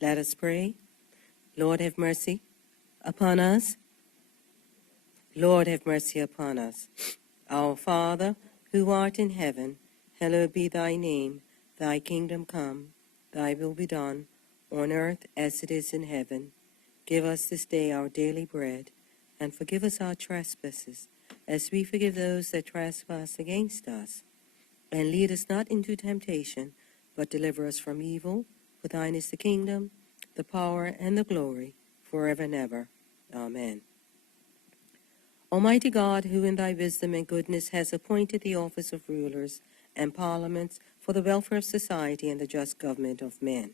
Let us pray. Lord, have mercy upon us. Lord, have mercy upon us. Our Father, who art in heaven, hallowed be thy name. Thy kingdom come, thy will be done, on earth as it is in heaven. Give us this day our daily bread, and forgive us our trespasses, as we forgive those that trespass against us. And lead us not into temptation, but deliver us from evil. For thine is the kingdom, the power, and the glory, forever and ever. Amen. Almighty God, who in thy wisdom and goodness has appointed the office of rulers and parliaments for the welfare of society and the just government of men,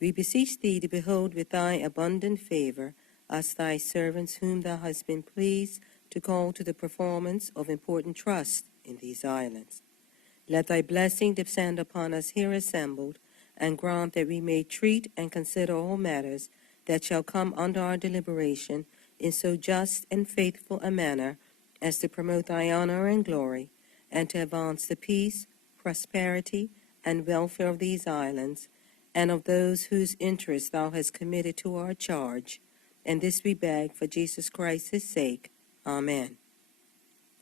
we beseech thee to behold with thy abundant favor us thy servants whom thou hast been pleased to call to the performance of important trusts in these islands. Let thy blessing descend upon us here assembled, and grant that we may treat and consider all matters that shall come under our deliberation in so just and faithful a manner as to promote thy honor and glory, and to advance the peace, prosperity, and welfare of these islands, and of those whose interests thou hast committed to our charge. And this we beg for Jesus Christ's sake. Amen.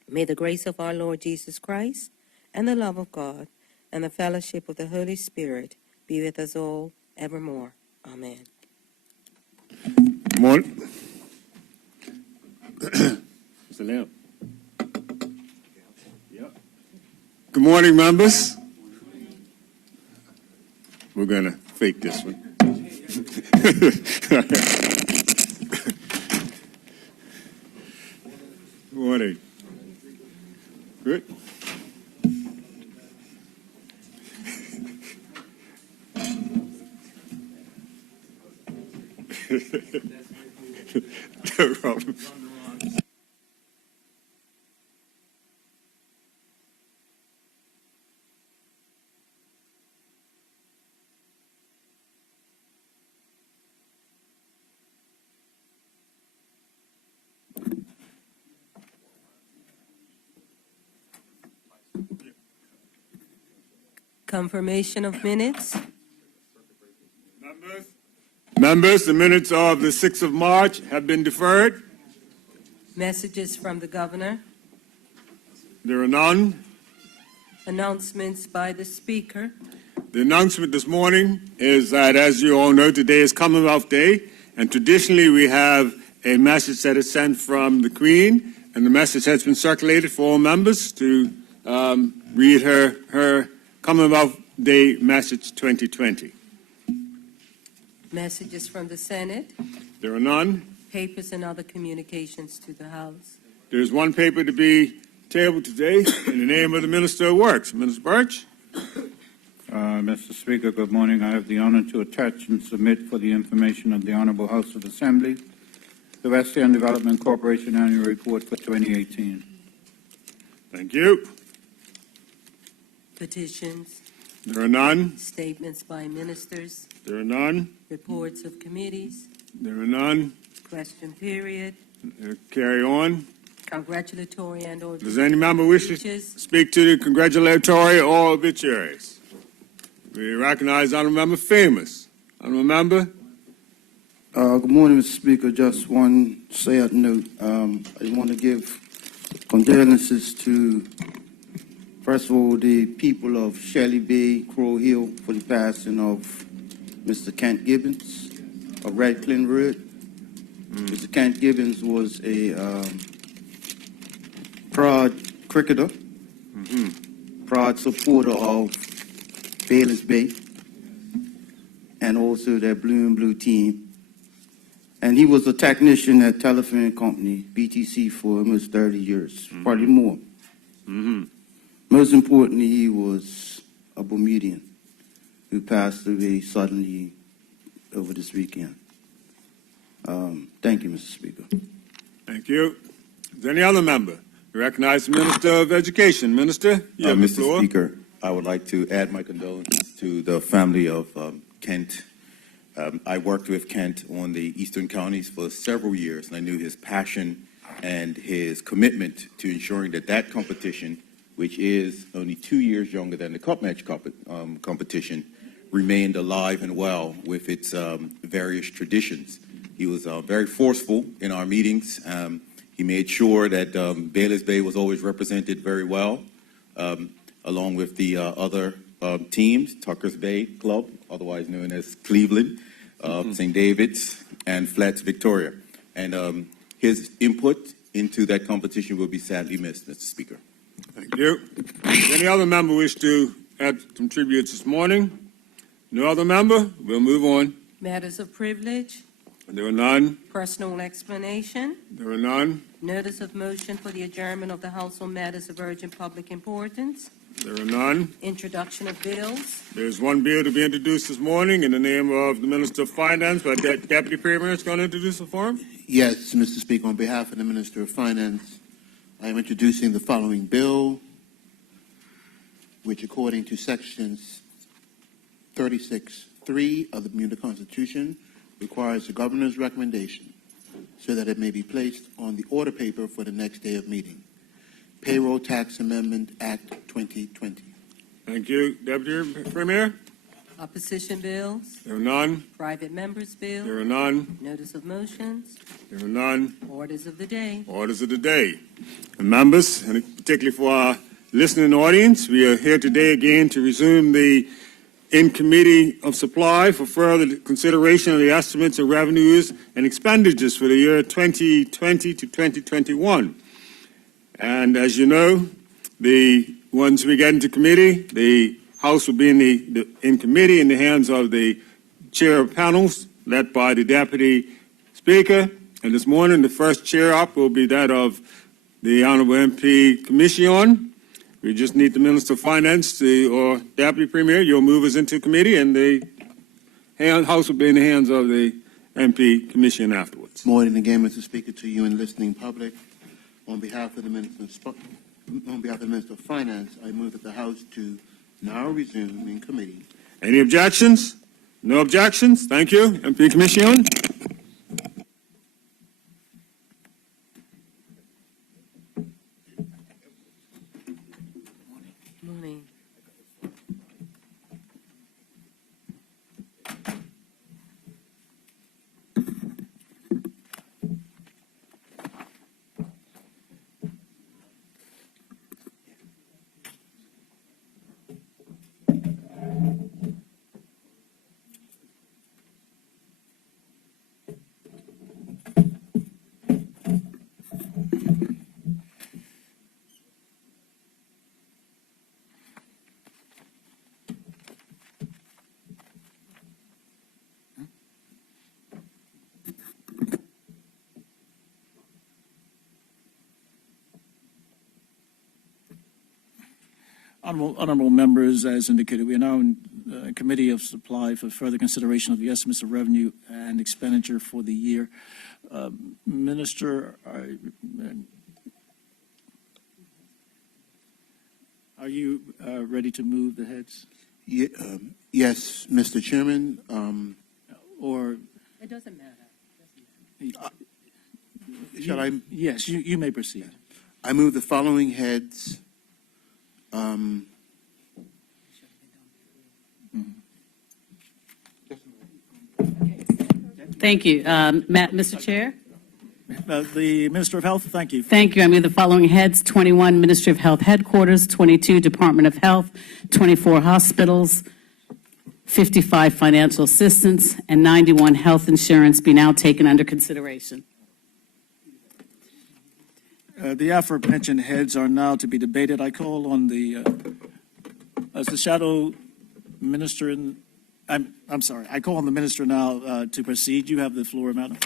May the grace of our Lord Jesus Christ, and the love of God, and the fellowship of the Holy Spirit be with us all evermore. Amen. Good morning. Mr. Lamb. Yep. Good morning, members. We're going to fake this one. Good morning. Good. No problem. Confirmation of minutes. Members, the minutes of the 6th of March have been deferred. Messages from the governor. There are none. Announcements by the speaker. The announcement this morning is that, as you all know, today is Commonwealth Day, and traditionally we have a message that is sent from the Queen, and the message has been circulated for all members to read her Commonwealth Day message 2020. Messages from the Senate. There are none. Papers and other communications to the House. There is one paper to be tabled today in the name of the Minister of Works. Minister Birch. Mr. Speaker, good morning. I have the honor to attach and submit for the information of the Honorable House of Assembly the West End Development Corporation Annual Report for 2018. Thank you. Petitions. There are none. Statements by ministers. There are none. Reports of committees. There are none. Question period. Carry on. Congratulatory and or Does any member wish to speak to the congratulatory or obituaries? We recognize Honorable Member Famous. Honorable Member. Good morning, Mr. Speaker. Just one sad note. I want to give condolences to, first of all, the people of Shelley Bay, Crow Hill, for the passing of Mr. Kent Gibbons of Red Clinton Road. Mr. Kent Gibbons was a proud cricketer, proud supporter of Bayless Bay, and also their Blue and Blue team. And he was a technician at telephone company, BTC, for almost 30 years, probably more. Most importantly, he was a Bermudian who passed away suddenly over this weekend. Thank you, Mr. Speaker. Thank you. Is there any other member? We recognize the Minister of Education. Minister, you have the floor. Mr. Speaker, I would like to add my condolences to the family of Kent. I worked with Kent on the Eastern Counties for several years, and I knew his passion and his commitment to ensuring that that competition, which is only 2 years younger than the cup match competition, remained alive and well with its various traditions. He was very forceful in our meetings. He made sure that Bayless Bay was always represented very well, along with the other teams, Tucker's Bay Club, otherwise known as Cleveland, St. David's, and Flats Victoria. And his input into that competition will be sadly missed, Mr. Speaker. Thank you. Does any other member wish to add some tributes this morning? No other member? We'll move on. Matters of privilege, There are none. personal explanation, There are none. notice of motion for the adjournment of the House on matters of urgent public importance, There are none. introduction of bills, There's one bill to be introduced this morning in the name of the Minister of Finance, but Deputy Premier is going to introduce it for him. Yes, Mr. Speaker, on behalf of the Minister of Finance, I am introducing the following bill, which according to sections 36(3) of the Bermuda Constitution requires the governor's recommendation so that it may be placed on the order paper for the next day of meeting. Payroll Tax Amendment Act 2020. Thank you, Deputy Premier. opposition bills, There are none. private members' There bill, are none. notice of motions, There are none. orders of the day. Orders of the day. And members, and particularly for our listening audience, we are here today again to resume the in-committee of supply for further consideration of the estimates of revenues and expenditures for the year 2020 to 2021. And as you know, once we get into committee, the House will be in committee in the hands of the chair of panels, led by the Deputy Speaker. And this morning, the first chair up will be that of the Honorable MP Commission. We just need the Minister of Finance or Deputy Premier. You'll move us into committee, and the House will be in the hands of the MP Commission afterwards. Morning again, Mr. Speaker, to you and listening public. On behalf of the Minister of Finance, I move that the House to now resume in committee. Any objections? No objections? Thank you. MP Commission. Morning. Honorable members, as indicated, we are now in Committee of Supply for further consideration of the estimates of revenue and expenditure for the year. Minister, are you ready to move the heads? Yes, Mr. Chairman. Or It doesn't matter. Shall I? Yes, you may proceed. I move the following heads. Thank you. Mr. Chair? The Minister of Health, thank you. Thank you. I move the following heads: 21, Ministry of Health Headquarters; 22, Department of Health; 24, Hospitals; 55, Financial Assistance; and 91, Health Insurance be now taken under consideration. The aforementioned heads are now to be debated. I call on as the shadow minister, I'm sorry, I call on the minister now to proceed. You have the floor, madam.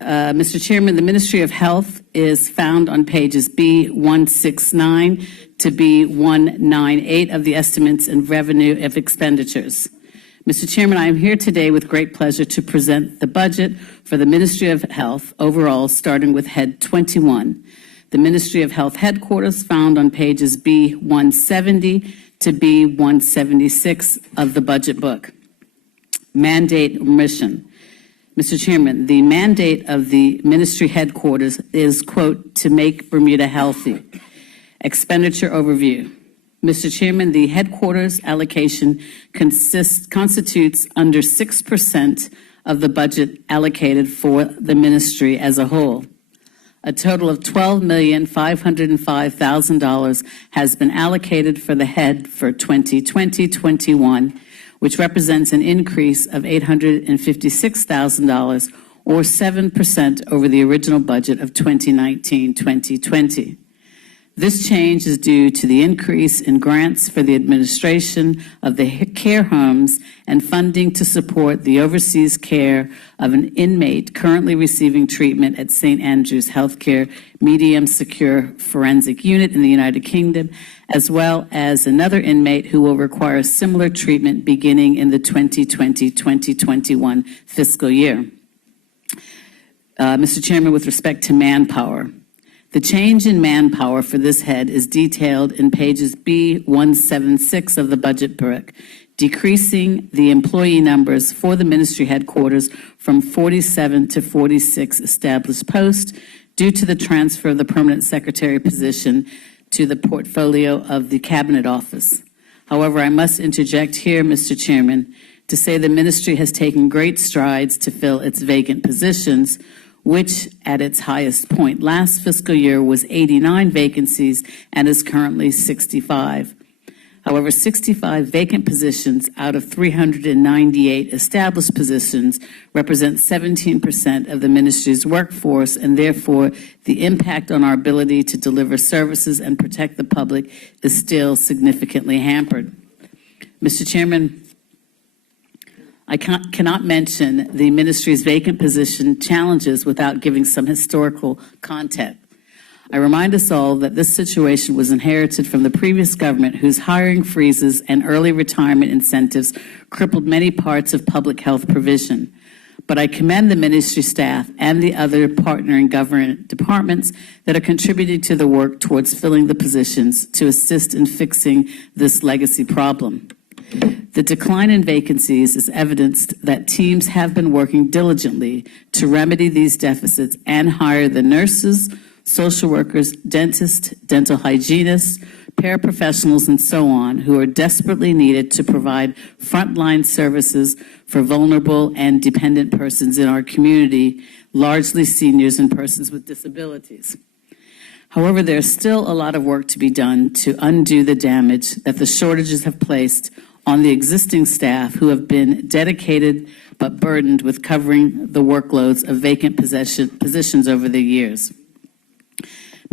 Mr. Chairman, the Ministry of Health is found on pages B169 to B198 of the estimates and revenue of expenditures. Mr. Chairman, I am here today with great pleasure to present the budget for the Ministry of Health overall, starting with Head 21. The Ministry of Health Headquarters found on pages B170 to B176 of the budget book. Mandate or mission. Mr. Chairman, the mandate of the ministry headquarters is, quote, to make Bermuda healthy. Expenditure overview. Mr. Chairman, the headquarters allocation constitutes under 6% of the budget allocated for the ministry as a whole. A total of $12,505,000 has been allocated for the head for 2020-21, which represents an increase of $856,000 or 7% over the original budget of 2019-2020. This change is due to the increase in grants for the administration of the care homes and funding to support the overseas care of an inmate currently receiving treatment at St. Andrew's Healthcare Medium Secure Forensic Unit in the United Kingdom, as well as another inmate who will require similar treatment beginning in the 2020-2021 fiscal year. Mr. Chairman, with respect to manpower, the change in manpower for this head is detailed in pages B176 of the budget book, decreasing the employee numbers for the ministry headquarters from 47 to 46 established posts due to the transfer of the permanent secretary position to the portfolio of the Cabinet Office. However, I must interject here, Mr. Chairman, to say the ministry has taken great strides to fill its vacant positions, which at its highest point last fiscal year was 89 vacancies and is currently 65. However, 65 vacant positions out of 398 established positions represent 17% of the ministry's workforce, and therefore the impact on our ability to deliver services and protect the public is still significantly hampered. Mr. Chairman, I cannot mention the ministry's vacant position challenges without giving some historical context. I remind us all that this situation was inherited from the previous government, whose hiring freezes and early retirement incentives crippled many parts of public health provision. But I commend the ministry staff and the other partnering government departments that are contributing to the work towards filling the positions to assist in fixing this legacy problem. The decline in vacancies is evidence that teams have been working diligently to remedy these deficits and hire the nurses, social workers, dentists, dental hygienists, paraprofessionals, and so on, who are desperately needed to provide frontline services for vulnerable and dependent persons in our community, largely seniors and persons with disabilities. However, there's still a lot of work to be done to undo the damage that the shortages have placed on the existing staff who have been dedicated but burdened with covering the workloads of vacant positions over the years.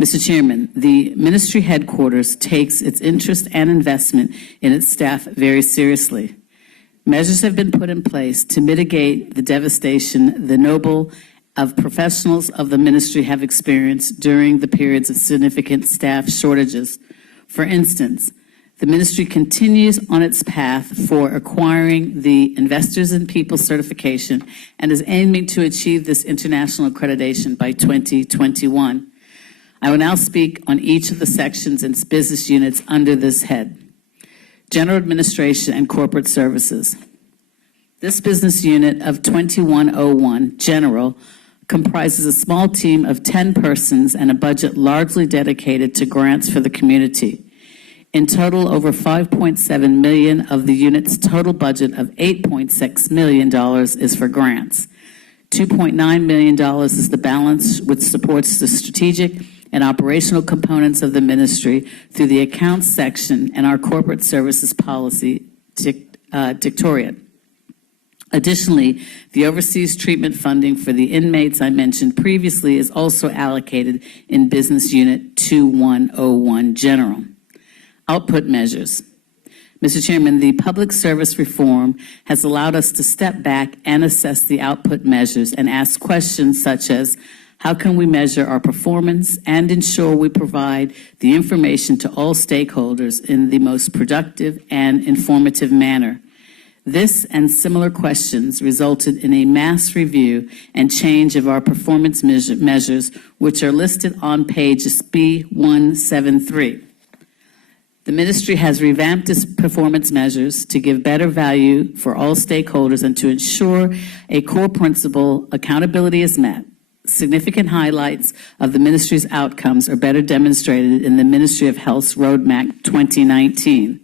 Mr. Chairman, the ministry headquarters takes its interest and investment in its staff very seriously. Measures have been put in place to mitigate the devastation the noble of professionals of the ministry have experienced during the periods of significant staff shortages. For instance, the ministry continues on its path for acquiring the Investors in People certification and is aiming to achieve this international accreditation by 2021. I will now speak on each of the sections and business units under this head. General Administration and Corporate Services. This business unit of 2101, General, comprises a small team of 10 persons and a budget largely dedicated to grants for the community. In total, over $5.7 million of the unit's total budget of $8.6 million is for grants. $2.9 million is the balance, which supports the strategic and operational components of the ministry through the accounts section and our corporate services policy dictatorate. Additionally, the overseas treatment funding for the inmates I mentioned previously is also allocated in Business Unit 2101 General. Output measures. Mr. Chairman, the public service reform has allowed us to step back and assess the output measures and ask questions such as, how can we measure our performance and ensure we provide the information to all stakeholders in the most productive and informative manner? This and similar questions resulted in a mass review and change of our performance measures, which are listed on pages B173. The ministry has revamped its performance measures to give better value for all stakeholders and to ensure a core principle, accountability is met. Significant highlights of the ministry's outcomes are better demonstrated in the Ministry of Health's Roadmap 2019.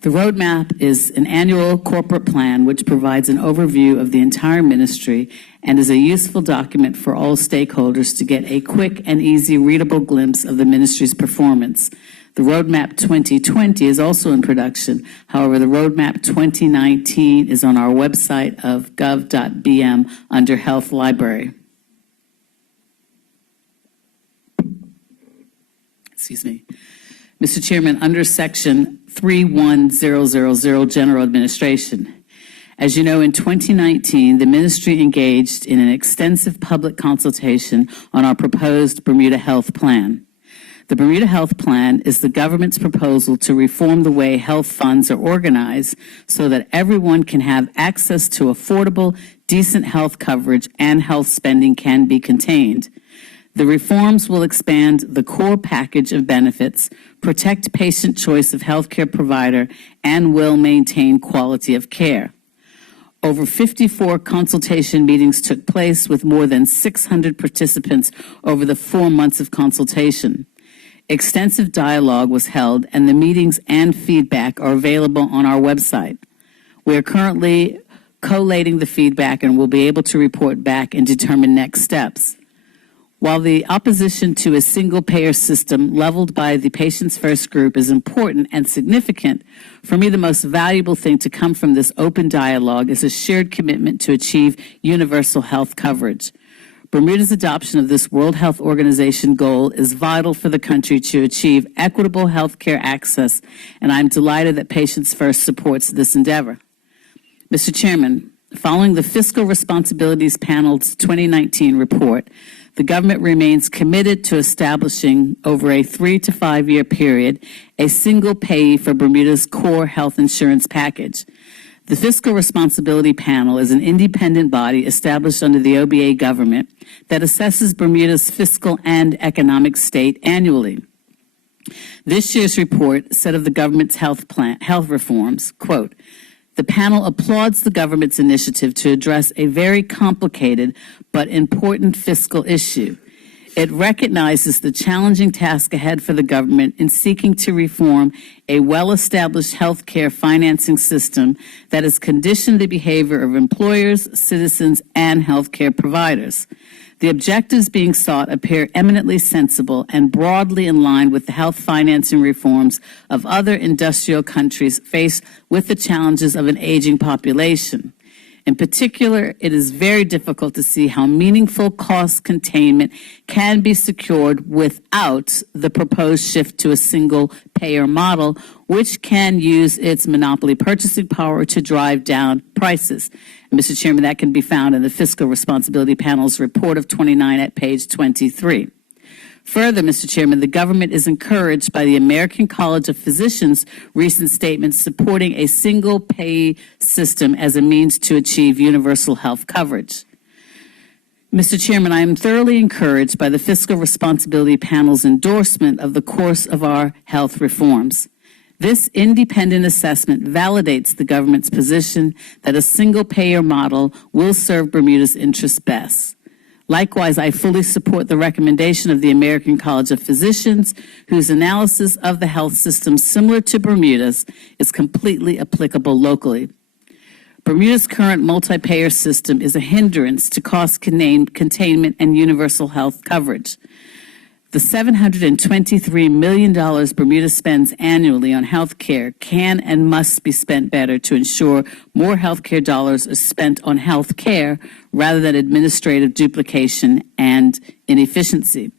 The roadmap is an annual corporate plan which provides an overview of the entire ministry and is a useful document for all stakeholders to get a quick and easy readable glimpse of the ministry's performance. The roadmap 2020 is also in production. However, the roadmap 2019 is on our website of gov.bm under Health Library. Excuse me. Mr. Chairman, under Section 31000 General Administration. As you know, in 2019, the ministry engaged in an extensive public consultation on our proposed Bermuda Health Plan. The Bermuda Health Plan is the government's proposal to reform the way health funds are organized so that everyone can have access to affordable, decent health coverage and health spending can be contained. The reforms will expand the core package of benefits, protect patient choice of healthcare provider, and will maintain quality of care. Over 54 consultation meetings took place with more than 600 participants over the 4 months of consultation. Extensive dialogue was held, and the meetings and feedback are available on our website. We are currently collating the feedback and will be able to report back and determine next steps. While the opposition to a single-payer system leveled by the Patients First group is important and significant, for me the most valuable thing to come from this open dialogue is a shared commitment to achieve universal health coverage. Bermuda's adoption of this World Health Organization goal is vital for the country to achieve equitable health care access, and I'm delighted that Patients First supports this endeavor. Mr. Chairman, following the Fiscal Responsibilities Panel's 2019 report, the government remains committed to establishing, over a 3 to 5 year period, a single payee for Bermuda's core health insurance package. The Fiscal Responsibility Panel is an independent body established under the OBA government that assesses Bermuda's fiscal and economic state annually. This year's report said of the government's health reforms, quote, "The panel applauds the government's initiative to address a very complicated but important fiscal issue. It recognizes the challenging task ahead for the government in seeking to reform a well-established health care financing system that has conditioned the behavior of employers, citizens, and health care providers. The objectives being sought appear eminently sensible and broadly in line with the health financing reforms of other industrial countries faced with the challenges of an aging population. In particular, it is very difficult to see how meaningful cost containment can be secured without the proposed shift to a single payer model, which can use its monopoly purchasing power to drive down prices." And Mr. Chairman, that can be found in the Fiscal Responsibility Panel's report of 29 at page 23. Further, Mr. Chairman, the government is encouraged by the American College of Physicians' recent statements supporting a single pay system as a means to achieve universal health coverage. Mr. Chairman, I am thoroughly encouraged by the Fiscal Responsibility Panel's endorsement of the course of our health reforms. This independent assessment validates the government's position that a single payer model will serve Bermuda's interests best. Likewise, I fully support the recommendation of the American College of Physicians, whose analysis of the health system similar to Bermuda's is completely applicable locally. Bermuda's current multi-payer system is a hindrance to cost containment and universal health coverage. The $723 million Bermuda spends annually on health care can and must be spent better to ensure more health care dollars are spent on health care rather than administrative duplication and inefficiency.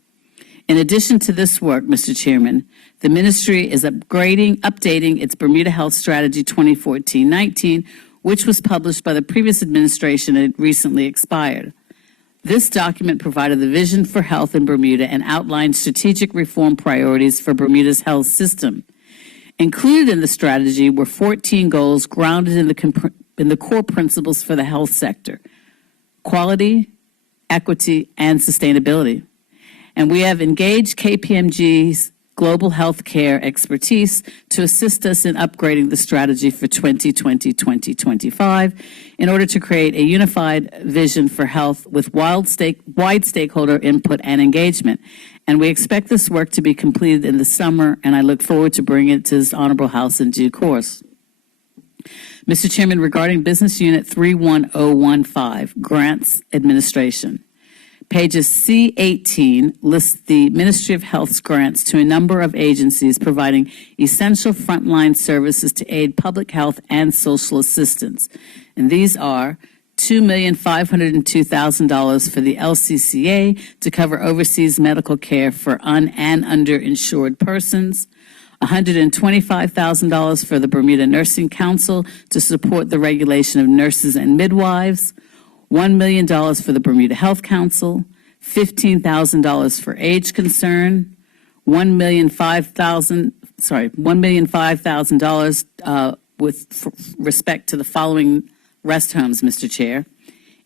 In addition to this work, Mr. Chairman, the ministry is updating its Bermuda Health Strategy 2014-19, which was published by the previous administration and recently expired. This document provided the vision for health in Bermuda and outlined strategic reform priorities for Bermuda's health system. Included in the strategy were 14 goals grounded in the core principles for the health sector: quality, equity, and sustainability. And we have engaged KPMG's global healthcare expertise to assist us in upgrading the strategy for 2020-2025 in order to create a unified vision for health with wide stakeholder input and engagement. And we expect this work to be completed in the summer, and I look forward to bringing it to this honorable House in due course. Mr. Chairman, regarding Business Unit 31015, Grants Administration, pages C18 lists the Ministry of Health's grants to a number of agencies providing essential frontline services to aid public health and social assistance. And these are $2,502,000 for the LCCA to cover overseas medical care for and underinsured persons, $125,000 for the Bermuda Nursing Council to support the regulation of nurses and midwives, $1 million for the Bermuda Health Council, $15,000 for Age Concern, $1,005,000 with respect to the following rest homes, Mr. Chair: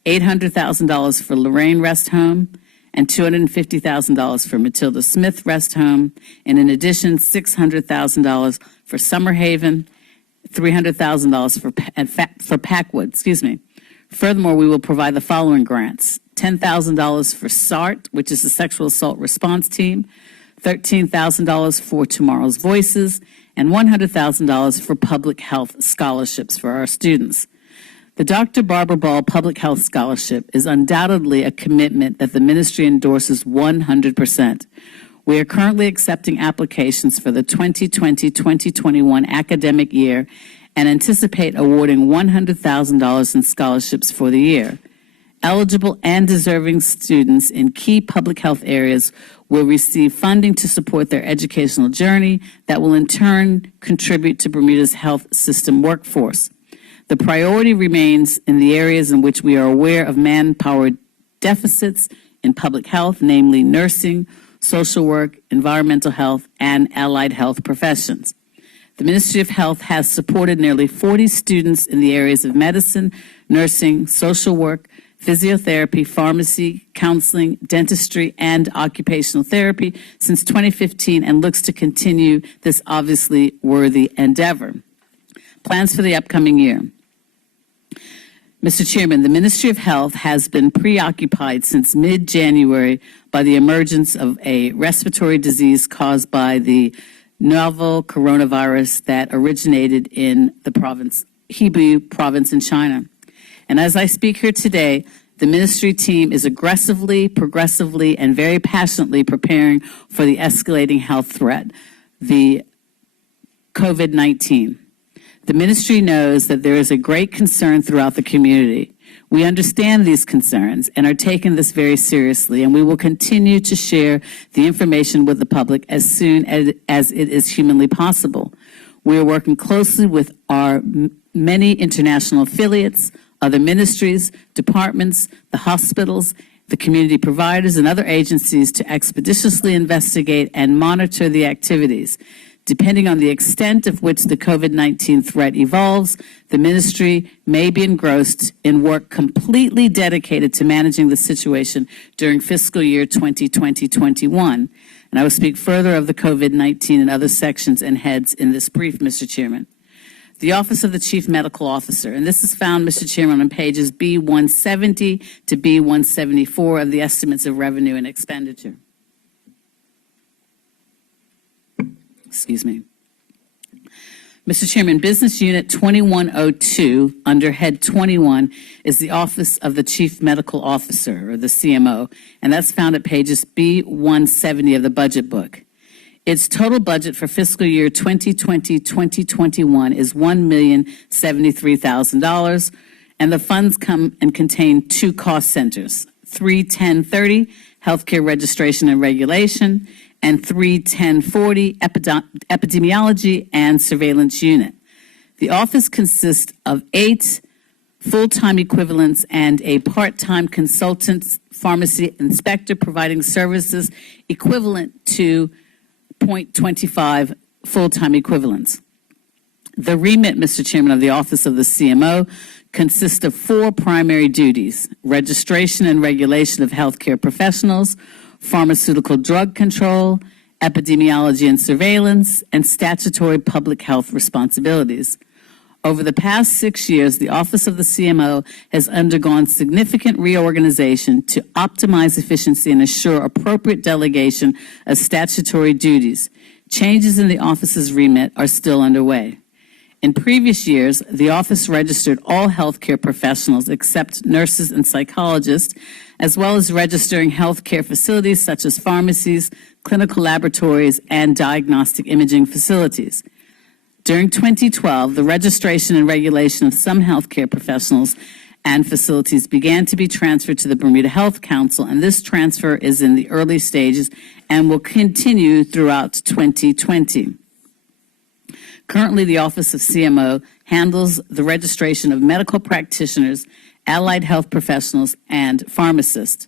$800,000 for Lorraine Rest Home, and $250,000 for Matilda Smith Rest Home, and in addition, $600,000 for Summer Haven, $300,000 for Packwood. Furthermore, we will provide the following grants: $10,000 for SART, which is the Sexual Assault Response Team, $13,000 for Tomorrow's Voices, and $100,000 for public health scholarships for our students. The Dr. Barbara Ball Public Health Scholarship is undoubtedly a commitment that the ministry endorses 100%. We are currently accepting applications for the 2020-2021 academic year and anticipate awarding $100,000 in scholarships for the year. Eligible and deserving students in key public health areas will receive funding to support their educational journey that will in turn contribute to Bermuda's health system workforce. The priority remains in the areas in which we are aware of manpower deficits in public health, namely nursing, social work, environmental health, and allied health professions. The Ministry of Health has supported nearly 40 students in the areas of medicine, nursing, social work, physiotherapy, pharmacy, counseling, dentistry, and occupational therapy since 2015 and looks to continue this obviously worthy endeavor. Plans for the upcoming year. Mr. Chairman, the Ministry of Health has been preoccupied since mid-January by the emergence of a respiratory disease caused by the novel coronavirus that originated in the Hebei province in China. And as I speak here today, the ministry team is aggressively, progressively, and very passionately preparing for the escalating health threat, the COVID-19. The ministry knows that there is a great concern throughout the community. We understand these concerns and are taking this very seriously, and we will continue to share the information with the public as soon as it is humanly possible. We are working closely with our many international affiliates, other ministries, departments, the hospitals, the community providers, and other agencies to expeditiously investigate and monitor the activities. Depending on the extent of which the COVID-19 threat evolves, the ministry may be engrossed in work completely dedicated to managing the situation during fiscal year 2020-21. And I will speak further of the COVID-19 and other sections and heads in this brief, Mr. Chairman. The Office of the Chief Medical Officer, and this is found, Mr. Chairman, on pages B170 to B174 of the Estimates of Revenue and Expenditure. Excuse me. Mr. Chairman, Business Unit 2102, under Head 21, is the Office of the Chief Medical Officer, or the CMO, and that's found at pages B170 of the budget book. Its total budget for fiscal year 2020-2021 is $1,073,000, and the funds come and contain two cost centers, 31030, Healthcare Registration and Regulation, and 31040, Epidemiology and Surveillance Unit. The office consists of 8 full-time equivalents and a part-time consultant pharmacy inspector providing services equivalent to 0.25 full-time equivalents. The remit, Mr. Chairman, of the Office of the CMO consists of 4 primary duties: registration and regulation of healthcare professionals, pharmaceutical drug control, epidemiology and surveillance, and statutory public health responsibilities. Over the past 6 years, the Office of the CMO has undergone significant reorganization to optimize efficiency and assure appropriate delegation of statutory duties. Changes in the office's remit are still underway. In previous years, the office registered all healthcare professionals except nurses and psychologists, as well as registering healthcare facilities such as pharmacies, clinical laboratories, and diagnostic imaging facilities. During 2012, the registration and regulation of some healthcare professionals and facilities began to be transferred to the Bermuda Health Council, and this transfer is in the early stages and will continue throughout 2020. Currently, the Office of CMO handles the registration of medical practitioners, allied health professionals, and pharmacists.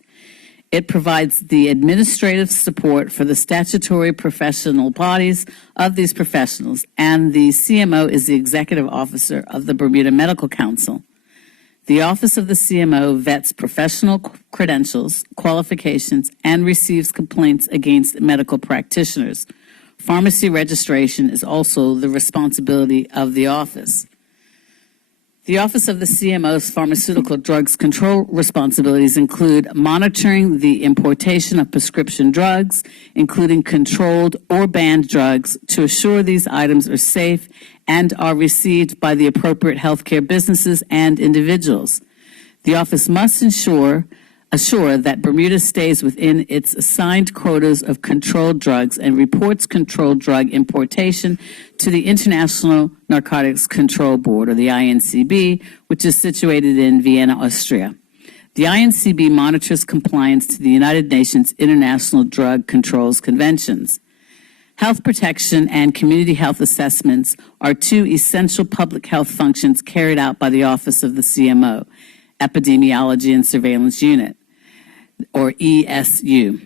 It provides the administrative support for the statutory professional bodies of these professionals, and the CMO is the executive officer of the Bermuda Medical Council. The Office of the CMO vets professional credentials, qualifications, and receives complaints against medical practitioners. Pharmacy registration is also the responsibility of the office. The Office of the CMO's pharmaceutical drugs control responsibilities include monitoring the importation of prescription drugs, including controlled or banned drugs, to assure these items are safe and are received by the appropriate healthcare businesses and individuals. The office must assure that Bermuda stays within its assigned quotas of controlled drugs and reports controlled drug importation to the International Narcotics Control Board, or the INCB, which is situated in Vienna, Austria. The INCB monitors compliance to the United Nations International Drug Controls Conventions. Health protection and community health assessments are two essential public health functions carried out by the Office of the CMO, Epidemiology and Surveillance Unit, or ESU.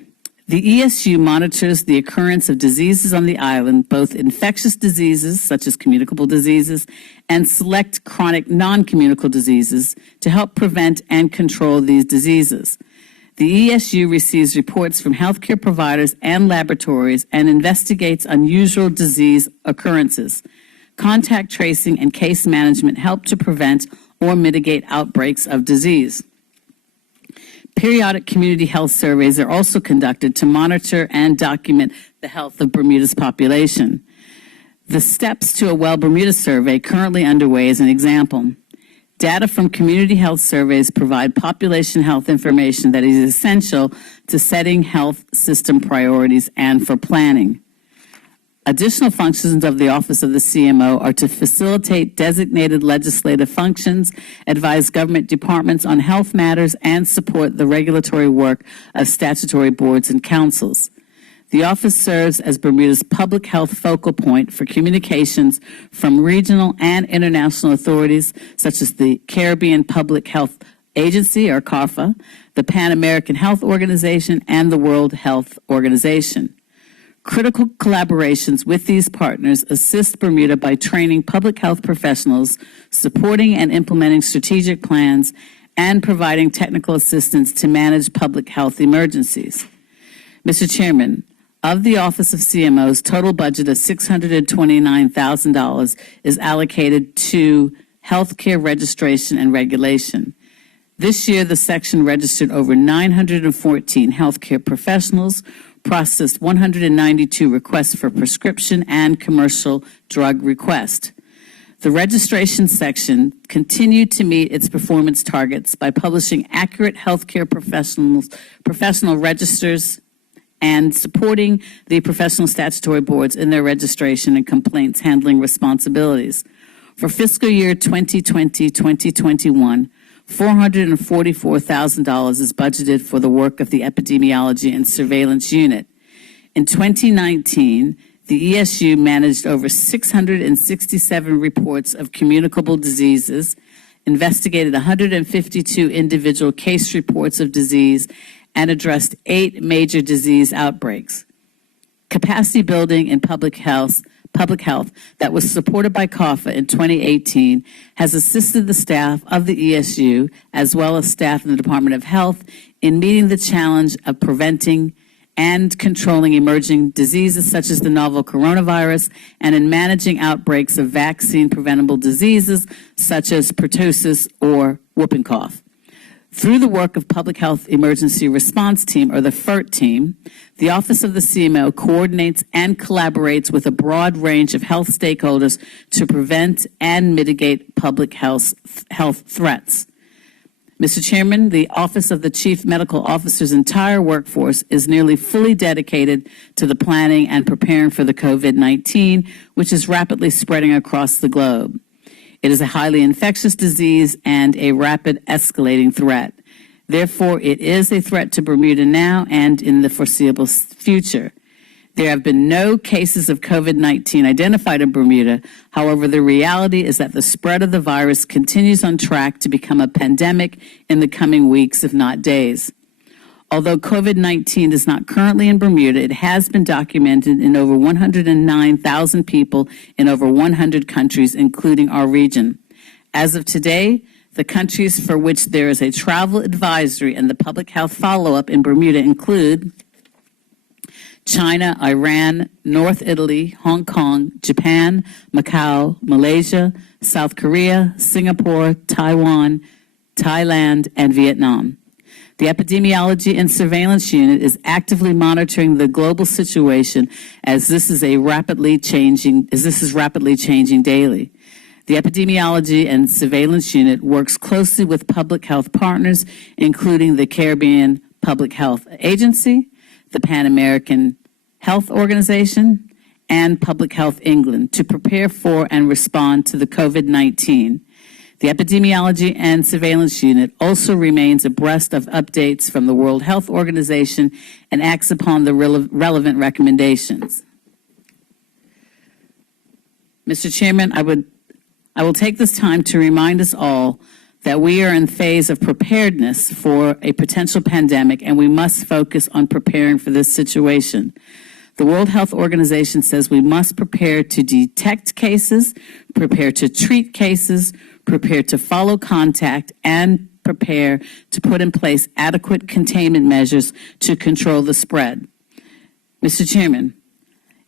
The ESU monitors the occurrence of diseases on the island, both infectious diseases, such as communicable diseases, and select chronic non-communicable diseases, to help prevent and control these diseases. The ESU receives reports from healthcare providers and laboratories and investigates unusual disease occurrences. Contact tracing and case management help to prevent or mitigate outbreaks of disease. Periodic community health surveys are also conducted to monitor and document the health of Bermuda's population. The Steps to a Well Bermuda survey currently underway is an example. Data from community health surveys provide population health information that is essential to setting health system priorities and for planning. Additional functions of the Office of the CMO are to facilitate designated legislative functions, advise government departments on health matters, and support the regulatory work of statutory boards and councils. The office serves as Bermuda's public health focal point for communications from regional and international authorities such as the Caribbean Public Health Agency, or CARFA, the Pan American Health Organization, and the World Health Organization. Critical collaborations with these partners assist Bermuda by training public health professionals, supporting and implementing strategic plans, and providing technical assistance to manage public health emergencies. Mr. Chairman, of the Office of CMO's total budget of $629,000 is allocated to healthcare registration and regulation. This year, the section registered over 914 healthcare professionals, processed 192 requests for prescription and commercial drug requests. The registration section continued to meet its performance targets by publishing accurate healthcare professional registers and supporting the professional statutory boards in their registration and complaints handling responsibilities. For fiscal year 2020-2021, $444,000 is budgeted for the work of the Epidemiology and Surveillance Unit. In 2019, the ESU managed over 667 reports of communicable diseases, investigated 152 individual case reports of disease, and addressed 8 major disease outbreaks. Capacity building in public health that was supported by CARFA in 2018 has assisted the staff of the ESU, as well as staff in the Department of Health, in meeting the challenge of preventing and controlling emerging diseases such as the novel coronavirus, and in managing outbreaks of vaccine-preventable diseases such as pertussis or whooping cough. Through the work of Public Health Emergency Response Team, or the FERT team, the Office of the CMO coordinates and collaborates with a broad range of health stakeholders to prevent and mitigate public health threats. Mr. Chairman, the Office of the Chief Medical Officer's entire workforce is nearly fully dedicated to the planning and preparing for the COVID-19, which is rapidly spreading across the globe. It is a highly infectious disease and a rapid escalating threat. Therefore, it is a threat to Bermuda now and in the foreseeable future. There have been no cases of COVID-19 identified in Bermuda. However, the reality is that the spread of the virus continues on track to become a pandemic in the coming weeks, if not days. Although COVID-19 is not currently in Bermuda, it has been documented in over 109,000 people in over 100 countries, including our region. As of today, the countries for which there is a travel advisory and the public health follow-up in Bermuda include China, Iran, North Italy, Hong Kong, Japan, Macau, Malaysia, South Korea, Singapore, Taiwan, Thailand, and Vietnam. The Epidemiology and Surveillance Unit is actively monitoring the global situation as this is rapidly changing daily. The Epidemiology and Surveillance Unit works closely with public health partners, including the Caribbean Public Health Agency, the Pan American Health Organization, and Public Health England to prepare for and respond to the COVID-19. The Epidemiology and Surveillance Unit also remains abreast of updates from the World Health Organization and acts upon the relevant recommendations. Mr. Chairman, I will take this time to remind us all that we are in phase of preparedness for a potential pandemic, and we must focus on preparing for this situation. The World Health Organization says we must prepare to detect cases, prepare to treat cases, prepare to follow contact, and prepare to put in place adequate containment measures to control the spread. Mr. Chairman,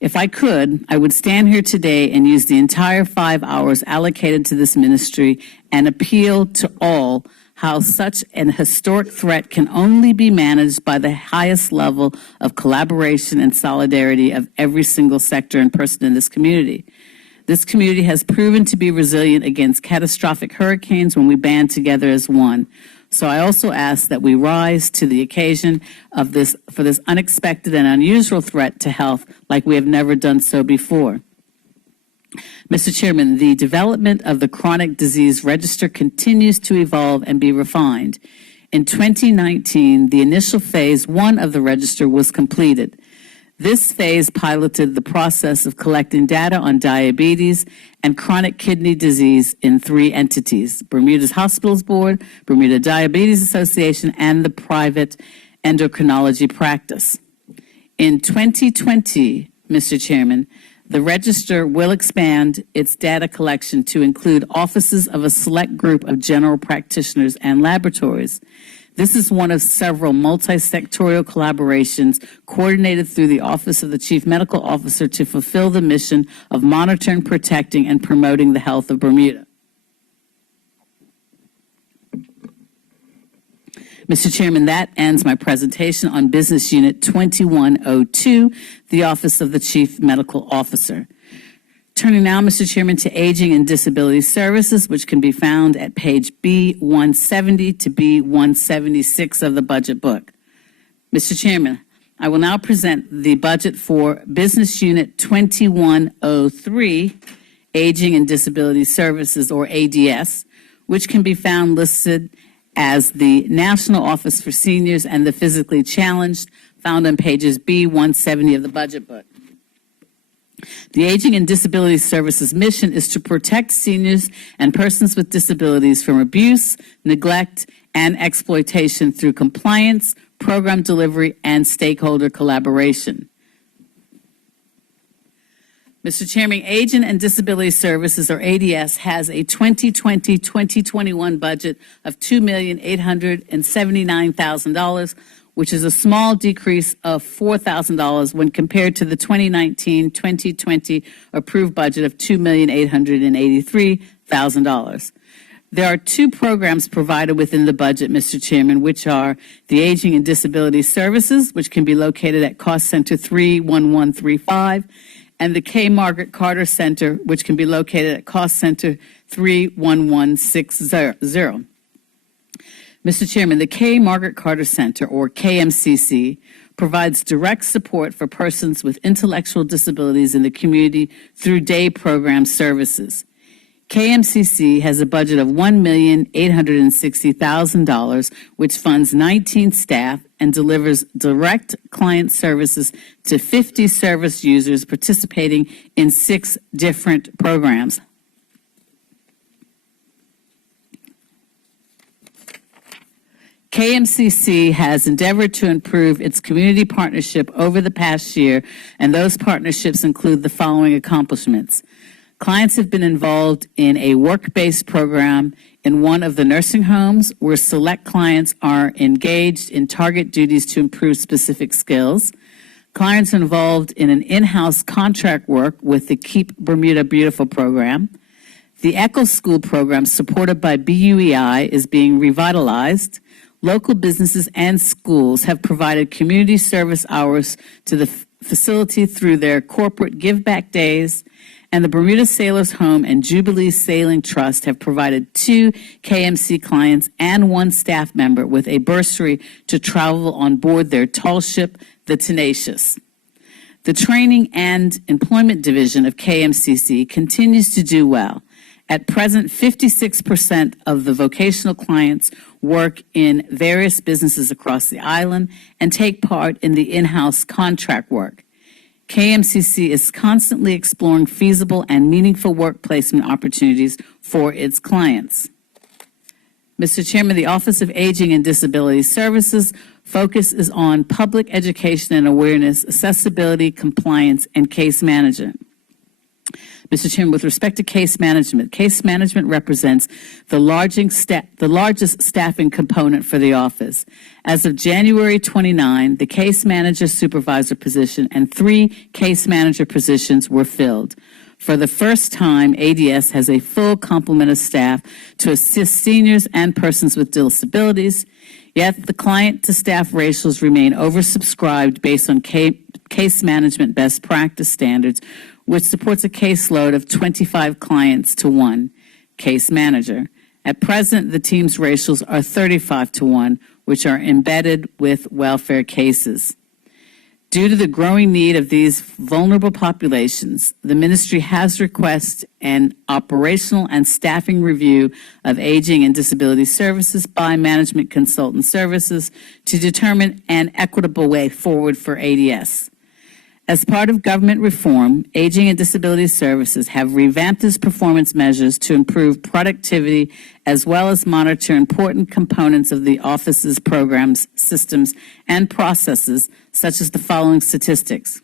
if I could, I would stand here today and use the entire 5 hours allocated to this ministry and appeal to all how such an historic threat can only be managed by the highest level of collaboration and solidarity of every single sector and person in this community. This community has proven to be resilient against catastrophic hurricanes when we band together as one. So I also ask that we rise to the occasion of this for this unexpected and unusual threat to health like we have never done so before. Mr. Chairman, the development of the chronic disease register continues to evolve and be refined. In 2019, the initial phase 1 of the register was completed. This phase piloted the process of collecting data on diabetes and chronic kidney disease in 3 entities: Bermuda's Hospitals Board, Bermuda Diabetes Association, and the private endocrinology practice. In 2020, Mr. Chairman, the register will expand its data collection to include offices of a select group of general practitioners and laboratories. This is one of several multi-sectorial collaborations coordinated through the Office of the Chief Medical Officer to fulfill the mission of monitoring, protecting, and promoting the health of Bermuda. Mr. Chairman, that ends my presentation on Business Unit 2102, the Office of the Chief Medical Officer. Turning now, Mr. Chairman, to Aging and Disability Services, which can be found at page B170 to B176 of the budget book. Mr. Chairman, I will now present the budget for Business Unit 2103, Aging and Disability Services, or ADS, which can be found listed as the National Office for Seniors and the Physically Challenged, found on pages B170 of the budget book. The Aging and Disability Services mission is to protect seniors and persons with disabilities from abuse, neglect, and exploitation through compliance, program delivery, and stakeholder collaboration. Mr. Chairman, Aging and Disability Services, or ADS, has a 2020-2021 budget of $2,879,000, which is a small decrease of $4,000 when compared to the 2019-2020 approved budget of $2,883,000. There are two programs provided within the budget, Mr. Chairman, which are the Aging and Disability Services, which can be located at Cost Center 31135, and the K. Margaret Carter Center, which can be located at Cost Center 31160. Mr. Chairman, the K. Margaret Carter Center, or KMCC, provides direct support for persons with intellectual disabilities in the community through day program services. KMCC has a budget of $1,860,000, which funds 19 staff and delivers direct client services to 50 service users participating in 6 different programs. KMCC has endeavored to improve its community partnership over the past year, and those partnerships include the following accomplishments. Clients have been involved in a work-based program in one of the nursing homes where select clients are engaged in target duties to improve specific skills. Clients are involved in an in-house contract work with the Keep Bermuda Beautiful program. The Echo School program supported by BUEI is being revitalized. Local businesses and schools have provided community service hours to the facility through their corporate give back days, and the Bermuda Sailors Home and Jubilee Sailing Trust have provided 2 KMC clients and 1 staff member with a bursary to travel on board their tall ship, the Tenacious. The Training and Employment Division of KMCC continues to do well. At present, 56% of the vocational clients work in various businesses across the island and take part in the in-house contract work. KMCC is constantly exploring feasible and meaningful work placement opportunities for its clients. Mr. Chairman, the Office of Aging and Disability Services focus is on public education and awareness, accessibility, compliance, and case management. Mr. Chairman, with respect to case management represents the largest staffing component for the office. As of January 29, the case manager supervisor position and 3 case manager positions were filled. For the first time, ADS has a full complement of staff to assist seniors and persons with disabilities, yet the client-to-staff ratios remain oversubscribed based on case management best practice standards, which supports a caseload of 25 clients to 1 case manager. At present, the team's ratios are 35 to 1, which are embedded with welfare cases. Due to the growing need of these vulnerable populations, the ministry has requested an operational and staffing review of aging and disability services by Management Consultant Services to determine an equitable way forward for ADS. As part of government reform, Aging and Disability Services have revamped its performance measures to improve productivity as well as monitor important components of the office's programs, systems, and processes, such as the following statistics.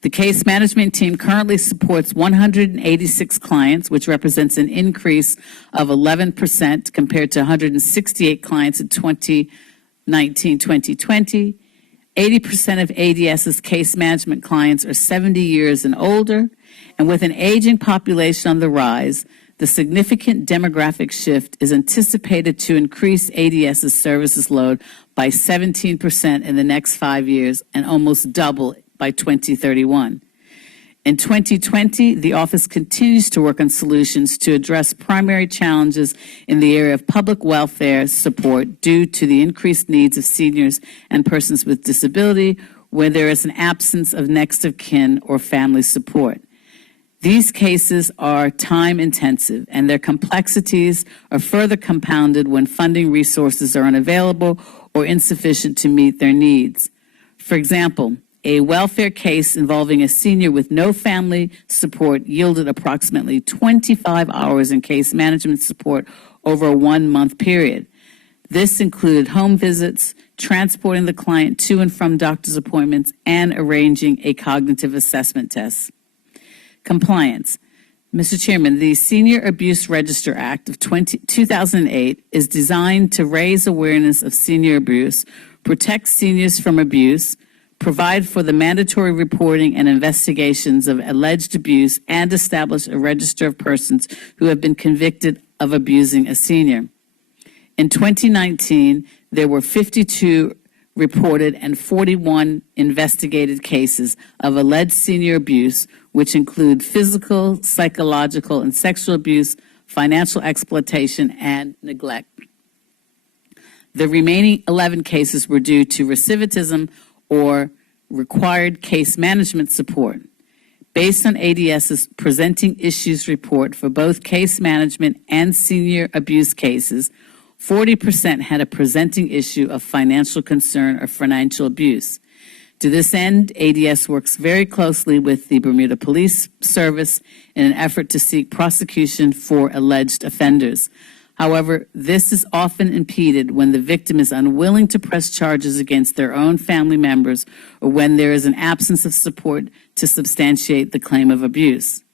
The case management team currently supports 186 clients, which represents an increase of 11% compared to 168 clients in 2019-2020. 80% of ADS's case management clients are 70 years and older, and with an aging population on the rise, the significant demographic shift is anticipated to increase ADS's services load by 17% in the next 5 years and almost double by 2031. In 2020, the office continues to work on solutions to address primary challenges in the area of public welfare support due to the increased needs of seniors and persons with disability where there is an absence of next of kin or family support. These cases are time-intensive, and their complexities are further compounded when funding resources are unavailable or insufficient to meet their needs. For example, a welfare case involving a senior with no family support yielded approximately 25 hours in case management support over a 1-month period. This included home visits, transporting the client to and from doctor's appointments, and arranging a cognitive assessment test. Compliance. Mr. Chairman, the Senior Abuse Register Act of 2008 is designed to raise awareness of senior abuse, protect seniors from abuse, provide for the mandatory reporting and investigations of alleged abuse, and establish a register of persons who have been convicted of abusing a senior. In 2019, there were 52 reported and 41 investigated cases of alleged senior abuse, which include physical, psychological, and sexual abuse, financial exploitation, and neglect. The remaining 11 cases were due to recidivism or required case management support. Based on ADS's Presenting Issues report for both case management and senior abuse cases, 40% had a presenting issue of financial concern or financial abuse. To this end, ADS works very closely with the Bermuda Police Service in an effort to seek prosecution for alleged offenders. However, this is often impeded when the victim is unwilling to press charges against their own family members or when there is an absence of support to substantiate the claim of abuse.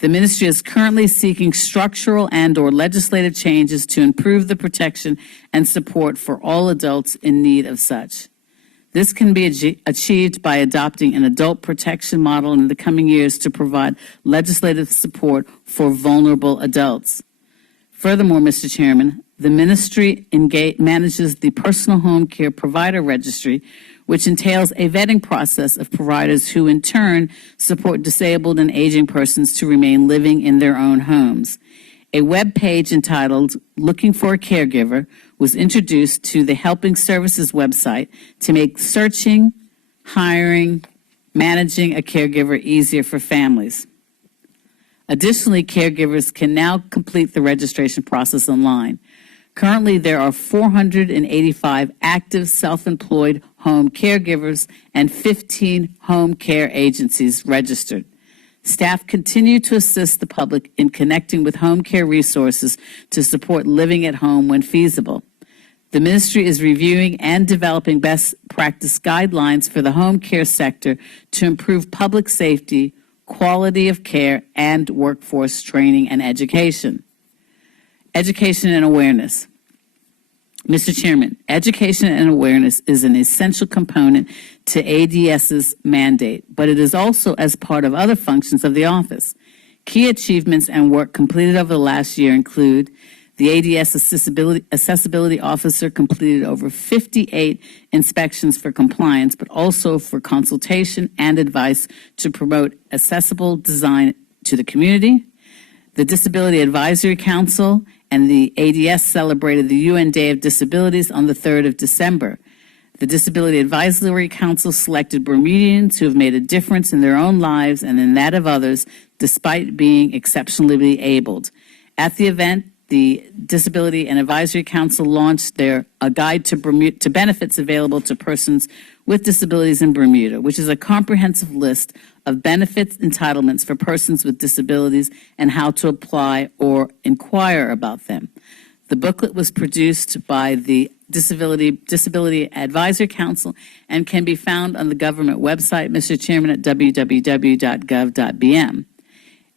The ministry is currently seeking structural and/or legislative changes to improve the protection and support for all adults in need of such. This can be achieved by adopting an adult protection model in the coming years to provide legislative support for vulnerable adults. Furthermore, Mr. Chairman, the ministry manages the Personal Home Care Provider Registry, which entails a vetting process of providers who in turn support disabled and aging persons to remain living in their own homes. A web page entitled Looking for a Caregiver was introduced to the Helping Services website to make searching, hiring, managing a caregiver easier for families. Additionally, caregivers can now complete the registration process online. Currently, there are 485 active self-employed home caregivers and 15 home care agencies registered. Staff continue to assist the public in connecting with home care resources to support living at home when feasible. The ministry is reviewing and developing best practice guidelines for the home care sector to improve public safety, quality of care, and workforce training and education. Education and awareness. Mr. Chairman, education and awareness is an essential component to ADS's mandate, but it is also as part of other functions of the office. Key achievements and work completed over the last year include the ADS Accessibility Officer completed over 58 inspections for compliance, but also for consultation and advice to promote accessible design to the community. The Disability Advisory Council and the ADS celebrated the UN Day of Disabilities on the 3rd of December. The Disability Advisory Council selected Bermudians who have made a difference in their own lives and in that of others, despite being exceptionally abled. At the event, the Disability and Advisory Council launched a guide to benefits available to persons with disabilities in Bermuda, which is a comprehensive list of benefits entitlements for persons with disabilities and how to apply or inquire about them. The booklet was produced by the Disability Advisory Council and can be found on the government website, Mr. Chairman, at www.gov.bm.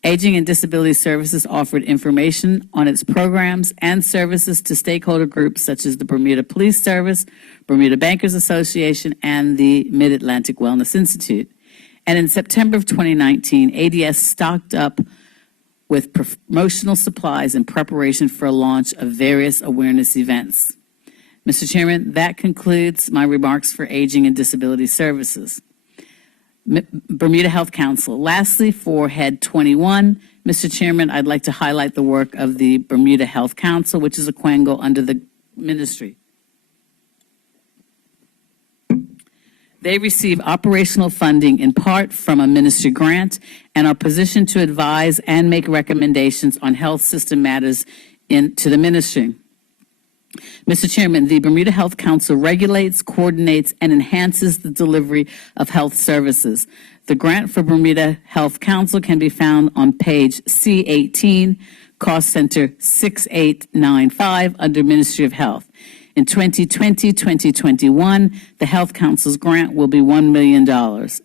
Aging and Disability Services offered information on its programs and services to stakeholder groups such as the Bermuda Police Service, Bermuda Bankers Association, and the Mid-Atlantic Wellness Institute. And in September of 2019, ADS stocked up with promotional supplies in preparation for a launch of various awareness events. Mr. Chairman, that concludes my remarks for Aging and Disability Services. Bermuda Health Council. Lastly, for Head 21, Mr. Chairman, I'd like to highlight the work of the Bermuda Health Council, which is a quango under the ministry. They receive operational funding in part from a ministry grant and are positioned to advise and make recommendations on health system matters to the ministry. Mr. Chairman, the Bermuda Health Council regulates, coordinates, and enhances the delivery of health services. The grant for Bermuda Health Council can be found on page C18, Cost Center 6895, under Ministry of Health. In 2020-2021, the Health Council's grant will be $1 million,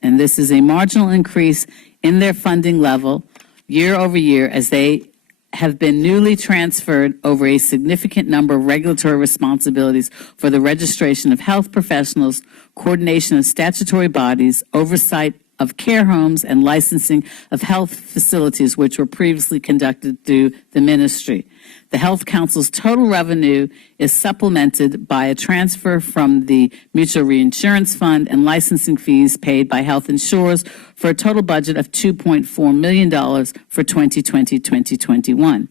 and this is a marginal increase in their funding level year over year as they have been newly transferred over a significant number of regulatory responsibilities for the registration of health professionals, coordination of statutory bodies, oversight of care homes, and licensing of health facilities, which were previously conducted through the ministry. The Health Council's total revenue is supplemented by a transfer from the Mutual Reinsurance Fund and licensing fees paid by health insurers for a total budget of $2.4 million for 2020-2021.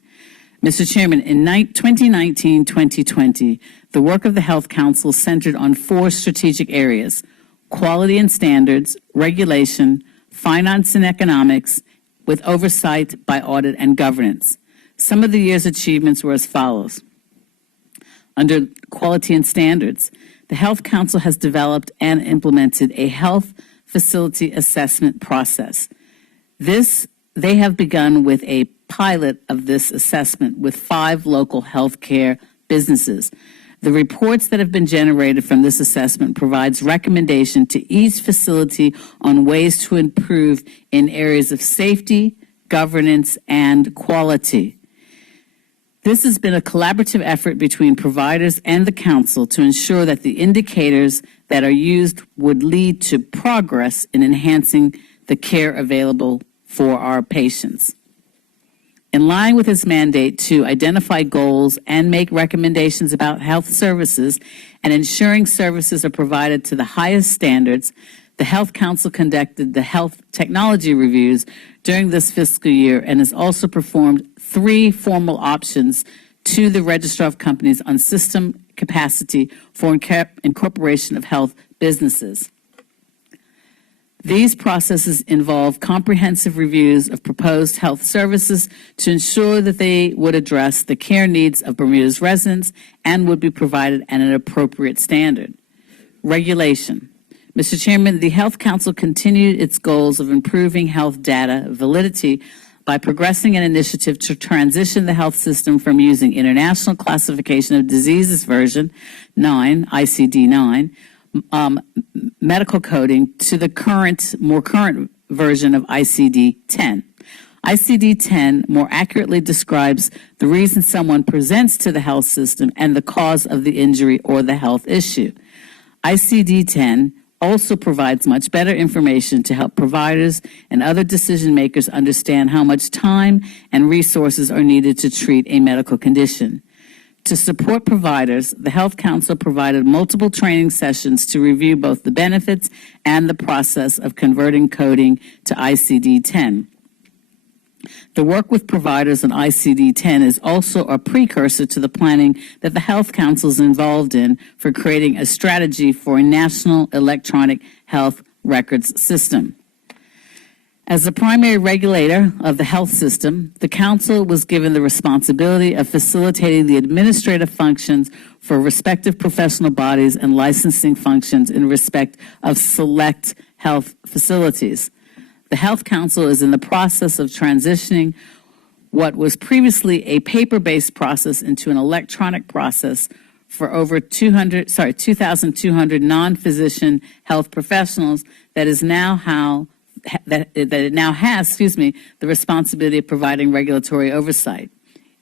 Mr. Chairman, in 2019-2020, the work of the Health Council centered on 4 strategic areas: quality and standards, regulation, finance and economics, with oversight by audit and governance. Some of the year's achievements were as follows. Under quality and standards, the Health Council has developed and implemented a health facility assessment process. They have begun with a pilot of this assessment with 5 local healthcare businesses. The reports that have been generated from this assessment provides recommendation to each facility on ways to improve in areas of safety, governance, and quality. This has been a collaborative effort between providers and the council to ensure that the indicators that are used would lead to progress in enhancing the care available for our patients. In line with its mandate to identify goals and make recommendations about health services and ensuring services are provided to the highest standards, the Health Council conducted the health technology reviews during this fiscal year and has also performed 3 formal options to the Registrar of Companies on system capacity for incorporation of health businesses. These processes involve comprehensive reviews of proposed health services to ensure that they would address the care needs of Bermuda's residents and would be provided at an appropriate standard. Regulation. Mr. Chairman, the Health Council continued its goals of improving health data validity by progressing an initiative to transition the health system from using International Classification of Diseases version 9, ICD-9, medical coding to the more current version of ICD-10. ICD-10 more accurately describes the reason someone presents to the health system and the cause of the injury or the health issue. ICD-10 also provides much better information to help providers and other decision makers understand how much time and resources are needed to treat a medical condition. To support providers, the Health Council provided multiple training sessions to review both the benefits and the process of converting coding to ICD-10. The work with providers on ICD-10 is also a precursor to the planning that the Health Council is involved in for creating a strategy for a national electronic health records system. As the primary regulator of the health system, the Council was given the responsibility of facilitating the administrative functions for respective professional bodies and licensing functions in respect of select health facilities. The Health Council is in the process of transitioning what was previously a paper-based process into an electronic process for over 2,200 non-physician health professionals that it now has the responsibility of providing regulatory oversight.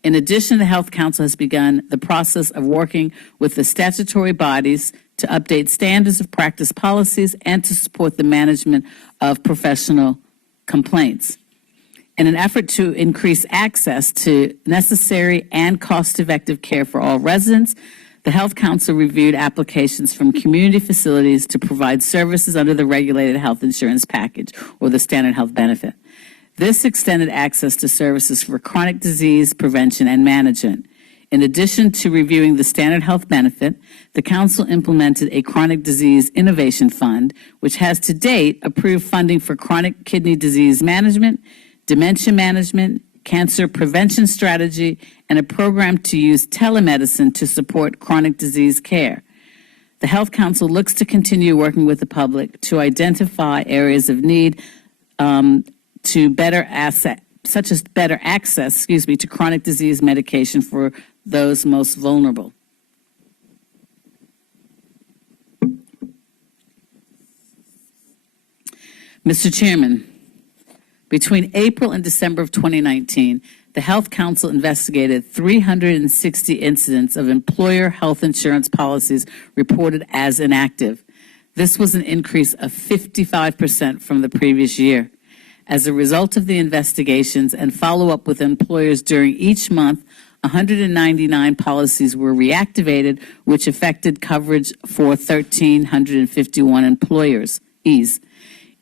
In addition, the Health Council has begun the process of working with the statutory bodies to update standards of practice policies and to support the management of professional complaints. In an effort to increase access to necessary and cost-effective care for all residents, the Health Council reviewed applications from community facilities to provide services under the regulated health insurance package or the standard health benefit. This extended access to services for chronic disease prevention and management. In addition to reviewing the standard health benefit, the Council implemented a chronic disease innovation fund, which has to date approved funding for chronic kidney disease management, dementia management, cancer prevention strategy, and a program to use telemedicine to support chronic disease care. The Health Council looks to continue working with the public to identify areas of need to better access to chronic disease medication for those most vulnerable. Mr. Chairman, Between April and December of 2019, the Health Council investigated 360 incidents of employer health insurance policies reported as inactive. This was an increase of 55% from the previous year. As a result of the investigations and follow-up with employers during each month, 199 policies were reactivated, which affected coverage for 1,351 employers.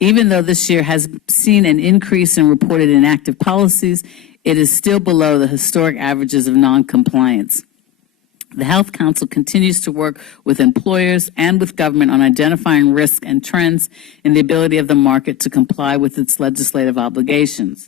Even though this year has seen an increase in reported inactive policies, it is still below the historic averages of non-compliance. The Health Council continues to work with employers and with government on identifying risks and trends in the ability of the market to comply with its legislative obligations.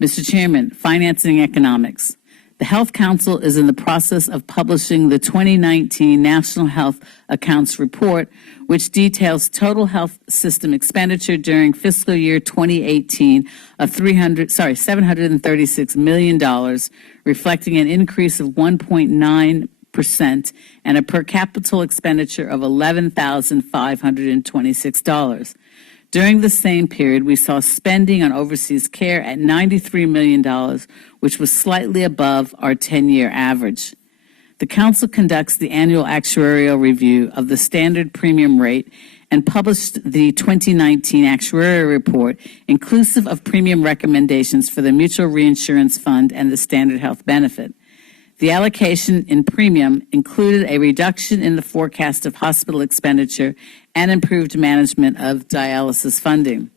Mr. Chairman, financing economics. The Health Council is in the process of publishing the 2019 National Health Accounts Report, which details total health system expenditure during fiscal year 2018 of $736 million, reflecting an increase of 1.9% and a per capita expenditure of $11,526. During the same period, we saw spending on overseas care at $93 million, which was slightly above our 10-year average. The Council conducts the annual actuarial review of the standard premium rate and published the 2019 actuarial report, inclusive of premium recommendations for the Mutual Reinsurance Fund and the Standard Health Benefit. The allocation in premium included a reduction in the forecast of hospital expenditure and improved management of dialysis funding.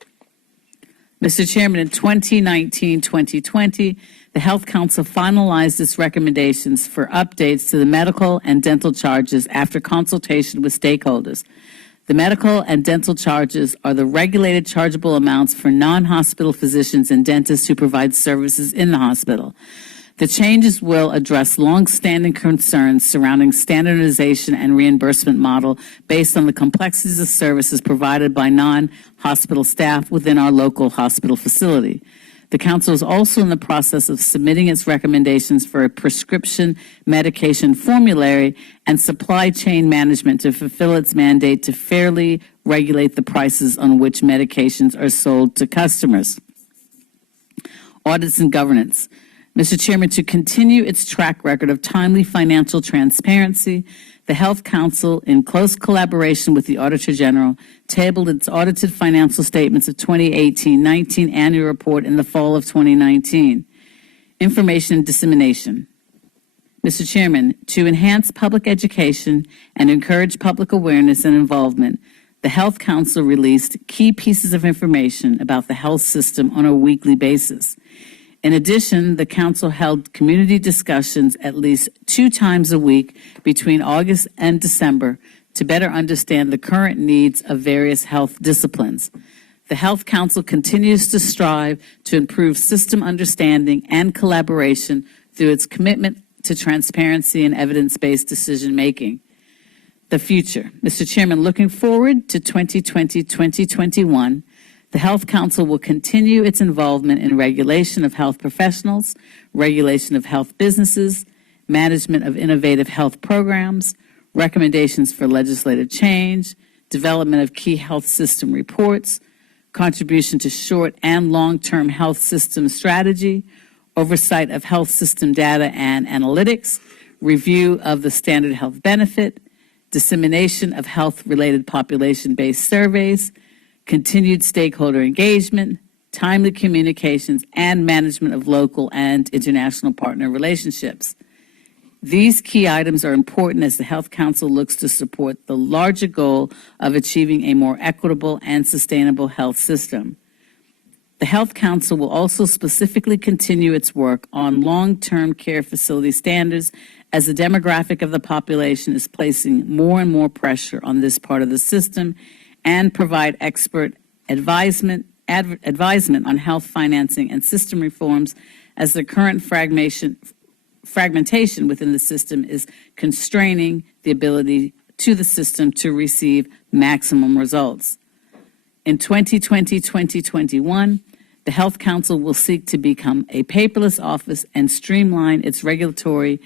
Mr. Chairman, in 2019-2020, the Health Council finalized its recommendations for updates to the medical and dental charges after consultation with stakeholders. The medical and dental charges are the regulated chargeable amounts for non-hospital physicians and dentists who provide services in the hospital. The changes will address long-standing concerns surrounding standardization and reimbursement model based on the complexities of services provided by non-hospital staff within our local hospital facility. The Council is also in the process of submitting its recommendations for a prescription medication formulary and supply chain management to fulfill its mandate to fairly regulate the prices on which medications are sold to customers. Audits and governance. Mr. Chairman, to continue its track record of timely financial transparency, the Health Council, in close collaboration with the Auditor General, tabled its audited financial statements of 2018-19 annual report in the fall of 2019. Information and dissemination. Mr. Chairman, to enhance public education and encourage public awareness and involvement, the Health Council released key pieces of information about the health system on a weekly basis. In addition, the Council held community discussions at least 2 times a week between August and December to better understand the current needs of various health disciplines. The Health Council continues to strive to improve system understanding and collaboration through its commitment to transparency and evidence-based decision-making. The future. Mr. Chairman, looking forward to 2020-2021, the Health Council will continue its involvement in regulation of health professionals, regulation of health businesses, management of innovative health programs, recommendations for legislative change, development of key health system reports, contribution to short and long-term health system strategy, oversight of health system data and analytics, review of the standard health benefit, dissemination of health-related population-based surveys, continued stakeholder engagement, timely communications, and management of local and international partner relationships. These key items are important as the Health Council looks to support the larger goal of achieving a more equitable and sustainable health system. The Health Council will also specifically continue its work on long-term care facility standards as the demographic of the population is placing more and more pressure on this part of the system, and provide expert advisement on health financing and system reforms as the current fragmentation within the system is constraining the ability to the system to receive maximum results. In 2020-2021, the Health Council will seek to become a paperless office and streamline its regulatory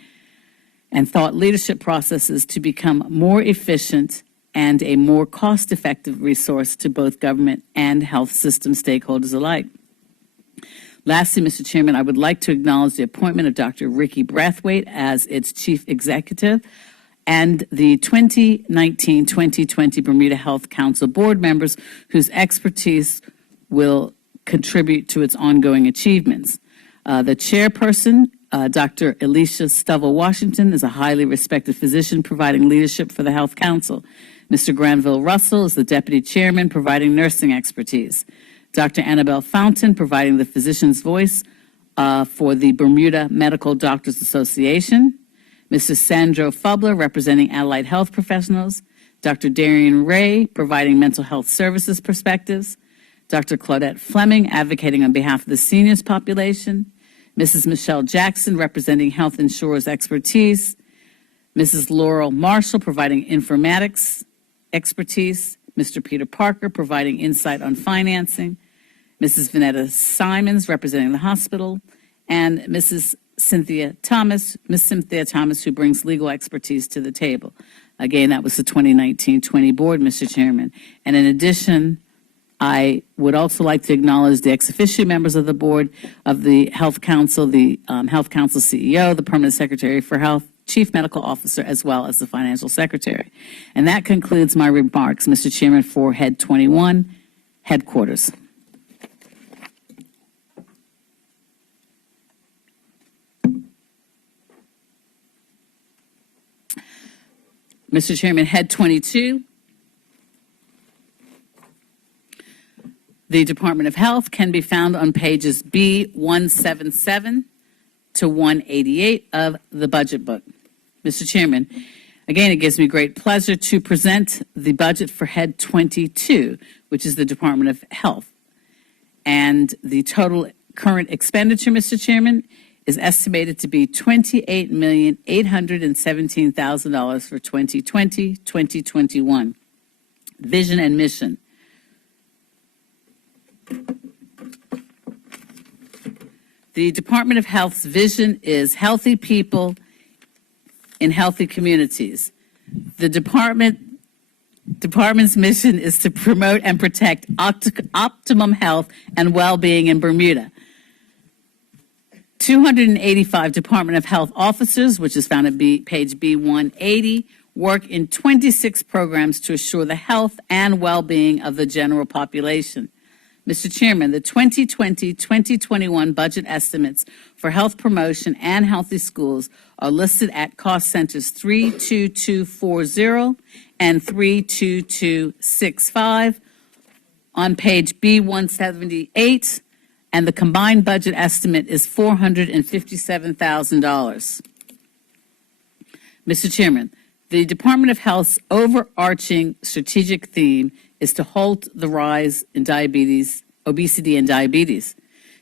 and thought leadership processes to become more efficient and a more cost-effective resource to both government and health system stakeholders alike. Lastly, Mr. Chairman, I would like to acknowledge the appointment of Dr. Ricky Brathwaite as its Chief Executive and the 2019-2020 Bermuda Health Council board members whose expertise will contribute to its ongoing achievements. The chairperson, Dr. Alicia Stovall-Washington, is a highly respected physician providing leadership for the Health Council. Mr. Granville Russell is the deputy chairman providing nursing expertise. Dr. Annabelle Fountain providing the physician's voice for the Bermuda Medical Doctors Association. Mrs. Sandro Fubler representing allied health professionals. Dr. Darian Ray providing mental health services perspectives. Dr. Claudette Fleming advocating on behalf of the seniors population. Mrs. Michelle Jackson representing health insurers expertise. Mrs. Laurel Marshall providing informatics expertise. Mr. Peter Parker providing insight on financing. Mrs. Vanetta Simons representing the hospital. And Mrs. Cynthia Thomas, who brings legal expertise to the table. Again, that was the 2019-20 board, Mr. Chairman. And in addition, I would also like to acknowledge the ex officio members of the board of the Health Council, the Health Council CEO, the Permanent Secretary for Health, Chief Medical Officer, as well as the Financial Secretary. And that concludes my remarks, Mr. Chairman, for Head 21, Headquarters. Mr. Chairman, Head 22, the Department of Health can be found on pages B177 to 188 of the budget book. Mr. Chairman, again, it gives me great pleasure to present the budget for Head 22, which is the Department of Health. And the total current expenditure, Mr. Chairman, is estimated to be $28,817,000 for 2020-2021. Vision and mission. The Department of Health's vision is healthy people in healthy communities. The department's mission is to promote and protect optimum health and well-being in Bermuda. 285 Department of Health officers, which is found at page B180, work in 26 programs to assure the health and well-being of the general population. Mr. Chairman, the 2020-2021 budget estimates for health promotion and healthy schools are listed at cost centers 32240 and 32265 on page B178. And the combined budget estimate is $457,000. Mr. Chairman, the Department of Health's overarching strategic theme is to halt the rise in obesity and diabetes.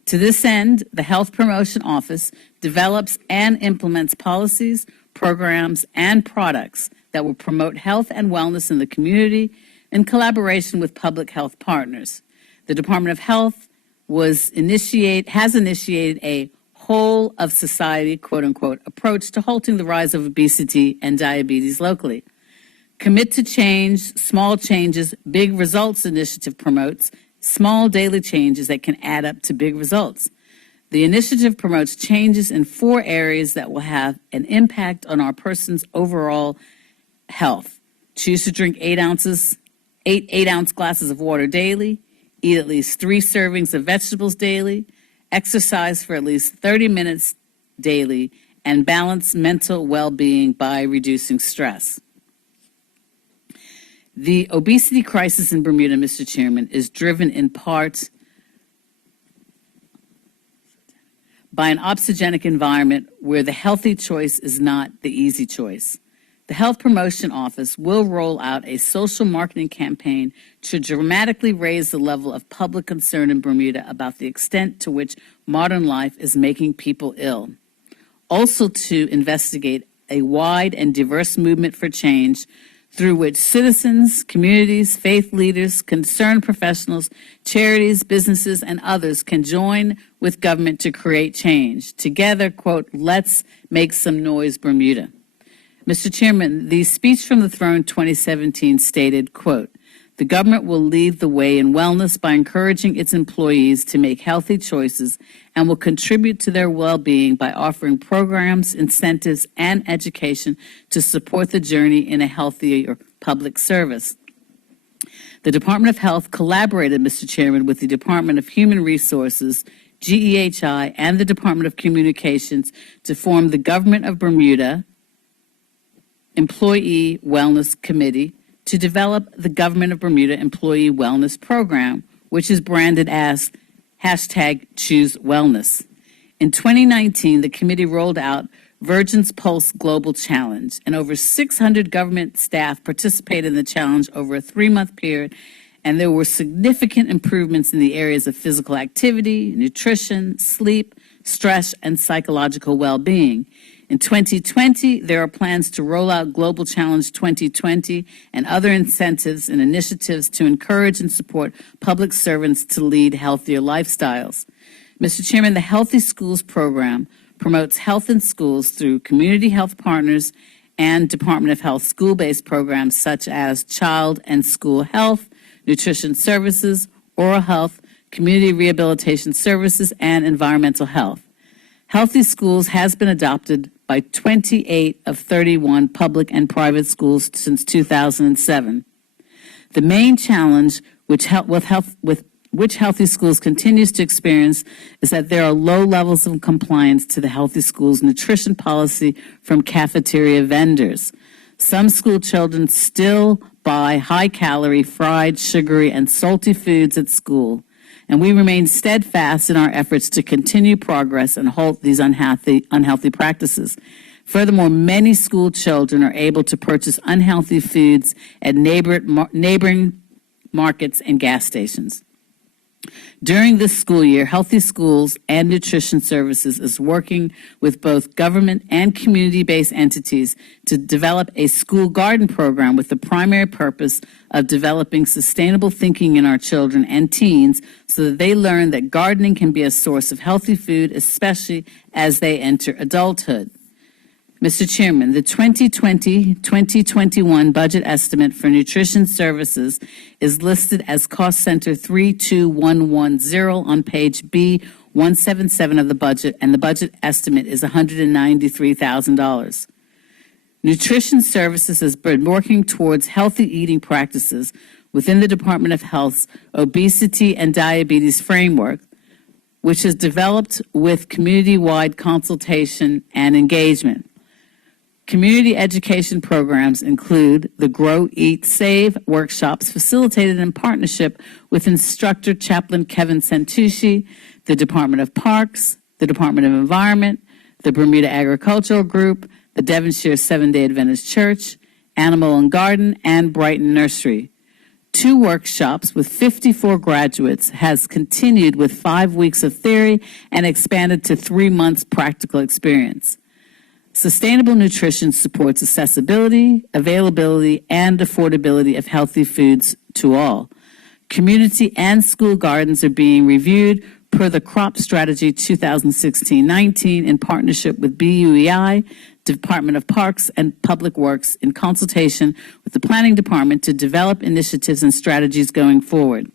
To this end, the Health Promotion Office develops and implements policies, programs, and products that will promote health and wellness in the community in collaboration with public health partners. The Department of Health has initiated a whole of society, quote unquote, approach to halting the rise of obesity and diabetes locally. Commit to change, small changes, big results initiative promotes small daily changes that can add up to big results. The initiative promotes changes in 4 areas that will have an impact on our person's overall health. Choose to drink 8 ounce glasses of water daily. Eat at least 3 servings of vegetables daily, exercise for at least 30 minutes daily, and balance mental well-being by reducing stress. The obesity crisis in Bermuda, Mr. Chairman, is driven in part by an obesogenic environment where the healthy choice is not the easy choice. The Health Promotion Office will roll out a social marketing campaign to dramatically raise the level of public concern in Bermuda about the extent to which modern life is making people ill. Also to investigate a wide and diverse movement for change through which citizens, communities, faith leaders, concerned professionals, charities, businesses, and others can join with government to create change. Together, quote, let's make some noise, Bermuda. Mr. Chairman, the speech from the throne 2017 stated, quote, The government will lead the way in wellness by encouraging its employees to make healthy choices and will contribute to their well-being by offering programs, incentives, and education to support the journey in a healthier public service. The Department of Health collaborated, Mr. Chairman, with the Department of Human Resources, GEHI, and the Department of Communications to form the Government of Bermuda Employee Wellness Committee to develop the Government of Bermuda Employee Wellness Program, which is branded as #ChooseWellness. In 2019, the committee rolled out Virgin's Pulse Global Challenge, and over 600 government staff participated in the challenge over a 3-month period, and there were significant improvements in the areas of physical activity, nutrition, sleep, stress, and psychological well-being. In 2020, there are plans to roll out Global Challenge 2020 and other incentives and initiatives to encourage and support public servants to lead healthier lifestyles. Mr. Chairman, the Healthy Schools program promotes health in schools through community health partners and Department of Health school-based programs such as child and school health, nutrition services, oral health, community rehabilitation services, and environmental health. Healthy Schools has been adopted by 28 of 31 public and private schools since 2007. The main challenge which Healthy Schools continues to experience is that there are low levels of compliance to the Healthy Schools nutrition policy from cafeteria vendors. Some school children still buy high-calorie, fried, sugary, and salty foods at school, and we remain steadfast in our efforts to continue progress and halt these unhealthy practices. Furthermore, many school children are able to purchase unhealthy foods at neighboring markets and gas stations. During this school year, Healthy Schools and Nutrition Services is working with both government and community-based entities to develop a school garden program with the primary purpose of developing sustainable thinking in our children and teens so that they learn that gardening can be a source of healthy food, especially as they enter adulthood. Mr. Chairman, the 2020-2021 budget estimate for nutrition services is listed as Cost Center 32110 on page B177 of the budget, and the budget estimate is $193,000. Nutrition Services has been working towards healthy eating practices within the Department of Health's Obesity and Diabetes Framework, which is developed with community-wide consultation and engagement. Community education programs include the Grow, Eat, Save workshops facilitated in partnership with instructor chaplain Kevin Santucci, the Department of Parks, the Department of Environment, the Bermuda Agricultural Group, the Devonshire Seventh-day Adventist Church, Animal and Garden, and Brighton Nursery. 2 workshops with 54 graduates has continued with 5 weeks of theory and expanded to 3 months practical experience. Sustainable nutrition supports accessibility, availability, and affordability of healthy foods to all. Community and school gardens are being reviewed per the Crop Strategy 2016-19 in partnership with BUEI, Department of Parks and Public Works in consultation with the Planning Department to develop initiatives and strategies going forward.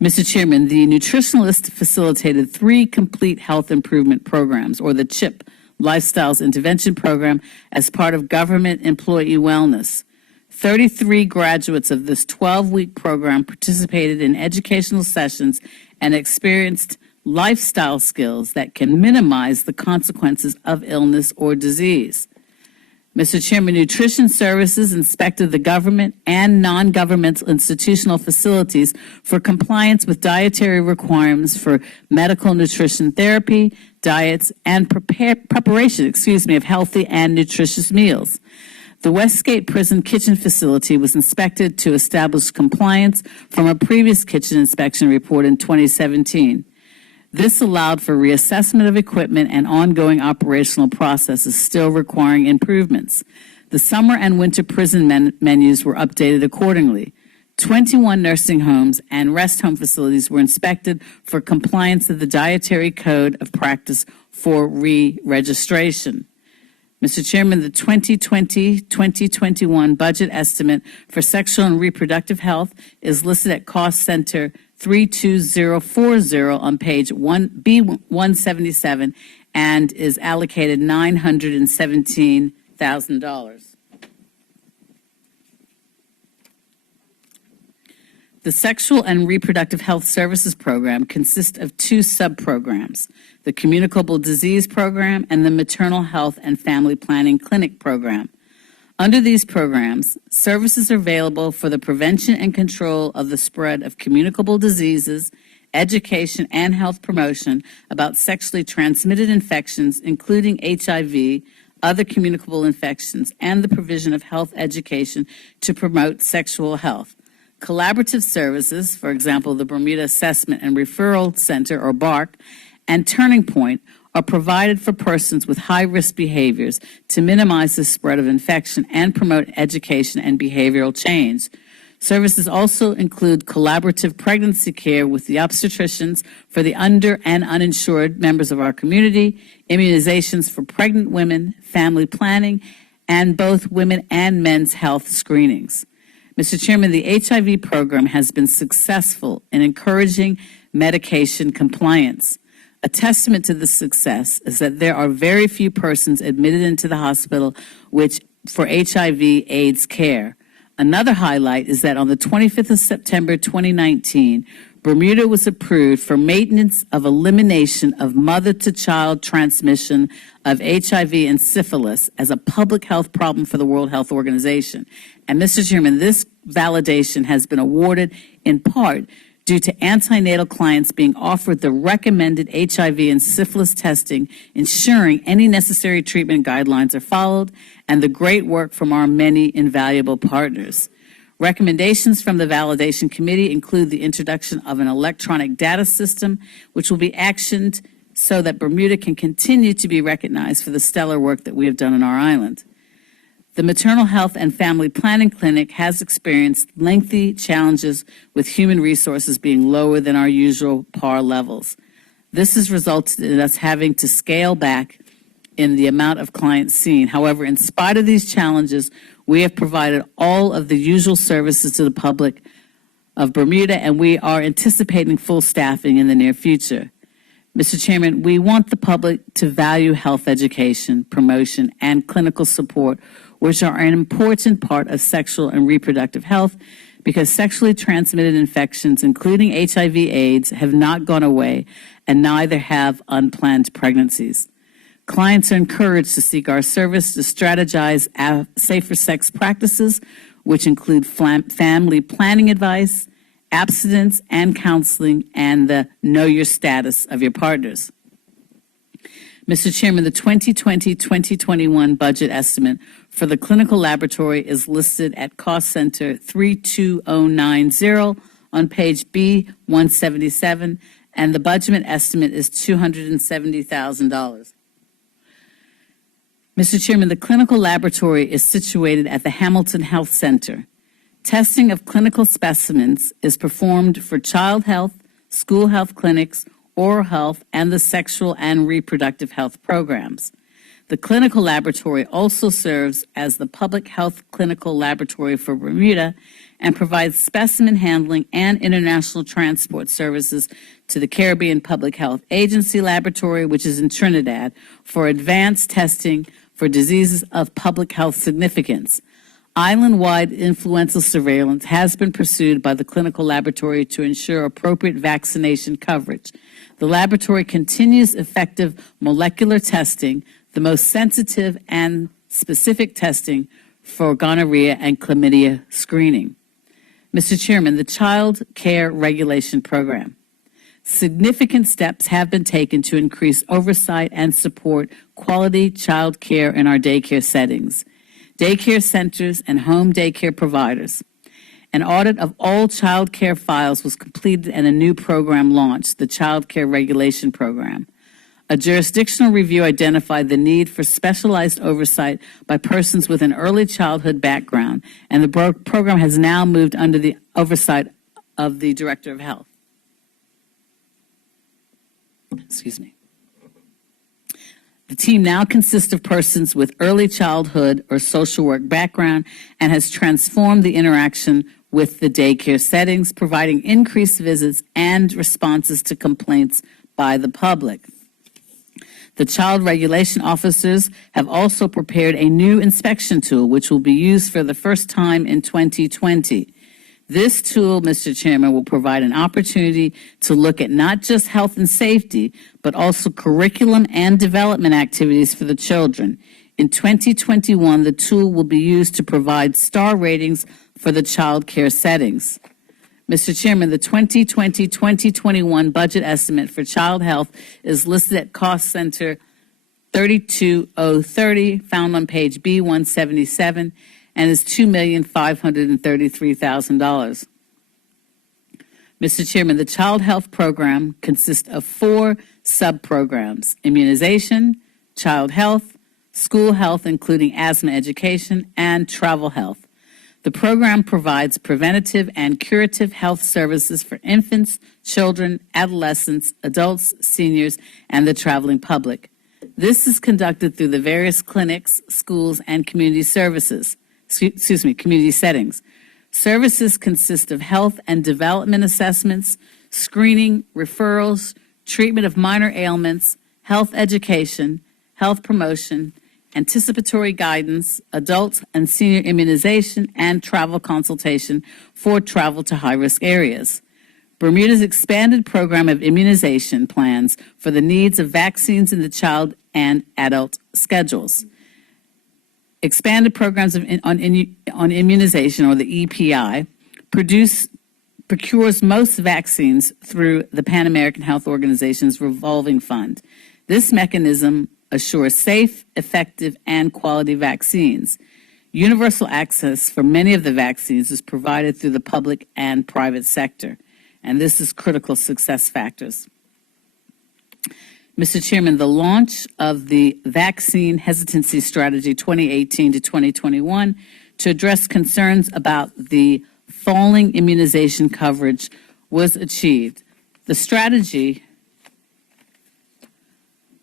Mr. Chairman, the nutritionalist facilitated 3 complete health improvement programs, or the CHIP, Lifestyles Intervention Program, as part of government employee wellness. 33 graduates of this 12-week program participated in educational sessions and experienced lifestyle skills that can minimize the consequences of illness or disease. Mr. Chairman, Nutrition Services inspected the government and non-governmental institutional facilities for compliance with dietary requirements for medical nutrition therapy, diets, and preparation of healthy and nutritious meals. The Westgate Prison Kitchen Facility was inspected to establish compliance from a previous kitchen inspection report in 2017. This allowed for reassessment of equipment and ongoing operational processes still requiring improvements. The summer and winter prison menus were updated accordingly. 21 nursing homes and rest home facilities were inspected for compliance of the Dietary Code of Practice for re-registration. Mr. Chairman, the 2020-2021 budget estimate for sexual and reproductive health is listed at Cost Center 32040 on page B177 and is allocated $917,000. The Sexual and Reproductive Health Services Program consists of two sub-programs, the Communicable Disease Program and the Maternal Health and Family Planning Clinic Program. Under these programs, services are available for the prevention and control of the spread of communicable diseases, education and health promotion about sexually transmitted infections, including HIV, other communicable infections, and the provision of health education to promote sexual health. Collaborative services, for example, the Bermuda Assessment and Referral Center, or BARC, and Turning Point are provided for persons with high-risk behaviors to minimize the spread of infection and promote education and behavioral change. Services also include collaborative pregnancy care with the obstetricians for the under and uninsured members of our community, immunizations for pregnant women, family planning, and both women and men's health screenings. Mr. Chairman, the HIV program has been successful in encouraging medication compliance. A testament to this success is that there are very few persons admitted into the hospital for HIV/AIDS care. Another highlight is that on the 25th of September 2019, Bermuda was approved for maintenance of elimination of mother-to-child transmission of HIV and syphilis as a public health problem for the World Health Organization. And Mr. Chairman, this validation has been awarded in part due to antenatal clients being offered the recommended HIV and syphilis testing, ensuring any necessary treatment guidelines are followed, and the great work from our many invaluable partners. Recommendations from the validation committee include the introduction of an electronic data system, which will be actioned so that Bermuda can continue to be recognized for the stellar work that we have done on our island. The Maternal Health and Family Planning Clinic has experienced lengthy challenges with human resources being lower than our usual par levels. This has resulted in us having to scale back in the amount of clients seen. However, in spite of these challenges, we have provided all of the usual services to the public of Bermuda, and we are anticipating full staffing in the near future. Mr. Chairman, we want the public to value health education, promotion, and clinical support, which are an important part of sexual and reproductive health, because sexually transmitted infections, including HIV/AIDS, have not gone away, and neither have unplanned pregnancies. Clients are encouraged to seek our service to strategize safer sex practices, which include family planning advice, abstinence and counseling, and the know your status of your partners. Mr. Chairman, the 2020-2021 budget estimate for the clinical laboratory is listed at Cost Center 32090 on page B177, and the budget estimate is $270,000. Mr. Chairman, the clinical laboratory is situated at the Hamilton Health Center. Testing of clinical specimens is performed for child health, school health clinics, oral health, and the sexual and reproductive health programs. The clinical laboratory also serves as the public health clinical laboratory for Bermuda and provides specimen handling and international transport services to the Caribbean Public Health Agency Laboratory, which is in Trinidad, for advanced testing for diseases of public health significance. Island-wide influenza surveillance has been pursued by the clinical laboratory to ensure appropriate vaccination coverage. The laboratory continues effective molecular testing, the most sensitive and specific testing for gonorrhea and chlamydia screening. Mr. Chairman, the Child Care Regulation Program. Significant steps have been taken to increase oversight and support quality child care in our daycare settings, daycare centers, and home daycare providers. An audit of all child care files was completed and a new program launched, the Child Care Regulation Program. A jurisdictional review identified the need for specialized oversight by persons with an early childhood background, and the program has now moved under the oversight of the Director of Health. The team now consists of persons with early childhood or social work background and has transformed the interaction with the daycare settings, providing increased visits and responses to complaints by the public. The child regulation officers have also prepared a new inspection tool, which will be used for the first time in 2020. This tool, Mr. Chairman, will provide an opportunity to look at not just health and safety, but also curriculum and development activities for the children. In 2021, the tool will be used to provide star ratings for the child care settings. Mr. Chairman, the 2020-2021 budget estimate for child health is listed at Cost Center 32030, found on page B177, and is $2,533,000. Mr. Chairman, the child health program consists of 4 sub-programs: immunization, child health, school health, including asthma education, and travel health. The program provides preventative and curative health services for infants, children, adolescents, adults, seniors, and the traveling public. This is conducted through the various clinics, schools, and community settings. Services consist of health and development assessments, screening, referrals, treatment of minor ailments, health education, health promotion, anticipatory guidance, adult and senior immunization, and travel consultation for travel to high-risk areas. Bermuda's expanded program of immunization plans for the needs of vaccines in the child and adult schedules. Expanded programs on immunization, or the EPI, procures most vaccines through the Pan American Health Organization's revolving fund. This mechanism assures safe, effective, and quality vaccines. Universal access for many of the vaccines is provided through the public and private sector, and this is critical success factors. Mr. Chairman, the launch of the Vaccine Hesitancy Strategy 2018 to 2021 to address concerns about the falling immunization coverage was achieved. The strategy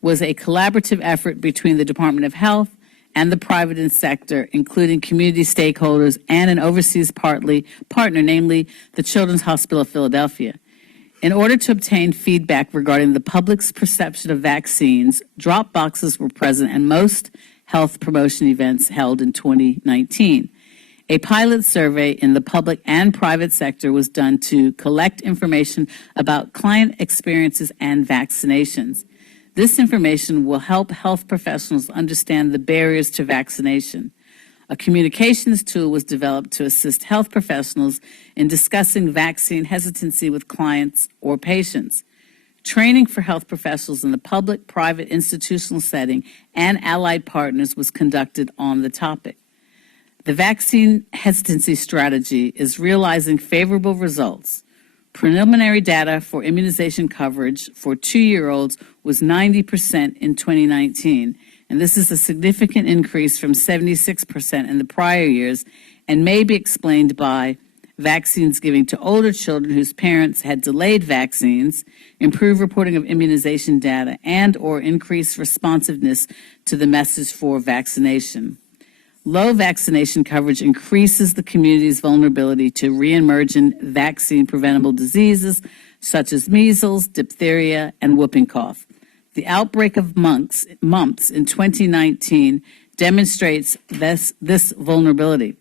was a collaborative effort between the Department of Health and the private sector, including community stakeholders and an overseas partner, namely the Children's Hospital of Philadelphia. In order to obtain feedback regarding the public's perception of vaccines, drop boxes were present at most health promotion events held in 2019. A pilot survey in the public and private sector was done to collect information about client experiences and vaccinations. This information will help health professionals understand the barriers to vaccination. A communications tool was developed to assist health professionals in discussing vaccine hesitancy with clients or patients. Training for health professionals in the public, private, institutional setting, and allied partners was conducted on the topic. The vaccine hesitancy strategy is realizing favorable results. Preliminary data for immunization coverage for 2-year-olds was 90% in 2019, and this is a significant increase from 76% in the prior years and may be explained by vaccines given to older children whose parents had delayed vaccines, improved reporting of immunization data, and or increased responsiveness to the message for vaccination. Low vaccination coverage increases the community's vulnerability to reemergent vaccine-preventable diseases such as measles, diphtheria, and whooping cough. The outbreak of mumps in 2019 demonstrates this vulnerability.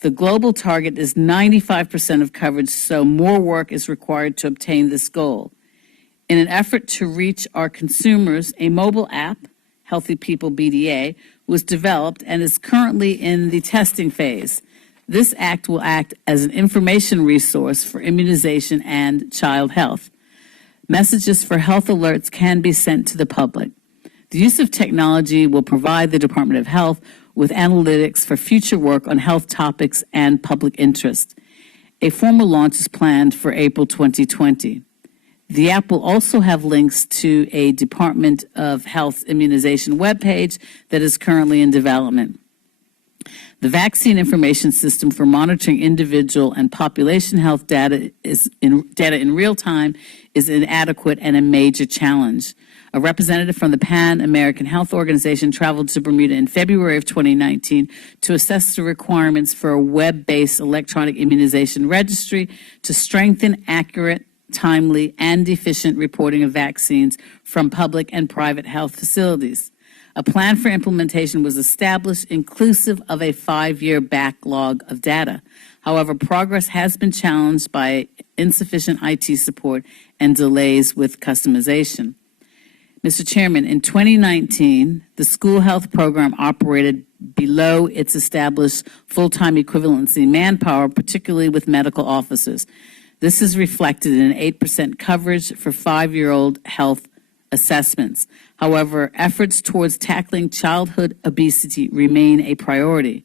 The global target is 95% of coverage, so more work is required to obtain this goal. In an effort to reach our consumers, a mobile app, Healthy People BDA, was developed and is currently in the testing phase. This act will act as an information resource for immunization and child health. Messages for health alerts can be sent to the public. The use of technology will provide the Department of Health with analytics for future work on health topics and public interest. A formal launch is planned for April 2020. The app will also have links to a Department of Health immunization webpage that is currently in development. The vaccine information system for monitoring individual and population health data in real time is inadequate and a major challenge. A representative from the Pan American Health Organization traveled to Bermuda in February of 2019 to assess the requirements for a web-based electronic immunization registry to strengthen accurate, timely, and efficient reporting of vaccines from public and private health facilities. A plan for implementation was established, inclusive of a 5-year backlog of data. However, progress has been challenged by insufficient IT support and delays with customization. Mr. Chairman, in 2019, the school health program operated below its established full-time equivalency manpower, particularly with medical officers. This is reflected in an 8% coverage for 5-year-old health assessments. However, efforts towards tackling childhood obesity remain a priority.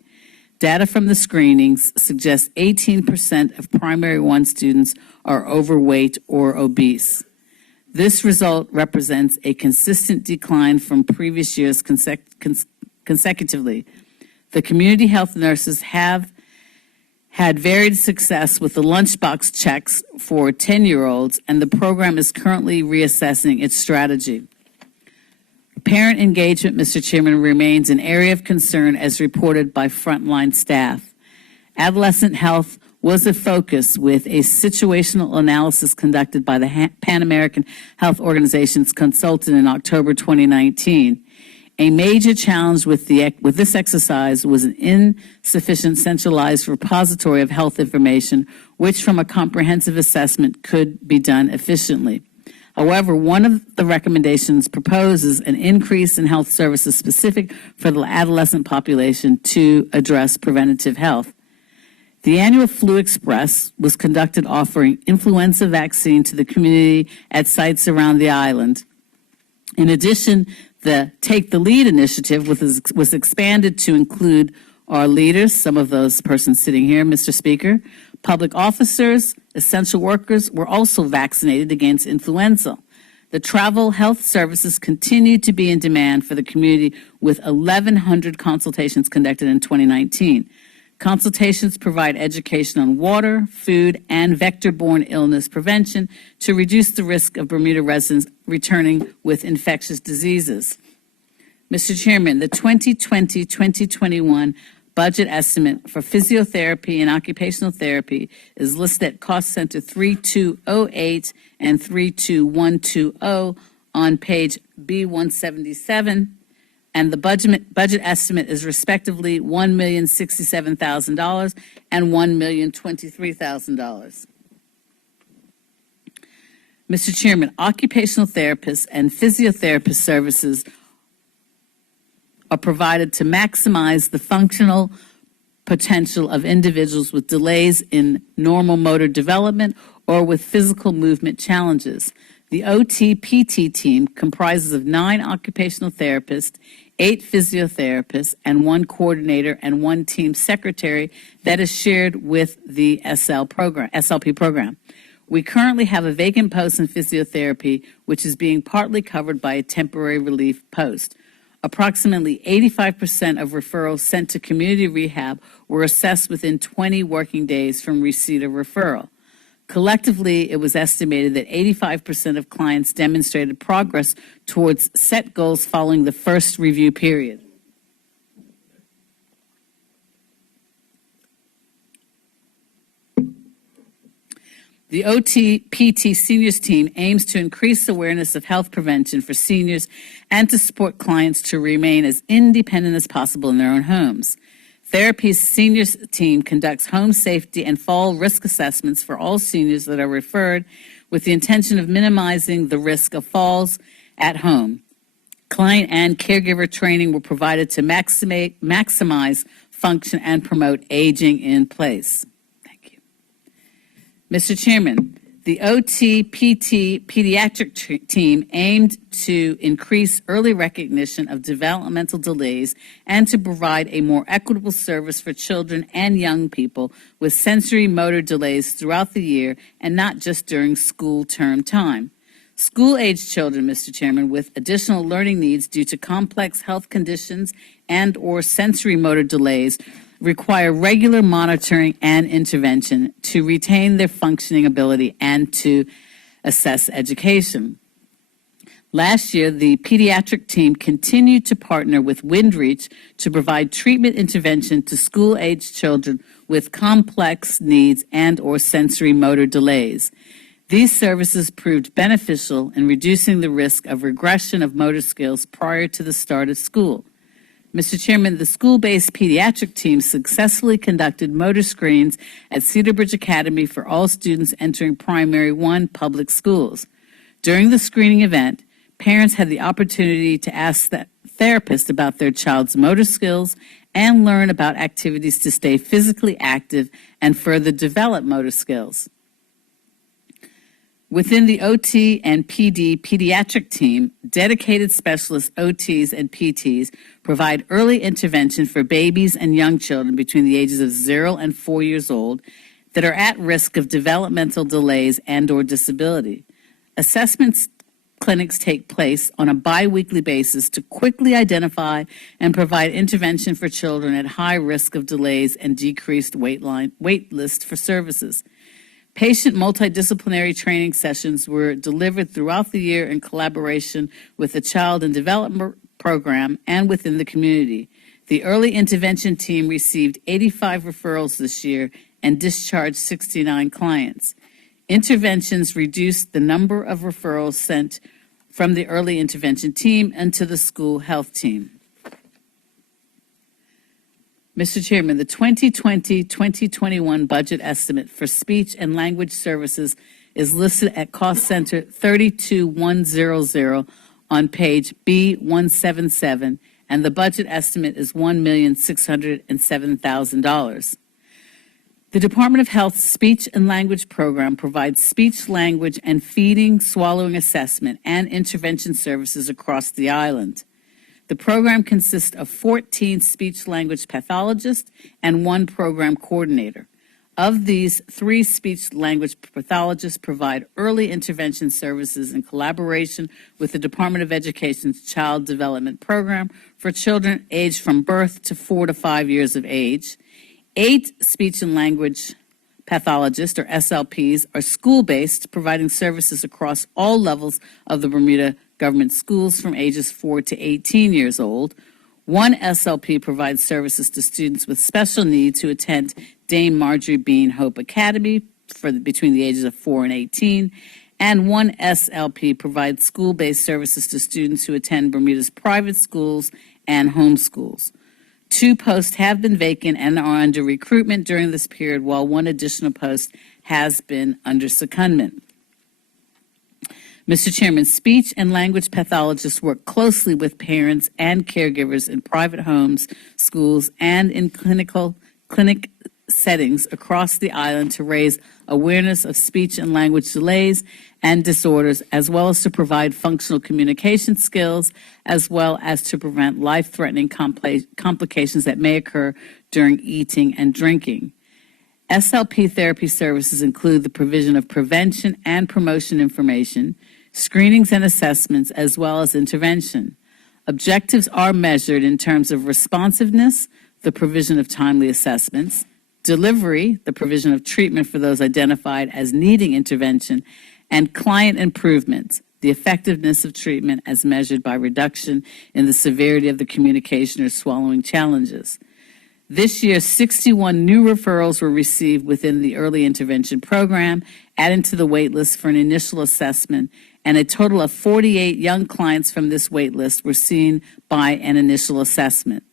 Data from the screenings suggests 18% of primary 1 students are overweight or obese. This result represents a consistent decline from previous years consecutively. The community health nurses have had varied success with the lunchbox checks for 10-year-olds, and the program is currently reassessing its strategy. Parent engagement, Mr. Chairman, remains an area of concern as reported by frontline staff. Adolescent health was a focus with a situational analysis conducted by the Pan American Health Organization's consultant in October 2019. A major challenge with this exercise was an insufficient centralized repository of health information, which from a comprehensive assessment could be done efficiently. However, one of the recommendations proposes an increase in health services specific for the adolescent population to address preventative health. The annual Flu Express was conducted offering influenza vaccine to the community at sites around the island. In addition, the Take the Lead initiative was expanded to include our leaders, some of those persons sitting here, Mr. Speaker. Public officers, essential workers were also vaccinated against influenza. The travel health services continue to be in demand for the community, with 1,100 consultations conducted in 2019. Consultations provide education on water, food, and vector-borne illness prevention to reduce the risk of Bermuda residents returning with infectious diseases. Mr. Chairman, the 2020-2021 budget estimate for physiotherapy and occupational therapy is listed at Cost Center 3208 and 32120 on page B177. And the budget estimate is respectively $1,067,000 and $1,023,000. Mr. Chairman, occupational therapists and physiotherapist services are provided to maximize the functional potential of individuals with delays in normal motor development or with physical movement challenges. The OT-PT team comprises of 9 occupational therapists, 8 physiotherapists, and 1 coordinator and 1 team secretary that is shared with the SLP program. We currently have a vacant post in physiotherapy, which is being partly covered by a temporary relief post. Approximately 85% of referrals sent to community rehab were assessed within 20 working days from receipt of referral. Collectively, it was estimated that 85% of clients demonstrated progress towards set goals following the first review period. The OT-PT seniors team aims to increase awareness of health prevention for seniors and to support clients to remain as independent as possible in their own homes. Therapy's seniors team conducts home safety and fall risk assessments for all seniors that are referred, with the intention of minimizing the risk of falls at home. Client and caregiver training were provided to maximize function and promote aging in place. Thank you. Mr. Chairman, the OT-PT pediatric team aimed to increase early recognition of developmental delays and to provide a more equitable service for children and young people with sensory motor delays throughout the year and not just during school term time. School-aged children, Mr. Chairman, with additional learning needs due to complex health conditions and or sensory motor delays require regular monitoring and intervention to retain their functioning ability and to assess education. Last year, the pediatric team continued to partner with Windreach to provide treatment intervention to school-aged children with complex needs and/or sensory motor delays. These services proved beneficial in reducing the risk of regression of motor skills prior to the start of school. Mr. Chairman, the school-based pediatric team successfully conducted motor screens at Cedar Bridge Academy for all students entering Primary 1 public schools. During the screening event, parents had the opportunity to ask the therapist about their child's motor skills and learn about activities to stay physically active and further develop motor skills. Within the OT and PD pediatric team, dedicated specialist OTs and PTs provide early intervention for babies and young children between the ages of 0 and 4 years old that are at risk of developmental delays and/or disability. Assessments clinics take place on a bi-weekly basis to quickly identify and provide intervention for children at high risk of delays and decreased wait list for services. Patient multidisciplinary training sessions were delivered throughout the year in collaboration with the Child and Development Program and within the community. The early intervention team received 85 referrals this year and discharged 69 clients. Interventions reduced the number of referrals sent from the early intervention team and to the school health team. Mr. Chairman, the 2020-2021 budget estimate for speech and language services is listed at cost center 32100 on page B177, and the budget estimate is $1,607,000. The Department of Health's Speech and Language Program provides speech, language, and feeding, swallowing assessment and intervention services across the island. The program consists of 14 speech-language pathologists and 1 program coordinator. Of these, 3 speech-language pathologists provide early intervention services in collaboration with the Department of Education's Child Development Program for children aged from birth to 4 to 5 years of age. 8 speech and language pathologists, or SLPs, are school-based, providing services across all levels of the Bermuda government schools from ages 4 to 18 years old. 1 SLP provides services to students with special needs who attend Dame Marjorie Bean Hope Academy between the ages of 4 and 18, and 1 SLP provides school-based services to students who attend Bermuda's private schools and homeschools. 2 posts have been vacant and are under recruitment during this period, while 1 additional post has been under secondment. Mr. Chairman, speech and language pathologists work closely with parents and caregivers in private homes, schools, and in clinic settings across the island to raise awareness of speech and language delays and disorders, as well as to provide functional communication skills, as well as to prevent life-threatening complications that may occur during eating and drinking. SLP therapy services include the provision of prevention and promotion information, screenings and assessments, as well as intervention. Objectives are measured in terms of responsiveness, the provision of timely assessments, delivery, the provision of treatment for those identified as needing intervention, and client improvements, the effectiveness of treatment as measured by reduction in the severity of the communication or swallowing challenges. This year, 61 new referrals were received within the early intervention program, adding to the wait list for an initial assessment, and a total of 48 young clients from this wait list were seen by an initial assessment.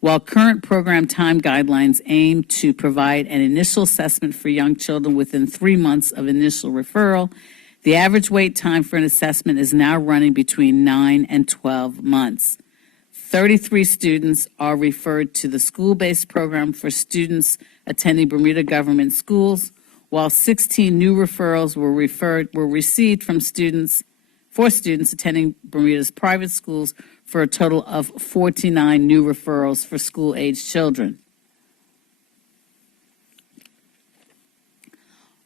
While current program time guidelines aim to provide an initial assessment for young children within 3 months of initial referral, the average wait time for an assessment is now running between 9 and 12 months. 33 students are referred to the school-based program for students attending Bermuda government schools, while 16 new referrals were received from students attending Bermuda's private schools, for a total of 49 new referrals for school-aged children.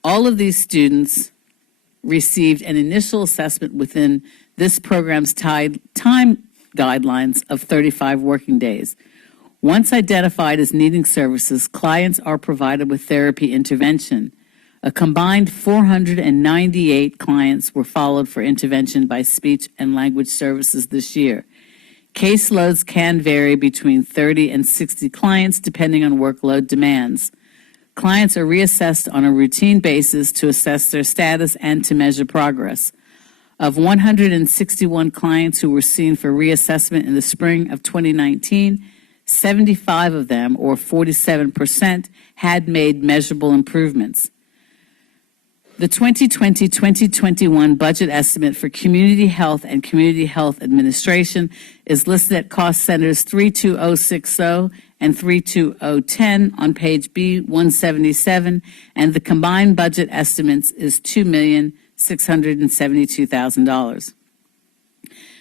All of these students received an initial assessment within this program's time guidelines of 35 working days. Once identified as needing services, clients are provided with therapy intervention. A combined 498 clients were followed for intervention by speech and language services this year. Caseloads can vary between 30 and 60 clients depending on workload demands. Clients are reassessed on a routine basis to assess their status and to measure progress. Of 161 clients who were seen for reassessment in the spring of 2019, 75 of them, or 47%, had made measurable improvements. The 2020-2021 budget estimate for Community Health and Community Health Administration is listed at cost centers 32060 and 32010 on page B177, and the combined budget estimates is $2,672,000.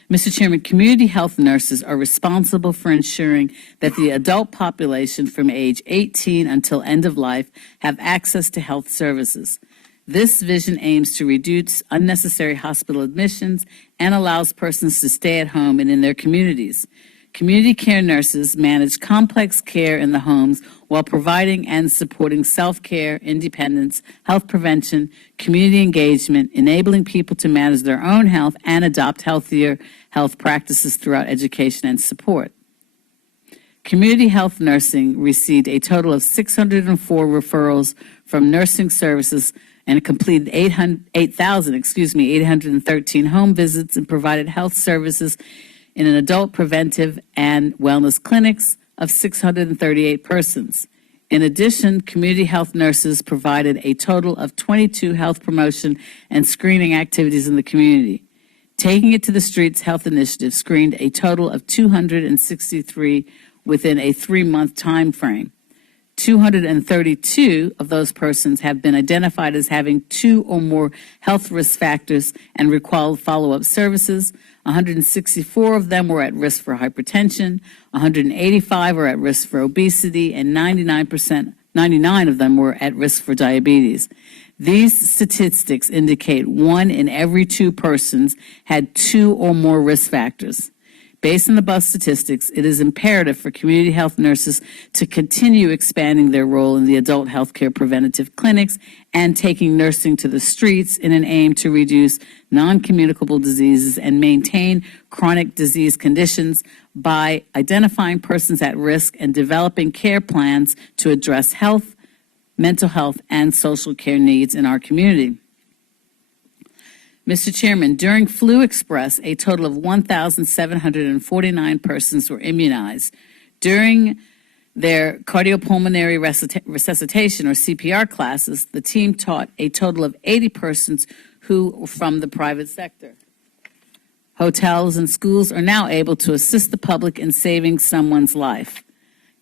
Mr. Chairman, community health nurses are responsible for ensuring that the adult population from age 18 until end of life have access to health services. This vision aims to reduce unnecessary hospital admissions and allows persons to stay at home and in their communities. Community care nurses manage complex care in the homes while providing and supporting self-care, independence, health prevention, community engagement, enabling people to manage their own health and adopt healthier health practices throughout education and support. Community health nursing received a total of 604 referrals from nursing services and completed 8,813 home visits and provided health services in an adult preventive and wellness clinics of 638 persons. In addition, community health nurses provided a total of 22 health promotion and screening activities in the community. Taking It to the Streets Health Initiative screened a total of 263 within a 3-month time frame. 232 of those persons have been identified as having 2 or more health risk factors and require follow-up services. 164 of them were at risk for hypertension, 185 are at risk for obesity, and 99 of them were at risk for diabetes. These statistics indicate 1 in every 2 persons had 2 or more risk factors. Based on the above statistics, it is imperative for community health nurses to continue expanding their role in the adult health care preventative clinics and taking nursing to the streets in an aim to reduce non-communicable diseases and maintain chronic disease conditions by identifying persons at risk and developing care plans to address health, mental health, and social care needs in our community. Mr. Chairman, during Flu Express, a total of 1,749 persons were immunized. During their cardiopulmonary resuscitation, or CPR classes, the team taught a total of 80 persons who were from the private sector. Hotels and schools are now able to assist the public in saving someone's life.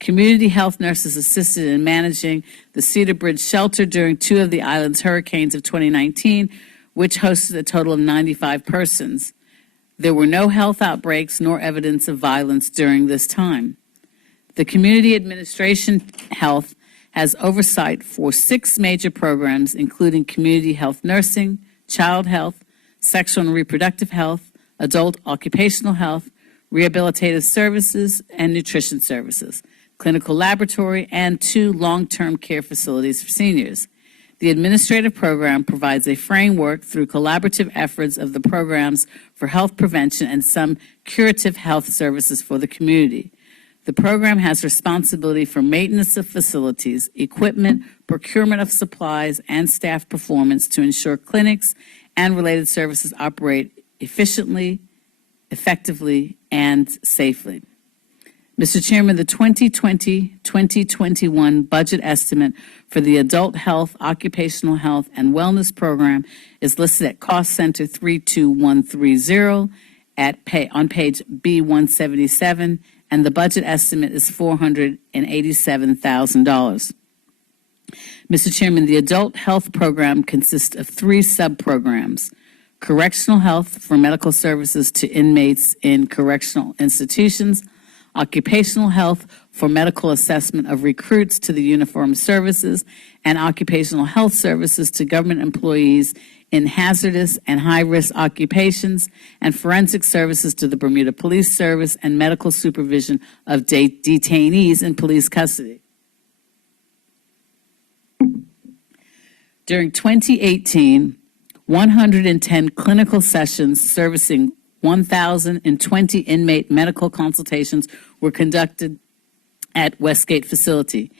Community health nurses assisted in managing the Cedar Bridge shelter during 2 of the island's hurricanes of 2019, which hosted a total of 95 persons. There were no health outbreaks nor evidence of violence during this time. The Community Administration Health has oversight for 6 major programs, including community health nursing, child health, sexual and reproductive health, adult occupational health, rehabilitative services, and nutrition services, clinical laboratory, and 2 long-term care facilities for seniors. The administrative program provides a framework through collaborative efforts of the programs for health prevention and some curative health services for the community. The program has responsibility for maintenance of facilities, equipment, procurement of supplies, and staff performance to ensure clinics and related services operate efficiently, effectively, and safely. Mr. Chairman, the 2020-2021 budget estimate for the Adult Health, Occupational Health, and Wellness Program is listed at Cost Center 32130 on page B177, and the budget estimate is $487,000. Mr. Chairman, the Adult Health Program consists of 3 sub-programs: correctional health for medical services to inmates in correctional institutions, occupational health for medical assessment of recruits to the uniformed services, and occupational health services to government employees in hazardous and high-risk occupations, and forensic services to the Bermuda Police Service and medical supervision of detainees in police custody. During 2018, 110 clinical sessions servicing 1,020 inmate medical consultations were conducted at Westgate facility.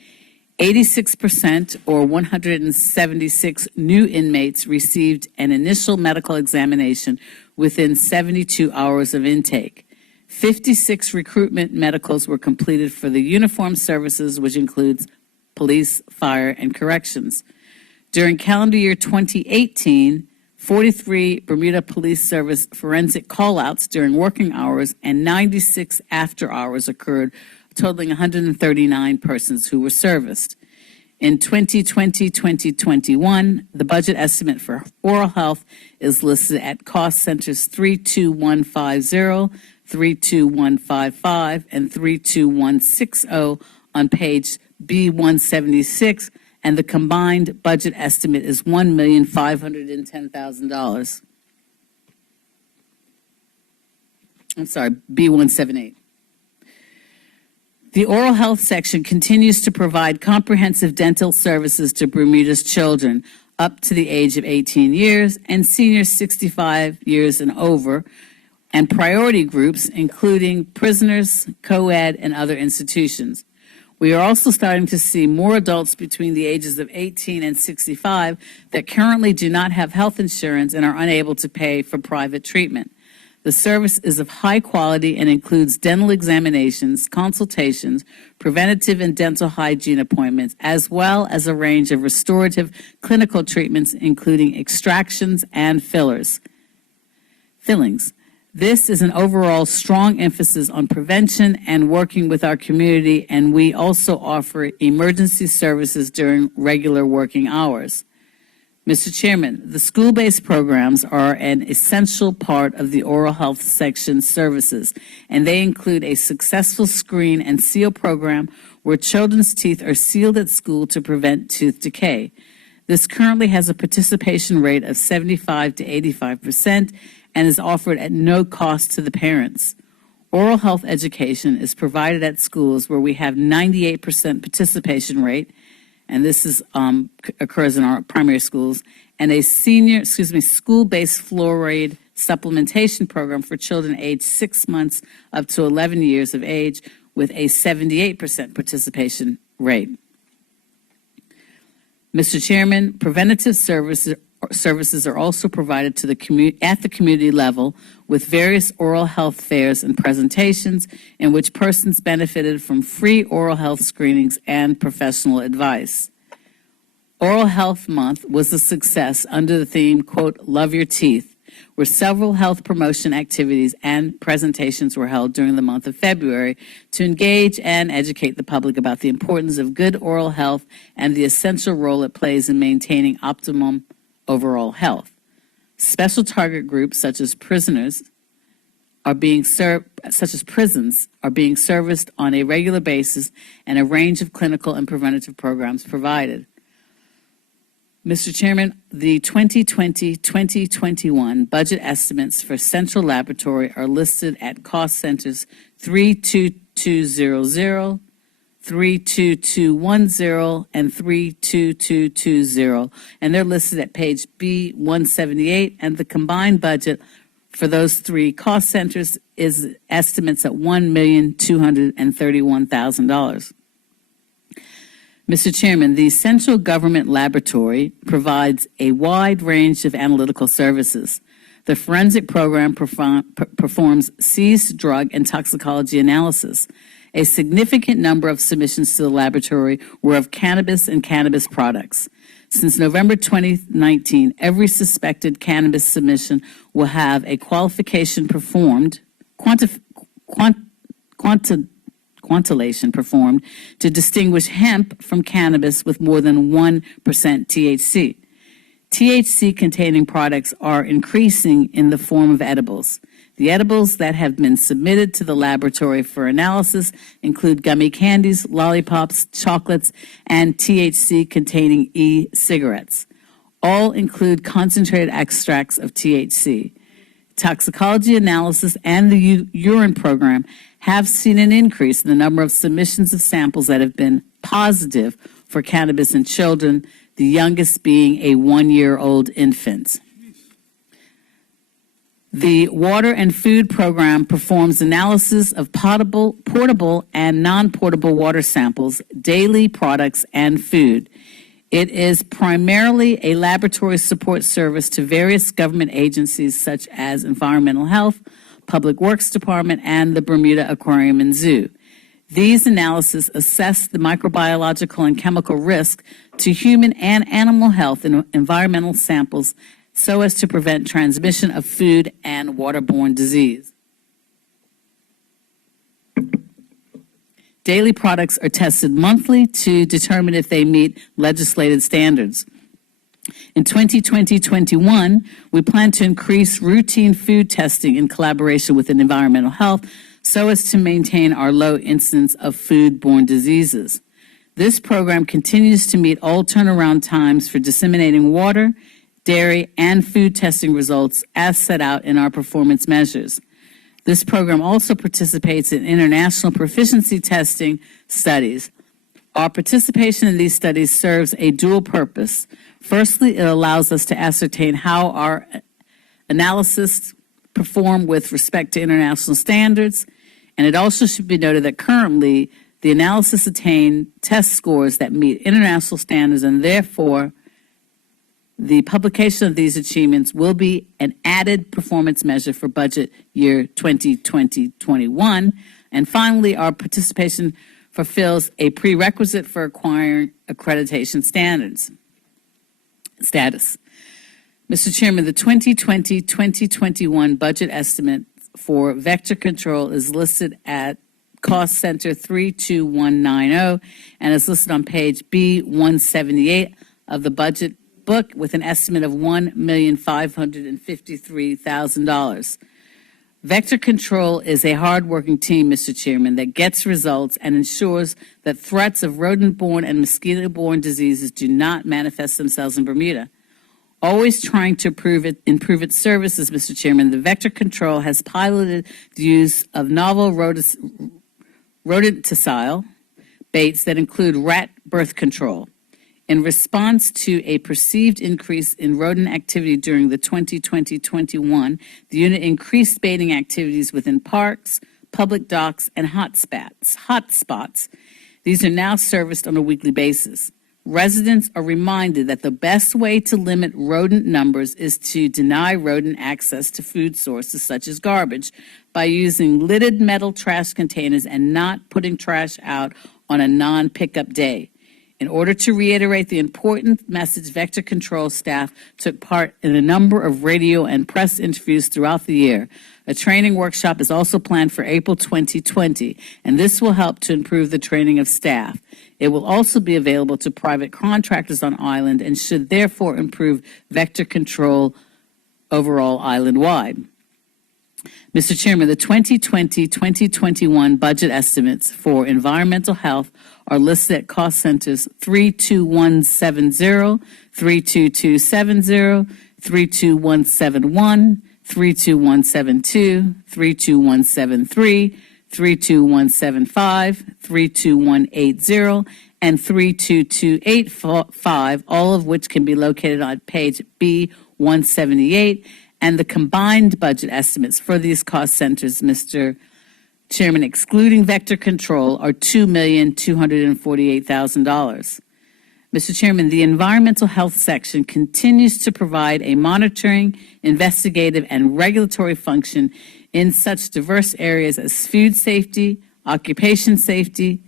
86% or 176 new inmates received an initial medical examination within 72 hours of intake. 56 recruitment medicals were completed for the uniformed services, which includes police, fire, and corrections. During calendar year 2018, 43 Bermuda Police Service forensic callouts during working hours and 96 after hours occurred, totaling 139 persons who were serviced. In 2020-2021, the budget estimate for oral health is listed at cost centers 32150, 32155, and 32160 on page B176, and the combined budget estimate is $1,510,000. I'm sorry, B178. The oral health section continues to provide comprehensive dental services to Bermuda's children up to the age of 18 years and seniors 65 years and over, and priority groups including prisoners, co-ed, and other institutions. We are also starting to see more adults between the ages of 18 and 65 that currently do not have health insurance and are unable to pay for private treatment. The service is of high quality and includes dental examinations, consultations, preventative and dental hygiene appointments, as well as a range of restorative clinical treatments, including extractions and fillings. This is an overall strong emphasis on prevention and working with our community, and we also offer emergency services during regular working hours. Mr. Chairman, the school-based programs are an essential part of the oral health section services, and they include a successful screen and seal program where children's teeth are sealed at school to prevent tooth decay. This currently has a participation rate of 75 to 85% and is offered at no cost to the parents. Oral health education is provided at schools where we have 98% participation rate, and this is occurs in our primary schools, and a school-based fluoride supplementation program for children aged 6 months up to 11 years of age with a 78% participation rate. Mr. Chairman, preventative services are also provided to the at the community level with various oral health fairs and presentations in which persons benefited from free oral health screenings and professional advice. Oral Health Month was a success under the theme, quote, Love Your Teeth, where several health promotion activities and presentations were held during the month of February to engage and educate the public about the importance of good oral health and the essential role it plays in maintaining optimum overall health. Special target groups such as prisons are being serviced on a regular basis, and a range of clinical and preventative programs provided. Mr. Chairman, the 2020-2021 budget estimates for Central Laboratory are listed at cost centers 32200, 32210, and 32220, and they're listed at page B178, and the combined budget for those three cost centers is estimates at $1,231,000. Mr. Chairman, the Central Government Laboratory provides a wide range of analytical services. The forensic program performs seized drug and toxicology analysis. A significant number of submissions to the laboratory were of cannabis and cannabis products. Since November 2019, every suspected cannabis submission will have a qualification performed, quantillation performed to distinguish hemp from cannabis with more than 1% THC. THC-containing products are increasing in the form of edibles. The edibles that have been submitted to the laboratory for analysis include gummy candies, lollipops, chocolates, and THC-containing e-cigarettes. All include concentrated extracts of THC. Toxicology analysis and the urine program have seen an increase in the number of submissions of samples that have been positive for cannabis in children. the youngest being a 1-year-old infant. The Water and Food Program performs analysis of portable and non-portable water samples, daily products, and food. It is primarily a laboratory support service to various government agencies such as Environmental Health, Public Works Department, and the Bermuda Aquarium and Zoo. These analyses assess the microbiological and chemical risk to human and animal health in environmental samples so as to prevent transmission of food and waterborne disease. Daily products are tested monthly to determine if they meet legislated standards. In 2020-21, we plan to increase routine food testing in collaboration with Environmental Health so as to maintain our low incidence of foodborne diseases. This program continues to meet all turnaround times for disseminating water, dairy, and food testing results as set out in our performance measures. This program also participates in international proficiency testing studies. Our participation in these studies serves a dual purpose. Firstly, it allows us to ascertain how our analysis perform with respect to international standards, and it also should be noted that currently the analysis attain test scores that meet international standards, and therefore the publication of these achievements will be an added performance measure for budget year 2020-21. And finally, our participation fulfills a prerequisite for acquiring accreditation status. Mr. Chairman, the 2020-2021 budget estimate for vector control is listed at Cost Center 32190 and is listed on page B178 of the budget book with an estimate of $1,553,000. Vector control is a hard-working team, Mr. Chairman, that gets results and ensures that threats of rodent-borne and mosquito-borne diseases do not manifest themselves in Bermuda. Always trying to improve its services, Mr. Chairman, the Vector Control has piloted the use of novel rodenticide baits that include rat birth control. In response to a perceived increase in rodent activity during the 2020-21, the unit increased baiting activities within parks, public docks, and hotspots. These are now serviced on a weekly basis. Residents are reminded that the best way to limit rodent numbers is to deny rodent access to food sources such as garbage by using lidded metal trash containers and not putting trash out on a non-pickup day. In order to reiterate the important message, Vector Control staff took part in a number of radio and press interviews throughout the year. A training workshop is also planned for April 2020, and this will help to improve the training of staff. It will also be available to private contractors on island and should therefore improve Vector Control overall island-wide. Mr. Chairman, the 2020-2021 budget estimates for environmental health are listed at cost centers 32170, 32270, 32171, 32172, 32173, 32175, 32180, and 32285, all of which can be located on page B178. And the combined budget estimates for these cost centers, Mr. Chairman, excluding vector control, are $2,248,000. Mr. Chairman, the environmental health section continues to provide a monitoring, investigative, and regulatory function in such diverse areas as food safety, occupation safety,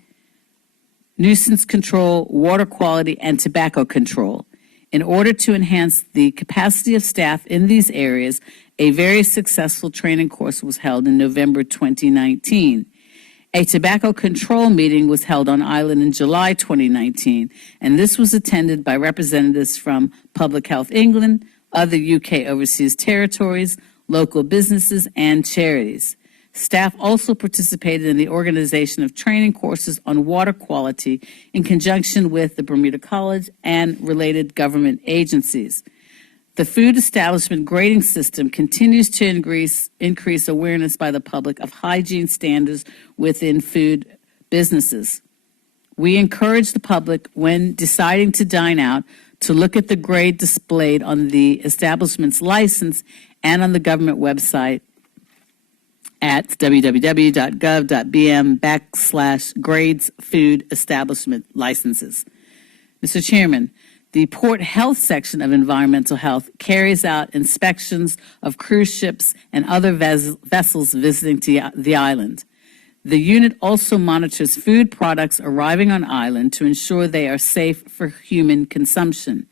nuisance control, water quality, and tobacco control. In order to enhance the capacity of staff in these areas, a very successful training course was held in November 2019. A tobacco control meeting was held on island in July 2019, and this was attended by representatives from Public Health England, other UK overseas territories, local businesses, and charities. Staff also participated in the organization of training courses on water quality in conjunction with the Bermuda College and related government agencies. The food establishment grading system continues to increase awareness by the public of hygiene standards within food businesses. We encourage the public, when deciding to dine out, to look at the grade displayed on the establishment's license and on the government website at www.gov.bm/grades food establishment licenses. Mr. Chairman, the Port Health section of Environmental Health carries out inspections of cruise ships and other vessels visiting the island. The unit also monitors food products arriving on island to ensure they are safe for human consumption.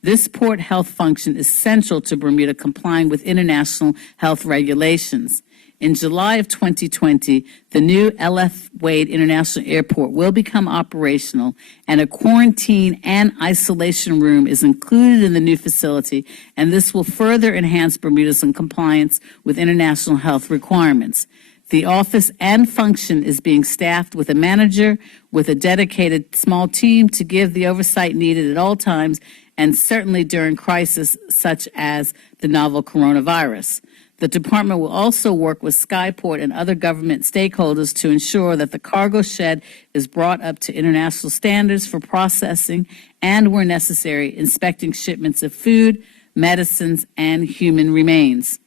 This port health function is central to Bermuda complying with international health regulations. In July of 2020, the new L.F. Wade International Airport will become operational, and a quarantine and isolation room is included in the new facility, and this will further enhance Bermuda's compliance with international health requirements. The office and function is being staffed with a manager with a dedicated small team to give the oversight needed at all times, and certainly during crises such as the novel coronavirus. The department will also work with Skyport and other government stakeholders to ensure that the cargo shed is brought up to international standards for processing and, where necessary, inspecting shipments of food, medicines, and human remains.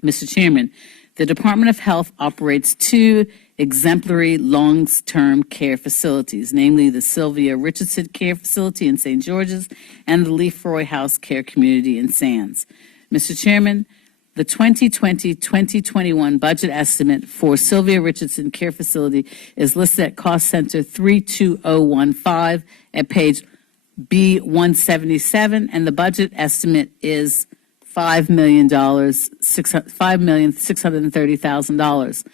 Mr. Chairman, the Department of Health operates 2 exemplary long-term care facilities, namely the Sylvia Richardson Care Facility in St. George's and the Lefroy House Care Community in Sands. Mr. Chairman, the 2020-2021 budget estimate for Sylvia Richardson Care Facility is listed at Cost Center 32015 at page B177, and the budget estimate is $5,630,000.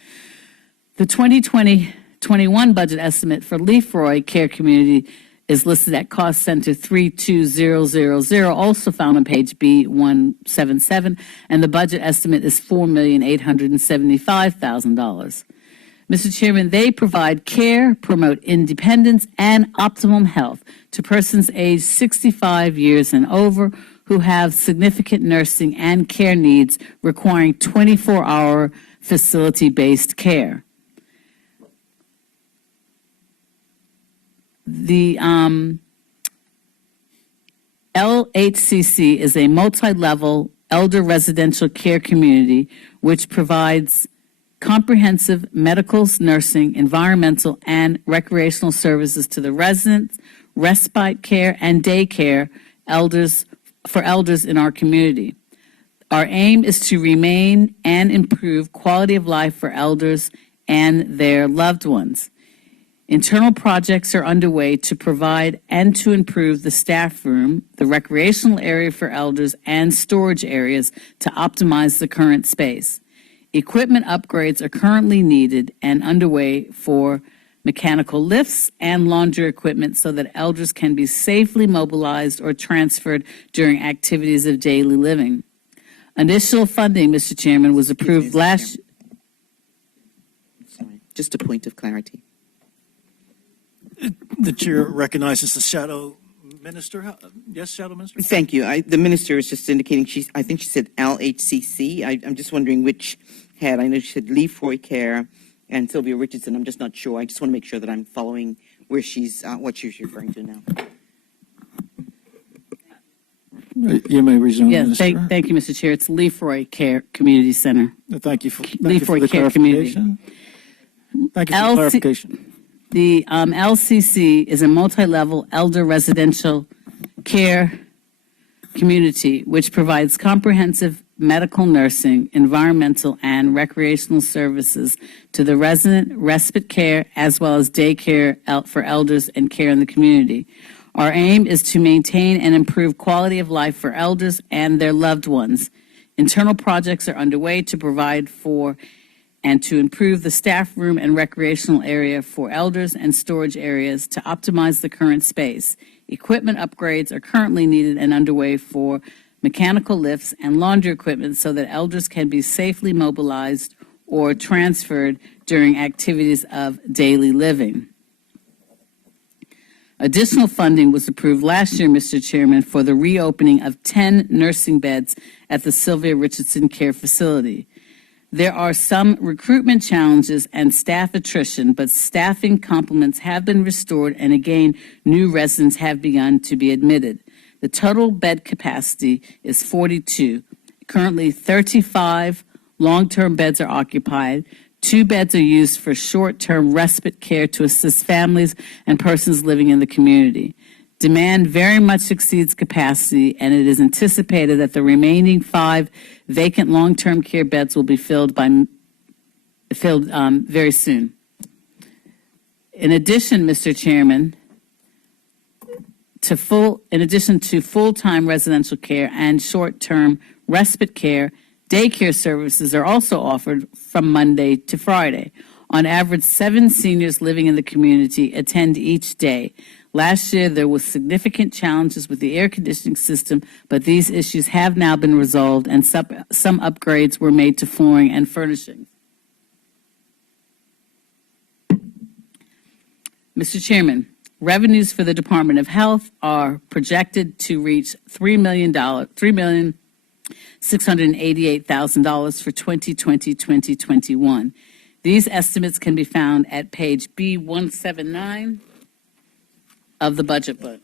The 2020-21 budget estimate for Lefroy Care Community is listed at Cost Center 32000, also found on page B177, and the budget estimate is $4,875,000. Mr. Chairman, they provide care, promote independence, and optimum health to persons aged 65 years and over who have significant nursing and care needs requiring 24-hour facility-based care. The LHCC is a multi-level elder residential care community which provides comprehensive medical, nursing, environmental, and recreational services to the residents, respite care, and daycare for elders in our community. Our aim is to remain and improve quality of life for elders and their loved ones. Internal projects are underway to provide and to improve the staff room, the recreational area for elders, and storage areas to optimize the current space. Equipment upgrades are currently needed and underway for mechanical lifts and laundry equipment so that elders can be safely mobilized or transferred during activities of daily living. Additional funding, Mr. Chairman, was approved last... Sorry, just a point of clarity. The chair recognizes the shadow minister. Yes, shadow minister? Thank you. The minister is just indicating, I think she said LHCC. I'm just wondering which head. I know she said Lefroy Care and Sylvia Richardson. I'm just not sure. I just want to make sure that I'm following where she's, what she's referring to now. You may resume, Yes, Minister. thank you, Mr. Chair. It's Lefroy Care Community Center. Thank you for Lefroy the Care Community. clarification. Thank you for the clarification. The LCC is a multi-level elder residential care community which provides comprehensive medical, nursing, environmental, and recreational services to the resident, respite care, as well as daycare for elders and care in the community. Our aim is to maintain and improve quality of life for elders and their loved ones. Internal projects are underway to provide for and to improve the staff room and recreational area for elders and storage areas to optimize the current space. Equipment upgrades are currently needed and underway for mechanical lifts and laundry equipment so that elders can be safely mobilized or transferred during activities of daily living. Additional funding was approved last year, Mr. Chairman, for the reopening of 10 nursing beds at the Sylvia Richardson Care Facility. There are some recruitment challenges and staff attrition, but staffing complements have been restored, and again, new residents have begun to be admitted. The total bed capacity is 42. Currently, 35 long-term beds are occupied. 2 beds are used for short-term respite care to assist families and persons living in the community. Demand very much exceeds capacity, and it is anticipated that the remaining 5 vacant long-term care beds will be filled very soon. In addition, Mr. Chairman, in addition to full-time residential care and short-term respite care, daycare services are also offered from Monday to Friday. On average, 7 seniors living in the community attend each day. Last year, there was significant challenges with the air conditioning system, but these issues have now been resolved, and some upgrades were made to flooring and furnishings. Mr. Chairman, revenues for the Department of Health are projected to reach $3,688,000 for 2020-2021. These estimates can be found at page B179 of the budget book.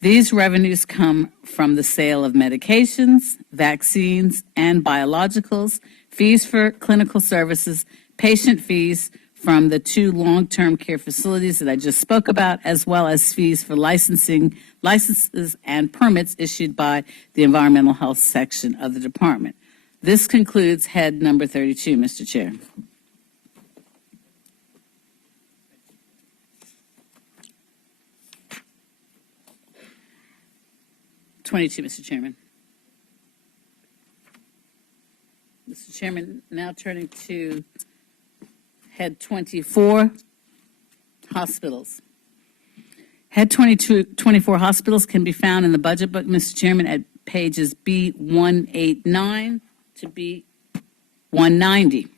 These revenues come from the sale of medications, vaccines, and biologicals, fees for clinical services, patient fees from the 2 long-term care facilities that I just spoke about, as well as fees for licenses and permits issued by the Environmental Health section of the department. This concludes head number 32, Mr. Chair. Mr. Chairman. Mr. Chairman, now turning to Head 24, hospitals. Head 24 hospitals can be found in the budget book, Mr. Chairman, at pages B189 to B190.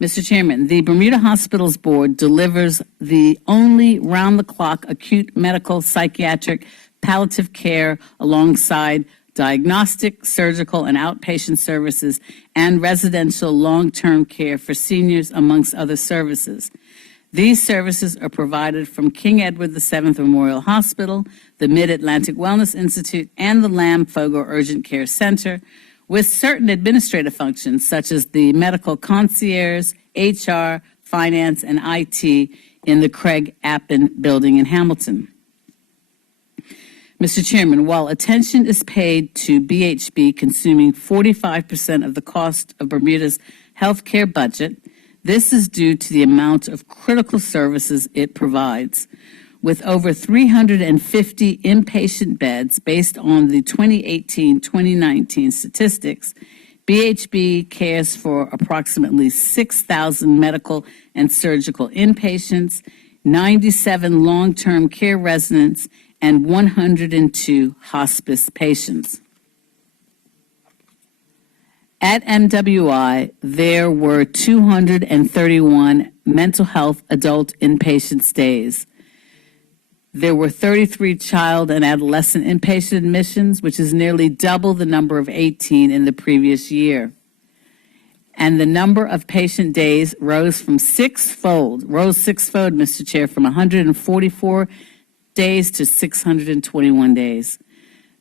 Mr. Chairman, the Bermuda Hospitals Board delivers the only round-the-clock acute medical, psychiatric, palliative care alongside diagnostic, surgical, and outpatient services, and residential long-term care for seniors, amongst other services. These services are provided from King Edward VII Memorial Hospital, the Mid-Atlantic Wellness Institute, and the Lamb-Fogo Urgent Care Center, with certain administrative functions such as the medical concierge, HR, finance, and IT in the Craig Appin Building in Hamilton. Mr. Chairman, while attention is paid to BHB consuming 45% of the cost of Bermuda's healthcare budget, this is due to the amount of critical services it provides. With over 350 inpatient beds based on the 2018-2019 statistics, BHB cares for approximately 6,000 medical and surgical inpatients, 97 long-term care residents, and 102 hospice patients. At MWI, there were 231 mental health adult inpatient stays. There were 33 child and adolescent inpatient admissions, which is nearly double the number of 18 in the previous year. And the number of patient days rose sixfold, Mr. Chair, from 144 days to 621 days.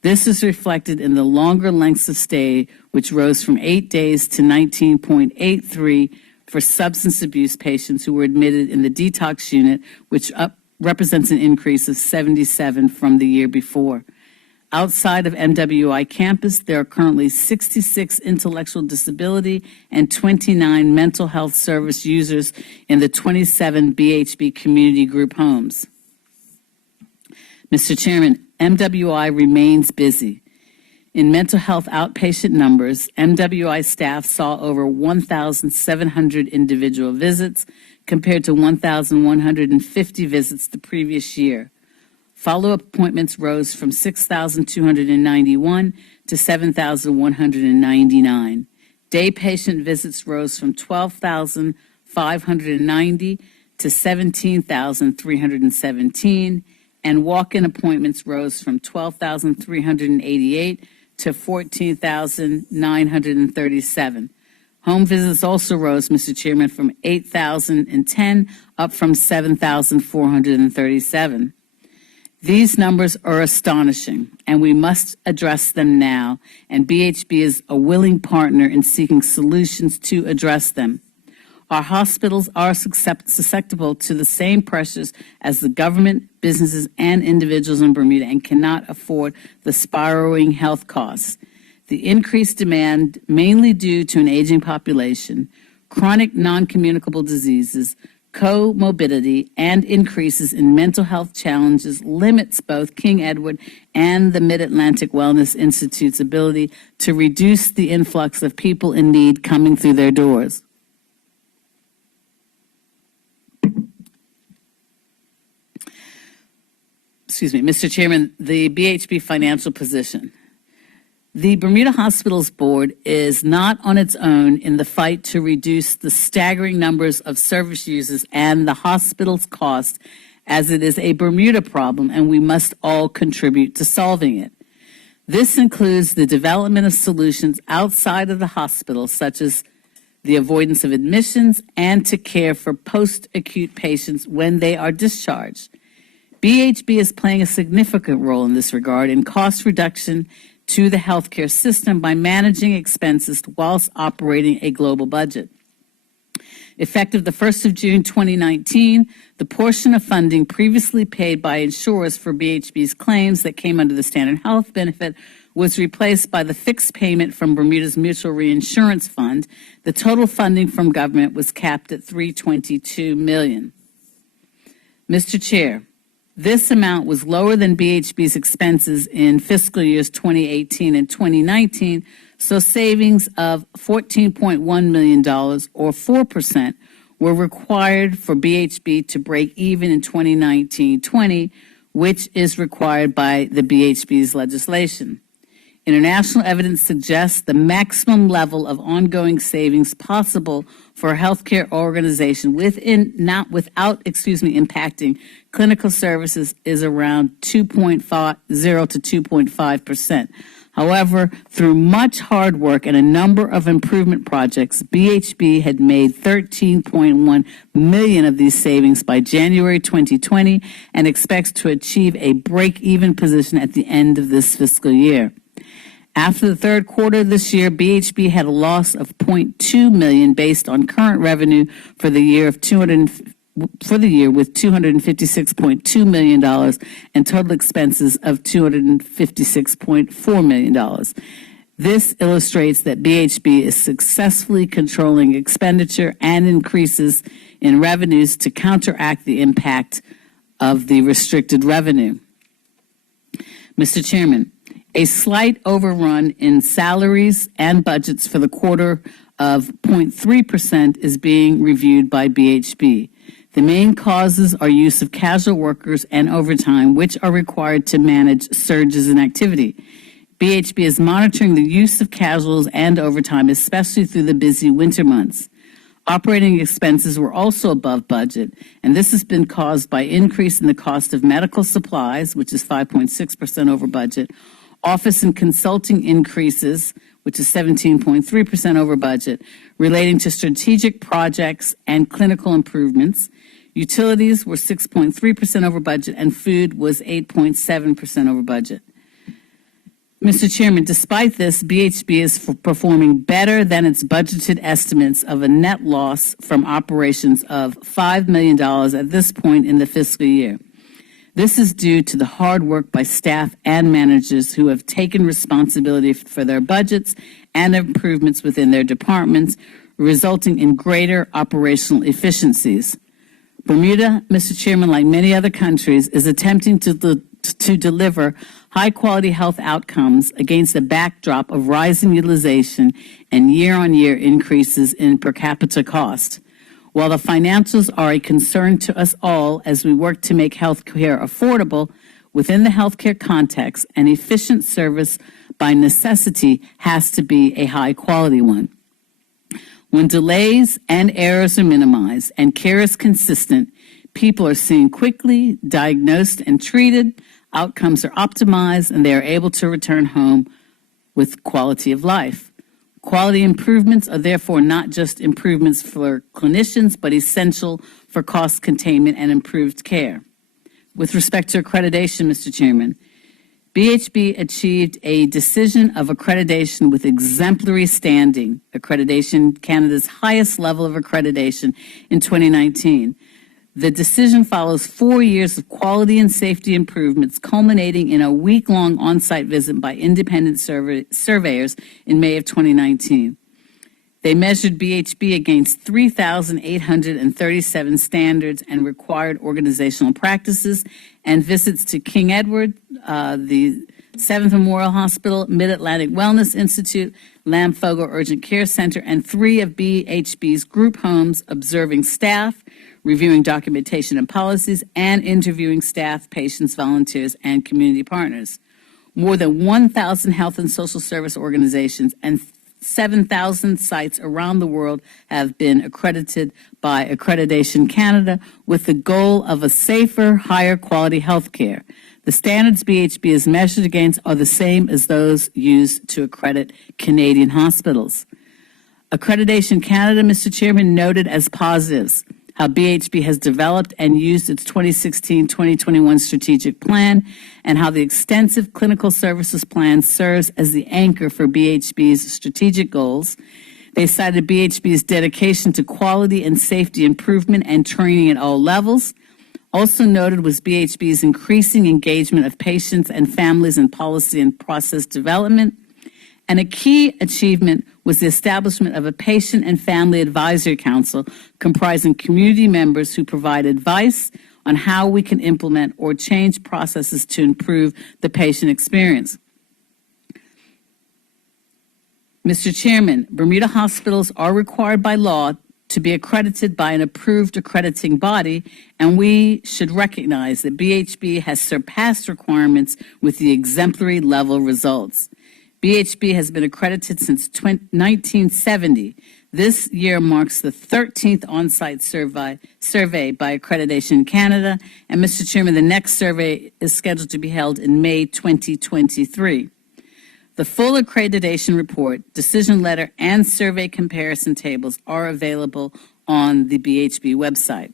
This is reflected in the longer lengths of stay, which rose from 8 days to 19.83 for substance abuse patients who were admitted in the detox unit, which represents an increase of 77 from the year before. Outside of MWI campus, there are currently 66 intellectual disability and 29 mental health service users in the 27 BHB community group homes. Mr. Chairman, MWI remains busy. In mental health outpatient numbers, MWI staff saw over 1,700 individual visits compared to 1,150 visits the previous year. Follow-up appointments rose from 6,291 to 7,199. Day patient visits rose from 12,590 to 17,317, and walk-in appointments rose from 12,388 to 14,937. Home visits also rose, Mr. Chairman, from 8,010 up from 7,437. These numbers are astonishing, and we must address them now, and BHB is a willing partner in seeking solutions to address them. Our hospitals are susceptible to the same pressures as the government, businesses, and individuals in Bermuda and cannot afford the spiraling health costs. The increased demand, mainly due to an aging population, chronic non-communicable diseases, comorbidity, and increases in mental health challenges limits both King Edward and the Mid-Atlantic Wellness Institute's ability to reduce the influx of people in need coming through their doors. Excuse me, Mr. Chairman, the BHB financial position. The Bermuda Hospitals Board is not on its own in the fight to reduce the staggering numbers of service users and the hospital's cost, as it is a Bermuda problem and we must all contribute to solving it. This includes the development of solutions outside of the hospital, such as the avoidance of admissions and to care for post-acute patients when they are discharged. BHB is playing a significant role in this regard in cost reduction to the healthcare system by managing expenses whilst operating a global budget. Effective the 1st of June 2019, the portion of funding previously paid by insurers for BHB's claims that came under the standard health benefit was replaced by the fixed payment from Bermuda's Mutual Reinsurance Fund. The total funding from government was capped at $322 million. Mr. Chair, this amount was lower than BHB's expenses in fiscal years 2018 and 2019, so savings of $14.1 million, or 4%, were required for BHB to break even in 2019-20, which is required by the BHB's legislation. International evidence suggests the maximum level of ongoing savings possible for a healthcare organization without impacting clinical services is around 2.50 to 2.5%. However, through much hard work and a number of improvement projects, BHB had made $13.1 million of these savings by January 2020 and expects to achieve a break-even position at the end of this fiscal year. After the third quarter of this year, BHB had a loss of $0.2 million based on current revenue for the year with $256.2 million and total expenses of $256.4 million. This illustrates that BHB is successfully controlling expenditure and increases in revenues to counteract the impact of the restricted revenue. Mr. Chairman, a slight overrun in salaries and budgets for the quarter of 0.3% is being reviewed by BHB. The main causes are use of casual workers and overtime, which are required to manage surges in activity. BHB is monitoring the use of casuals and overtime, especially through the busy winter months. Operating expenses were also above budget, and this has been caused by increase in the cost of medical supplies, which is 5.6% over budget, office and consulting increases, which is 17.3% over budget, relating to strategic projects and clinical improvements. Utilities were 6.3% over budget, and food was 8.7% over budget. Mr. Chairman, despite this, BHB is performing better than its budgeted estimates of a net loss from operations of $5 million at this point in the fiscal year. This is due to the hard work by staff and managers who have taken responsibility for their budgets and improvements within their departments, resulting in greater operational efficiencies. Bermuda, Mr. Chairman, like many other countries, is attempting to deliver high-quality health outcomes against the backdrop of rising utilization and year-on-year increases in per capita cost. While the financials are a concern to us all as we work to make health care affordable, within the healthcare context, an efficient service by necessity has to be a high-quality one. When delays and errors are minimized and care is consistent, people are seen quickly, diagnosed and treated, outcomes are optimized, and they are able to return home with quality of life. Quality improvements are therefore not just improvements for clinicians, but essential for cost containment and improved care. With respect to accreditation, Mr. Chairman, BHB achieved a decision of accreditation with exemplary standing, Accreditation Canada's highest level of accreditation in 2019. The decision follows 4 years of quality and safety improvements, culminating in a week-long on-site visit by independent surveyors in May of 2019. They measured BHB against 3,837 standards and required organizational practices and visits to King Edward, the 7th Memorial Hospital, Mid-Atlantic Wellness Institute, Lamfogo Urgent Care Center, and 3 of BHB's group homes, observing staff, reviewing documentation and policies, and interviewing staff, patients, volunteers, and community partners. More than 1,000 health and social service organizations and 7,000 sites around the world have been accredited by Accreditation Canada with the goal of a safer, higher quality health care. The standards BHB is measured against are the same as those used to accredit Canadian hospitals. Accreditation Canada, Mr. Chairman, noted as positives how BHB has developed and used its 2016-2021 strategic plan, and how the extensive clinical services plan serves as the anchor for BHB's strategic goals. They cited BHB's dedication to quality and safety improvement and training at all levels. Also noted was BHB's increasing engagement of patients and families in policy and process development. And a key achievement was the establishment of a patient and family advisory council comprising community members who provide advice on how we can implement or change processes to improve the patient experience. Mr. Chairman, Bermuda hospitals are required by law to be accredited by an approved accrediting body, and we should recognize that BHB has surpassed requirements with the exemplary level results. BHB has been accredited since 1970. This year marks the 13th on-site survey by Accreditation Canada, and Mr. Chairman, the next survey is scheduled to be held in May 2023. The full accreditation report, decision letter, and survey comparison tables are available on the BHB website.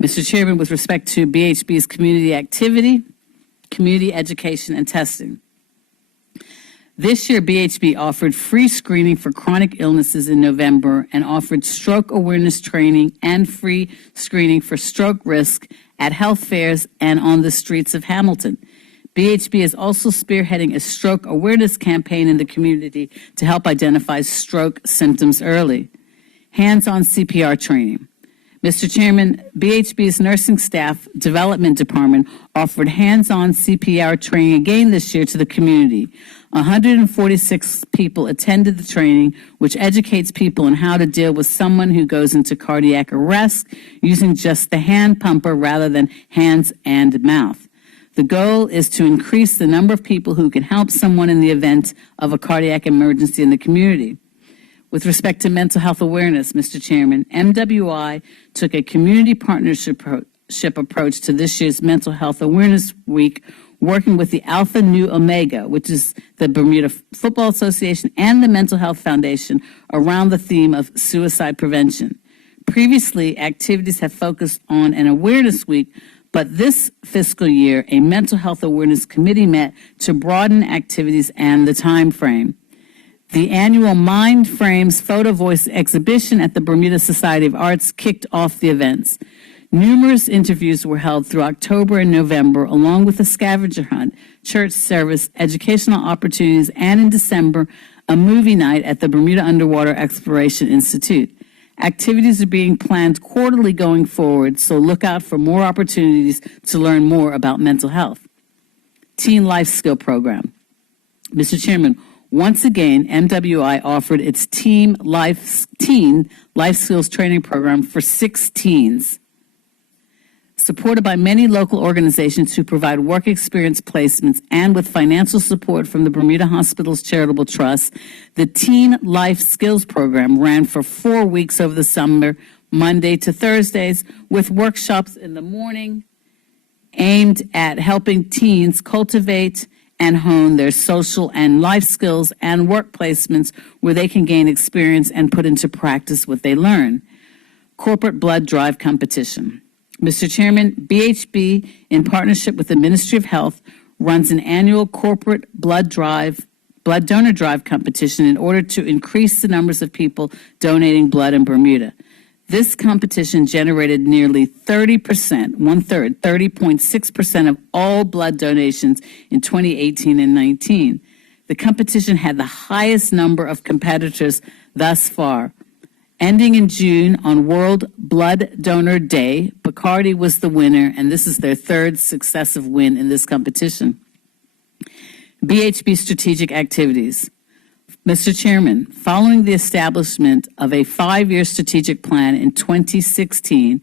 Mr. Chairman, with respect to BHB's community activity, community education, and testing. This year, BHB offered free screening for chronic illnesses in November and offered stroke awareness training and free screening for stroke risk at health fairs and on the streets of Hamilton. BHB is also spearheading a stroke awareness campaign in the community to help identify stroke symptoms early. Hands-on CPR training. Mr. Chairman, BHB's Nursing Staff Development Department offered hands-on CPR training again this year to the community. 146 people attended the training, which educates people on how to deal with someone who goes into cardiac arrest using just the hand pumper rather than hands and mouth. The goal is to increase the number of people who can help someone in the event of a cardiac emergency in the community. With respect to mental health awareness, Mr. Chairman, MWI took a community partnership approach to this year's Mental Health Awareness Week, working with the Alpha Nu Omega, which is the Bermuda Football Association, and the Mental Health Foundation around the theme of suicide prevention. Previously, activities have focused on an awareness week, but this fiscal year, a mental health awareness committee met to broaden activities and the time frame. The annual Mind Frames Photo Voice exhibition at the Bermuda Society of Arts kicked off the events. Numerous interviews were held through October and November, along with a scavenger hunt, church service, educational opportunities, and in December, a movie night at the Bermuda Underwater Exploration Institute. Activities are being planned quarterly going forward, so look out for more opportunities to learn more about mental health. Teen Life Skill Program. Mr. Chairman, once again, MWI offered its Teen Life Skills Training Program for 6 teens. Supported by many local organizations who provide work experience placements and with financial support from the Bermuda Hospitals Charitable Trust, the Teen Life Skills Program ran for 4 weeks over the summer, Monday to Thursdays, with workshops in the morning aimed at helping teens cultivate and hone their social and life skills and work placements where they can gain experience and put into practice what they learn. Corporate blood drive competition. Mr. Chairman, BHB, in partnership with the Ministry of Health, runs an annual corporate blood donor drive competition in order to increase the numbers of people donating blood in Bermuda. This competition generated nearly 30%, 30.6% of all blood donations in 2018 and 19. The competition had the highest number of competitors thus far. Ending in June on World Blood Donor Day, Bacardi was the winner, and this is their third successive win in this competition. Bhp Strategic Activities. Mr. Chairman, following the establishment of a 5-year strategic plan in 2016,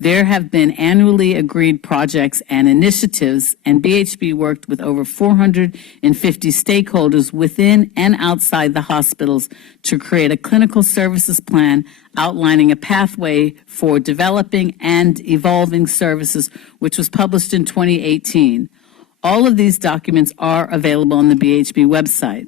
there have been annually agreed projects and initiatives, and BHB worked with over 450 stakeholders within and outside the hospitals to create a clinical services plan outlining a pathway for developing and evolving services, which was published in 2018. All of these documents are available on the BHB website.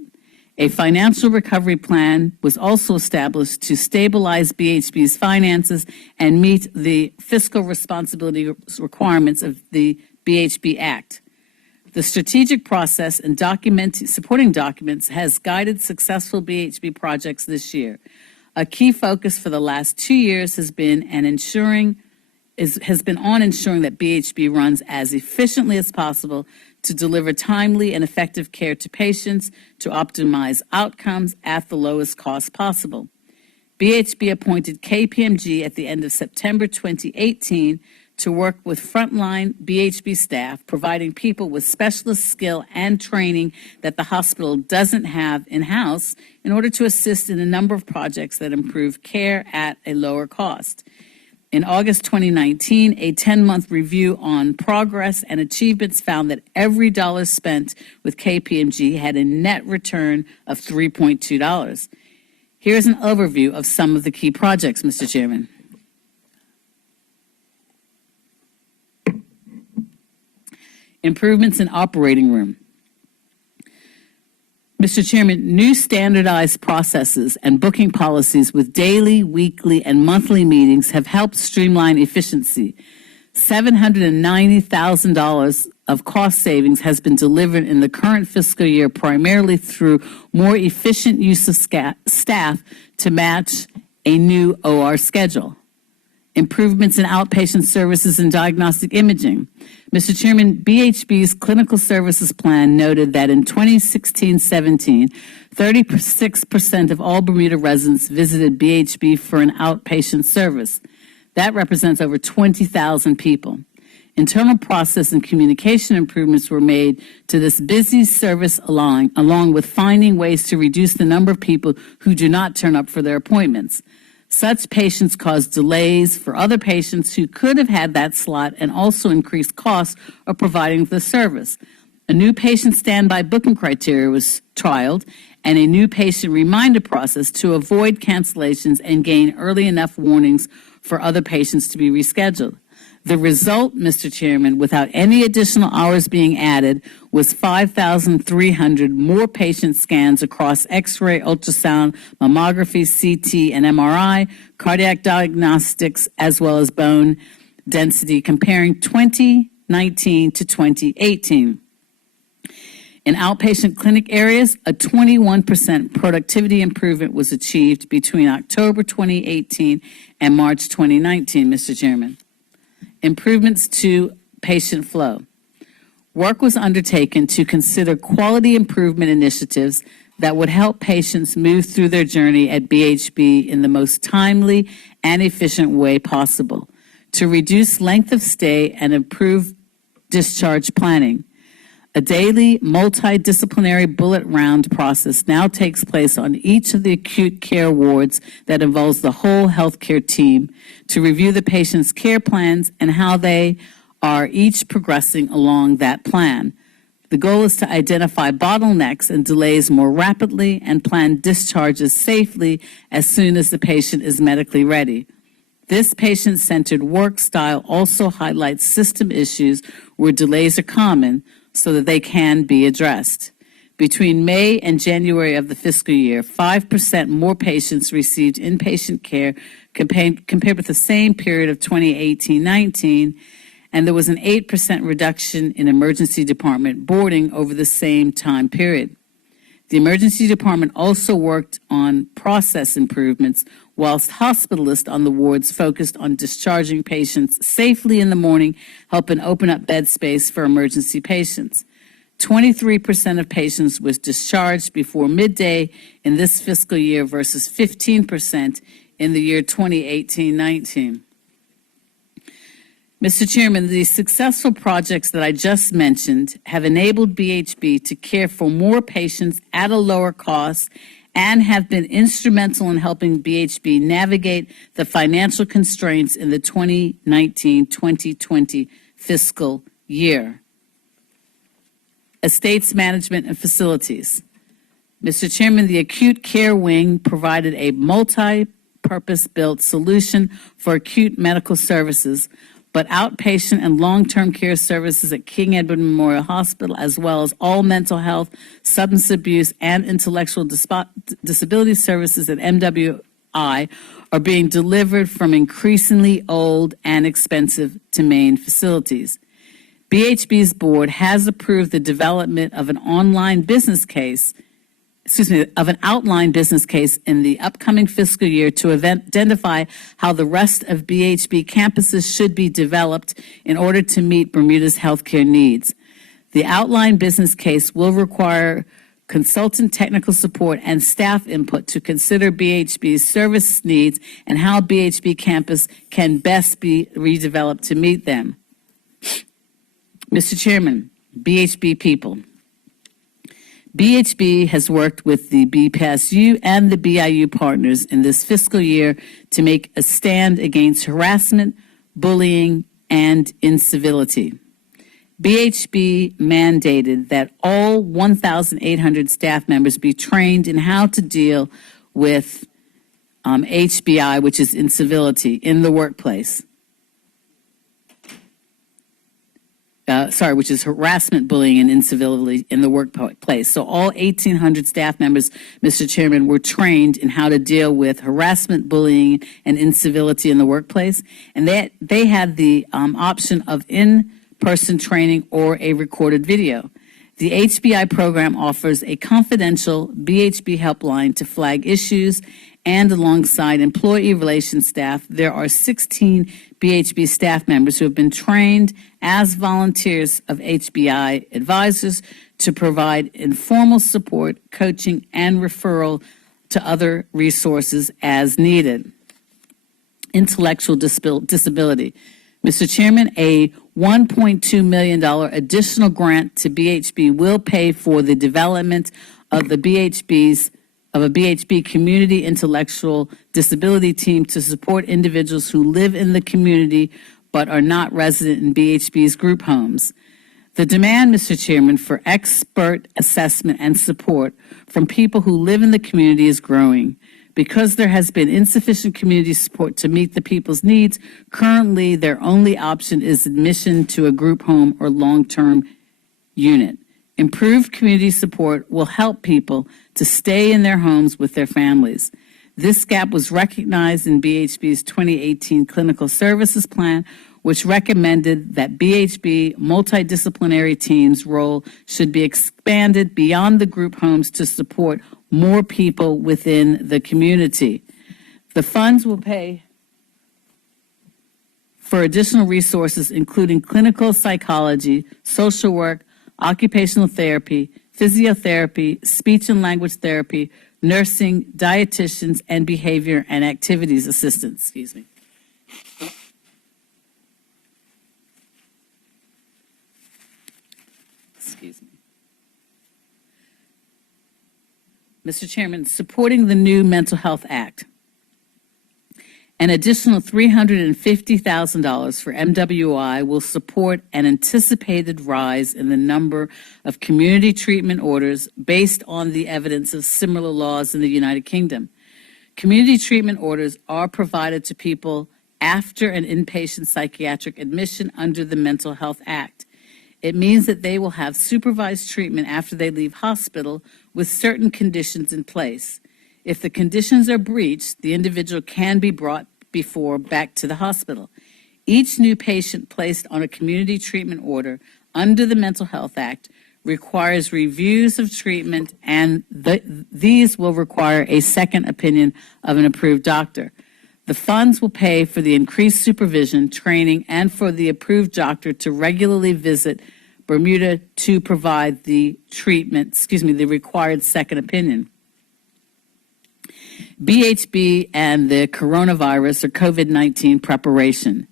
A financial recovery plan was also established to stabilize BHB's finances and meet the fiscal responsibility requirements of the BHB Act. The strategic process and supporting documents has guided successful BHB projects this year. A key focus for the last 2 years has been on ensuring that BHB runs as efficiently as possible to deliver timely and effective care to patients to optimize outcomes at the lowest cost possible. BHB appointed KPMG at the end of September 2018 to work with frontline BHB staff, providing people with specialist skill and training that the hospital doesn't have in-house in order to assist in a number of projects that improve care at a lower cost. In August 2019, a 10-month review on progress and achievements found that every dollar spent with KPMG had a net return of $3.2. Here's an overview of some of the key projects, Mr. Chairman. Improvements in operating room. Mr. Chairman, new standardized processes and booking policies with daily, weekly, and monthly meetings have helped streamline efficiency. $790,000 of cost savings has been delivered in the current fiscal year primarily through more efficient use of staff to match a new OR schedule. Improvements in outpatient services and diagnostic imaging. Mr. Chairman, BHB's clinical services plan noted that in 2016-17, 36% of all Bermuda residents visited BHB for an outpatient service. That represents over 20,000 people. Internal process and communication improvements were made to this busy service along with finding ways to reduce the number of people who do not turn up for their appointments. Such patients cause delays for other patients who could have had that slot and also increase costs of providing the service. A new patient standby booking criteria was trialed and a new patient reminder process to avoid cancellations and gain early enough warnings for other patients to be rescheduled. The result, Mr. Chairman, without any additional hours being added, was 5,300 more patient scans across X-ray, ultrasound, mammography, CT, and MRI, cardiac diagnostics, as well as bone density, comparing 2019 to 2018. In outpatient clinic areas, a 21% productivity improvement was achieved between October 2018 and March 2019, Mr. Chairman. Improvements to patient flow. Work was undertaken to consider quality improvement initiatives that would help patients move through their journey at BHB in the most timely and efficient way possible, to reduce length of stay and improve discharge planning. A daily multidisciplinary bullet round process now takes place on each of the acute care wards that involves the whole healthcare team to review the patient's care plans and how they are each progressing along that plan. The goal is to identify bottlenecks and delays more rapidly and plan discharges safely as soon as the patient is medically ready. This patient-centered work style also highlights system issues where delays are common, so that they can be addressed. Between May and January of the fiscal year, 5% more patients received inpatient care compared with the same period of 2018-19, and there was an 8% reduction in emergency department boarding over the same time period. The emergency department also worked on process improvements, whilst hospitalists on the wards focused on discharging patients safely in the morning, helping open up bed space for emergency patients. 23% of patients was discharged before midday in this fiscal year versus 15% in the year 2018-19. Mr. Chairman, the successful projects that I just mentioned have enabled BHB to care for more patients at a lower cost and have been instrumental in helping BHB navigate the financial constraints in the 2019-2020 fiscal year. Estates management and facilities. Mr. Chairman, the acute care wing provided a multi-purpose built solution for acute medical services, but outpatient and long-term care services at King Edward Memorial Hospital, as well as all mental health, substance abuse, and intellectual disability services at MWI are being delivered from increasingly old and expensive to main facilities. BHB's board has approved the development of an outline business case in the upcoming fiscal year to identify how the rest of BHB campuses should be developed in order to meet Bermuda's healthcare needs. The outline business case will require consultant technical support and staff input to consider BHB's service needs and how BHB campus can best be redeveloped to meet them. Mr. Chairman, BHB people. BHB has worked with the BPSU and the BIU partners in this fiscal year to make a stand against harassment, bullying, and incivility. BHB mandated that all 1,800 staff members be trained in how to deal with HBI, which is incivility, in the workplace. Which is harassment, bullying, and incivility in the workplace. So all 1,800 staff members, Mr. Chairman, were trained in how to deal with harassment, bullying, and incivility in the workplace. And they had the option of in-person training or a recorded video. The HBI program offers a confidential BHB helpline to flag issues, and alongside employee relations staff, there are 16 BHB staff members who have been trained as volunteers of HBI advisors to provide informal support, coaching, and referral to other resources as needed. Intellectual disability. Mr. Chairman, a $1.2 million additional grant to BHB will pay for the development of a BHB community intellectual disability team to support individuals who live in the community but are not resident in BHB's group homes. The demand, Mr. Chairman, for expert assessment and support from people who live in the community is growing. Because there has been insufficient community support to meet the people's needs, currently their only option is admission to a group home or long-term unit. Improved community support will help people to stay in their homes with their families. This gap was recognized in BHB's 2018 Clinical Services Plan, which recommended that BHB multidisciplinary teams' role should be expanded beyond the group homes to support more people within the community. The funds will pay for additional resources, including clinical psychology, social work, occupational therapy, physiotherapy, speech and language therapy, nursing, dietitians, and behavior and activities assistants. Excuse me. Mr. Chairman, supporting the new Mental Health Act. An additional $350,000 for MWI will support an anticipated rise in the number of community treatment orders based on the evidence of similar laws in the United Kingdom. Community treatment orders are provided to people after an inpatient psychiatric admission under the Mental Health Act. It means that they will have supervised treatment after they leave hospital with certain conditions in place. If the conditions are breached, the individual can be brought before back to the hospital. Each new patient placed on a community treatment order under the Mental Health Act requires reviews of treatment, and these will require a second opinion of an approved doctor. The funds will pay for the increased supervision, training, and for the approved doctor to regularly visit Bermuda to provide the the required second opinion. BHB and the coronavirus or COVID-19 preparation.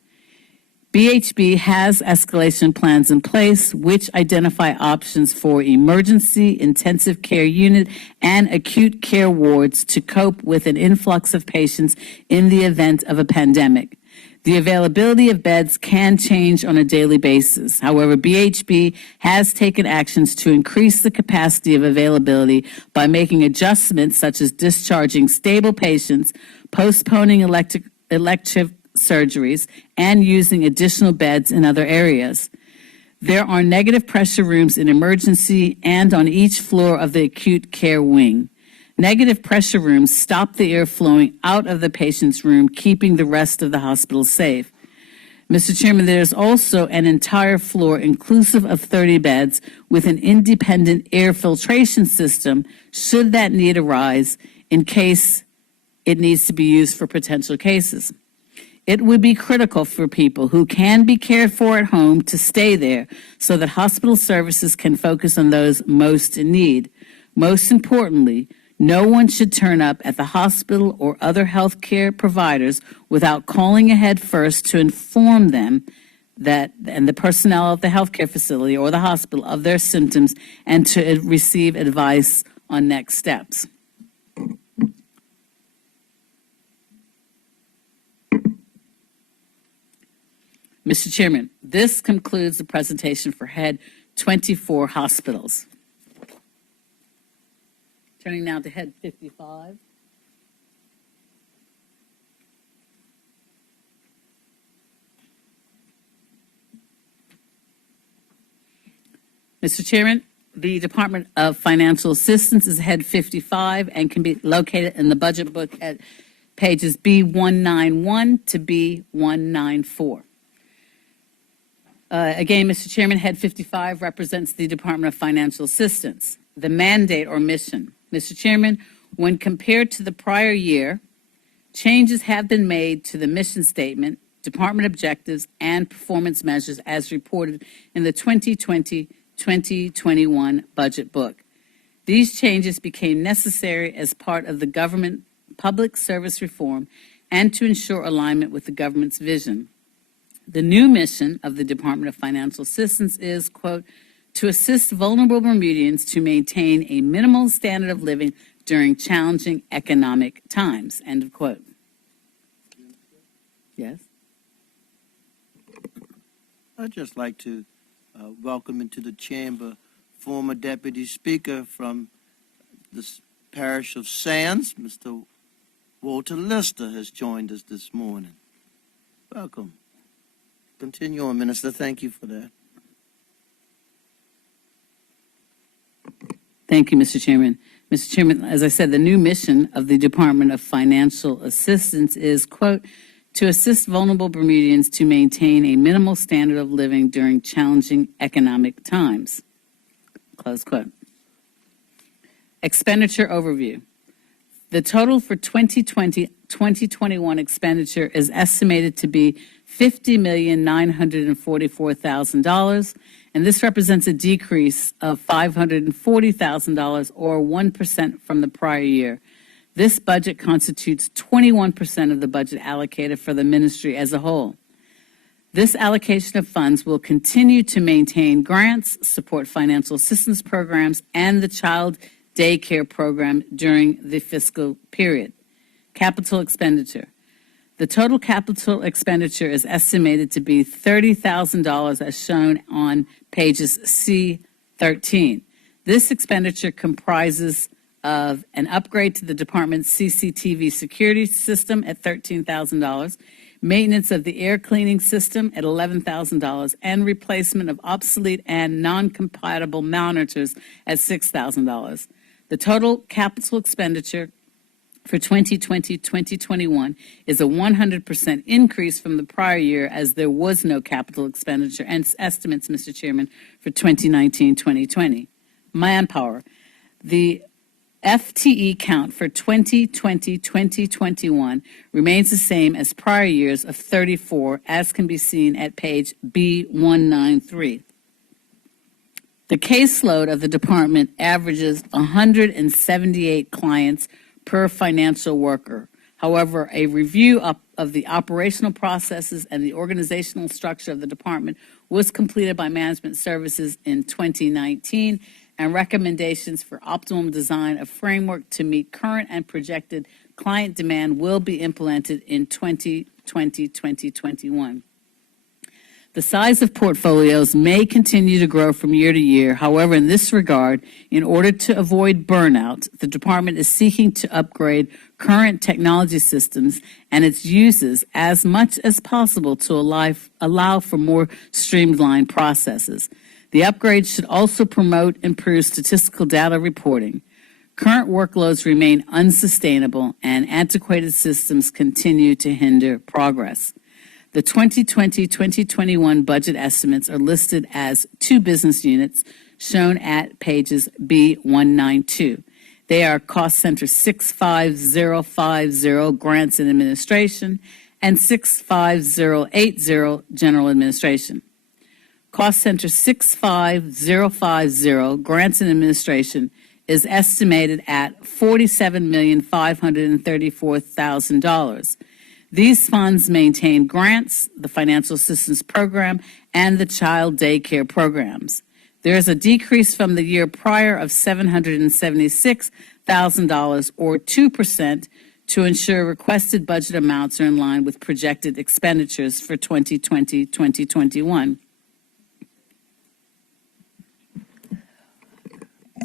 BHB has escalation plans in place which identify options for emergency, intensive care unit, and acute care wards to cope with an influx of patients in the event of a pandemic. The availability of beds can change on a daily basis. However, BHB has taken actions to increase the capacity of availability by making adjustments such as discharging stable patients, postponing elective surgeries, and using additional beds in other areas. There are negative pressure rooms in emergency and on each floor of the acute care wing. Negative pressure rooms stop the air flowing out of the patient's room, keeping the rest of the hospital safe. Mr. Chairman, there is also an entire floor inclusive of 30 beds with an independent air filtration system should that need arise in case it needs to be used for potential cases. It would be critical for people who can be cared for at home to stay there so that hospital services can focus on those most in need. Most importantly, no one should turn up at the hospital or other health care providers without calling ahead first to inform them and the personnel of the healthcare facility or the hospital of their symptoms and to receive advice on next steps. Mr. Chairman, this concludes the presentation for Head 24 Hospitals. Turning now to Head 55. Mr. Chairman, the Department of Financial Assistance is Head 55 and can be located in the budget book at pages B191 to B194. Again, Mr. Chairman, Head 55 represents the Department of Financial Assistance. The mandate or mission. Mr. Chairman, when compared to the prior year, changes have been made to the mission statement, department objectives, and performance measures as reported in the 2020-2021 budget book. These changes became necessary as part of the government public service reform and to ensure alignment with the government's vision. The new mission of the Department of Financial Assistance is, quote, to assist vulnerable Bermudians to maintain a minimal standard of living during challenging economic times, end of quote. Yes? I'd just like to welcome into the chamber former Deputy Speaker from the parish of Sands, Mr. Walter Lister has joined us this morning. Welcome. Continue on, Minister. Thank you for that. Thank you, Mr. Chairman. Mr. Chairman, as I said, the new mission of the Department of Financial Assistance is, quote, to assist vulnerable Bermudians to maintain a minimal standard of living during challenging economic times, close quote. Expenditure overview. The total for 2020-2021 expenditure is estimated to be $50,944,000, and this represents a decrease of $540,000 or 1% from the prior year. This budget constitutes 21% of the budget allocated for the ministry as a whole. This allocation of funds will continue to maintain grants, support financial assistance programs, and the child daycare program during the fiscal period. Capital expenditure. The total capital expenditure is estimated to be $30,000 as shown on pages C13. This expenditure comprises of an upgrade to the department's CCTV security system at $13,000, maintenance of the air cleaning system at $11,000, and replacement of obsolete and non-compatible monitors at $6,000. The total capital expenditure for 2020-2021 is a 100% increase from the prior year, as there was no capital expenditure and estimates, Mr. Chairman, for 2019-2020. Manpower. The FTE count for 2020-2021 remains the same as prior years of 34, as can be seen at page B193. The caseload of the department averages 178 clients per financial worker. However, a review of the operational processes and the organizational structure of the department was completed by Management Services in 2019, and recommendations for optimum design of framework to meet current and projected client demand will be implemented in 2020-2021. The size of portfolios may continue to grow from year to year. However, in this regard, in order to avoid burnout, the department is seeking to upgrade current technology systems and its uses as much as possible to allow for more streamlined processes. The upgrade should also promote improved statistical data reporting. Current workloads remain unsustainable, and antiquated systems continue to hinder progress. The 2020-2021 budget estimates are listed as 2 business units, shown at pages B192. They are Cost Center 65050, Grants and Administration, and 65080, General Administration. Cost Center 65050, Grants and Administration, is estimated at $47,534,000. These funds maintain grants, the Financial Assistance Program, and the Child Daycare Programs. There is a decrease from the year prior of $776,000, or 2%, to ensure requested budget amounts are in line with projected expenditures for 2020-2021.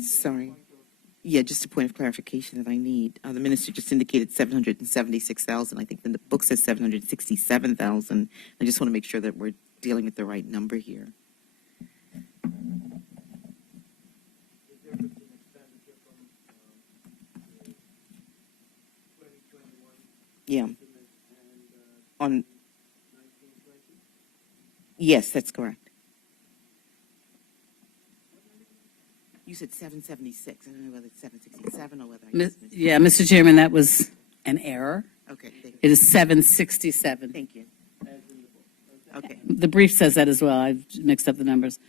Sorry. Yeah, just a point of clarification that I need. The minister just indicated 776,000. I think the book says 767,000. I just want to make sure that we're dealing with the right number here. Yeah. On. Yes, that's correct. You said 776. I don't know whether it's 767 or whether Yeah, Mr. Chairman, that was an error. Okay, thank you. It is 767. Thank you. Okay. The brief says that as well. I've mixed up the numbers.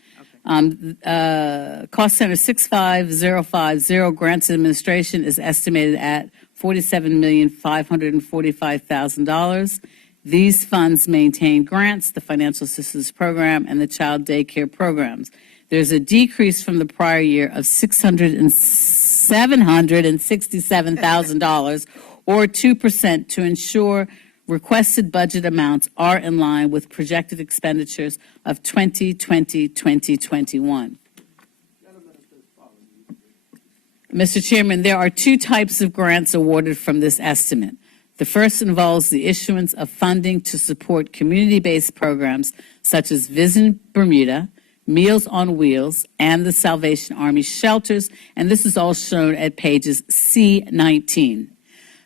Okay. Cost Center 65050, Grants and Administration, is estimated at $47,545,000. These funds maintain grants, the Financial Assistance Program, and the Child Daycare Programs. There's a decrease from the prior year of $767,000, or 2%, to ensure requested budget amounts are in line with projected expenditures of 2020-2021. Mr. Chairman, there are 2 types of grants awarded from this estimate. The first involves the issuance of funding to support community-based programs such as Visit Bermuda, Meals on Wheels, and the Salvation Army shelters, and this is all shown at pages C19.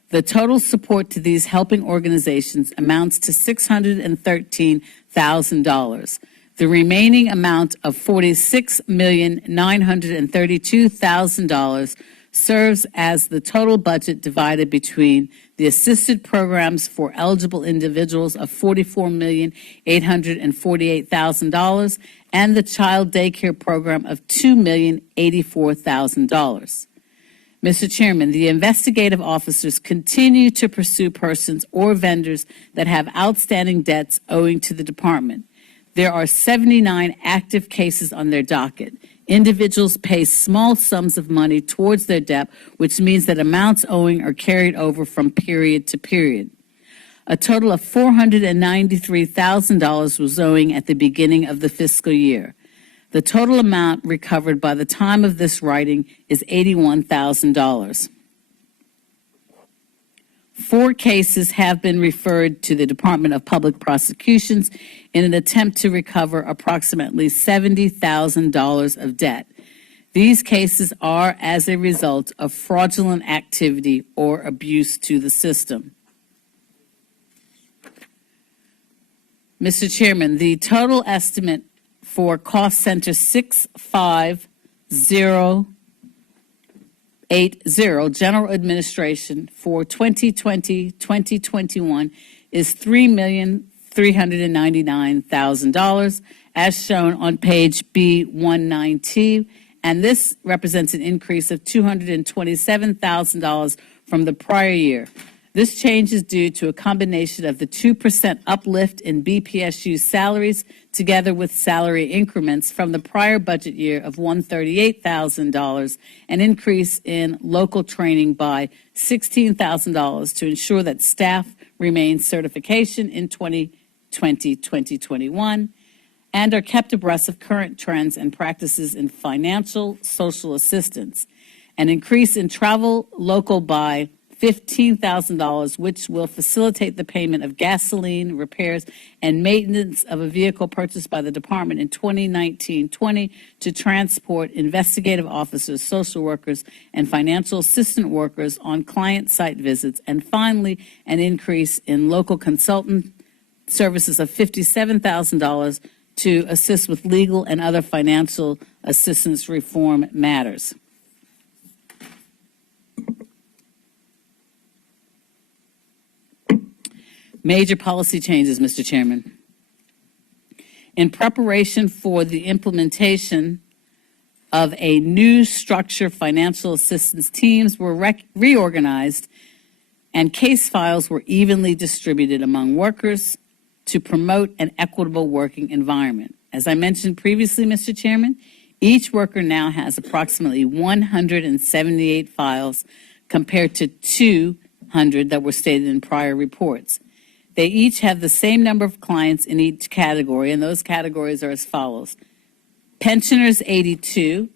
The total support to these helping organizations amounts to $613,000. The remaining amount of $46,932,000 serves as the total budget divided between the assisted programs for eligible individuals of $44,848,000 and the child daycare program of $2,084,000. Mr. Chairman, the investigative officers continue to pursue persons or vendors that have outstanding debts owing to the department. There are 79 active cases on their docket. Individuals pay small sums of money towards their debt, which means that amounts owing are carried over from period to period. A total of $493,000 was owing at the beginning of the fiscal year. The total amount recovered by the time of this writing is $81,000. 4 cases have been referred to the Department of Public Prosecutions in an attempt to recover approximately $70,000 of debt. These cases are as a result of fraudulent activity or abuse to the system. Mr. Chairman, the total estimate for cost center 65080, General Administration, for 2020-2021 is $3,399,000, as shown on page B19T, and this represents an increase of $227,000 from the prior year. This change is due to a combination of the 2% uplift in BPSU salaries together with salary increments from the prior budget year of $138,000, an increase in local training by $16,000 to ensure that staff remain certification in 2020-2021, and are kept abreast of current trends and practices in financial social assistance, an increase in travel local by $15,000, which will facilitate the payment of gasoline, repairs, and maintenance of a vehicle purchased by the department in 2019-20 to transport investigative officers, social workers, and financial assistant workers on client site visits. And finally, an increase in local consultant services of $57,000 to assist with legal and other financial assistance reform matters. Major policy changes, Mr. Chairman. In preparation for the implementation of a new structure, financial assistance teams were reorganized and case files were evenly distributed among workers to promote an equitable working environment. As I mentioned previously, Mr. Chairman, each worker now has approximately 178 files compared to 200 that were stated in prior reports. They each have the same number of clients in each category, and those categories are as follows: pensioners 82,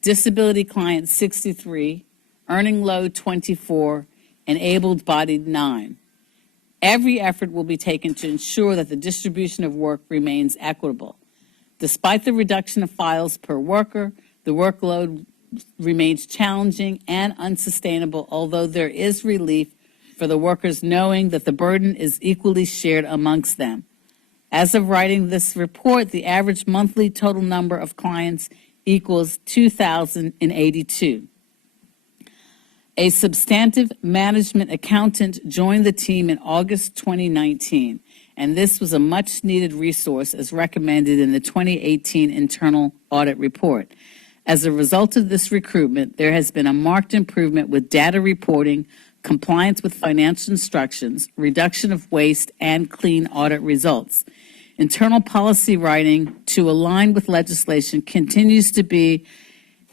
disability clients 63, earning load 24, and able-bodied 9. Every effort will be taken to ensure that the distribution of work remains equitable. Despite the reduction of files per worker, the workload remains challenging and unsustainable, although there is relief for the workers knowing that the burden is equally shared amongst them. As of writing this report, the average monthly total number of clients equals 2,082. A substantive management accountant joined the team in August 2019, and this was a much-needed resource as recommended in the 2018 internal audit report. As a result of this recruitment, there has been a marked improvement with data reporting, compliance with financial instructions, reduction of waste, and clean audit results. Internal policy writing to align with legislation continues to be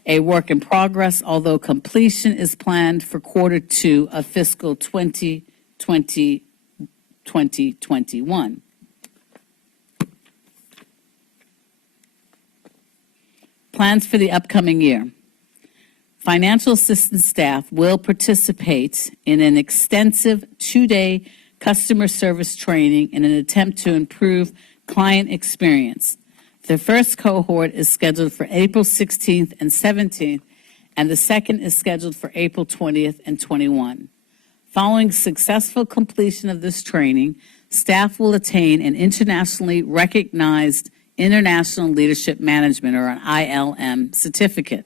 a work in progress, although completion is planned for Q2 of fiscal 2020-2021. Plans for the upcoming year. Financial assistance staff will participate in an extensive 2-day customer service training in an attempt to improve client experience. The first cohort is scheduled for April 16th and 17th, and the second is scheduled for April 20th and 21. Following successful completion of this training, staff will attain an internationally recognized International Leadership Management, or an ILM, certificate.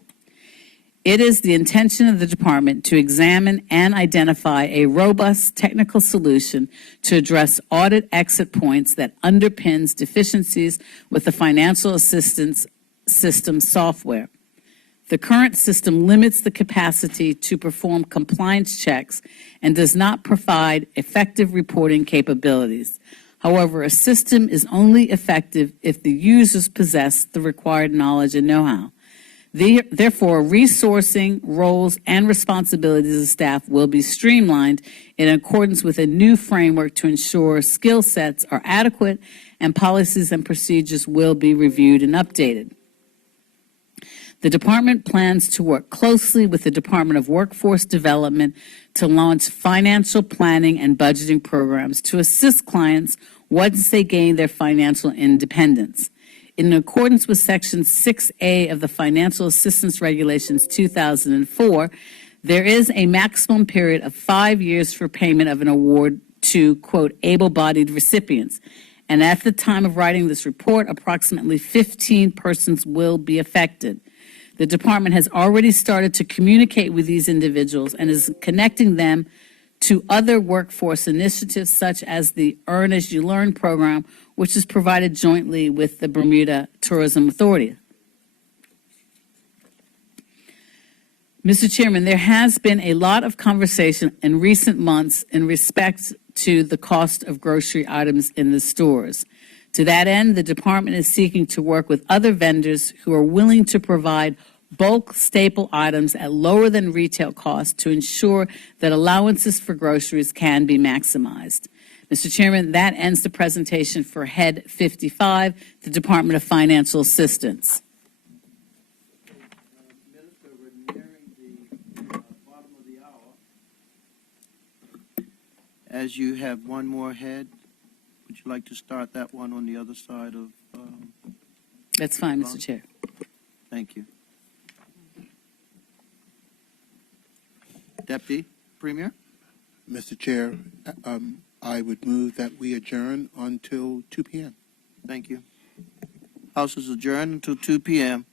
It is the intention of the department to examine and identify a robust technical solution to address audit exit points that underpins deficiencies with the financial assistance system software. The current system limits the capacity to perform compliance checks and does not provide effective reporting capabilities. However, a system is only effective if the users possess the required knowledge and know-how. Therefore, resourcing, roles, and responsibilities of staff will be streamlined in accordance with a new framework to ensure skill sets are adequate and policies and procedures will be reviewed and updated. The department plans to work closely with the Department of Workforce Development to launch financial planning and budgeting programs to assist clients once they gain their financial independence. In accordance with Section 6A of the Financial Assistance Regulations 2004, there is a maximum period of 5 years for payment of an award to, quote, able-bodied recipients. And at the time of writing this report, approximately 15 persons will be affected. The department has already started to communicate with these individuals and is connecting them to other workforce initiatives such as the Earn as You Learn program, which is provided jointly with the Bermuda Tourism Authority. Mr. Chairman, there has been a lot of conversation in recent months in respect to the cost of grocery items in the stores. To that end, the department is seeking to work with other vendors who are willing to provide bulk staple items at lower than retail cost to ensure that allowances for groceries can be maximized. Mr. Chairman, that ends the presentation for Head 55, the Department of Financial Assistance. Minister, we're nearing the bottom of the hour. As you have one more head, would you like to start that one on the other side of? That's fine, Mr. Chair. Thank you. Deputy Premier? Mr. Chair, I would move that we adjourn until 2 p.m. Thank you. House is adjourned until 2 p.m.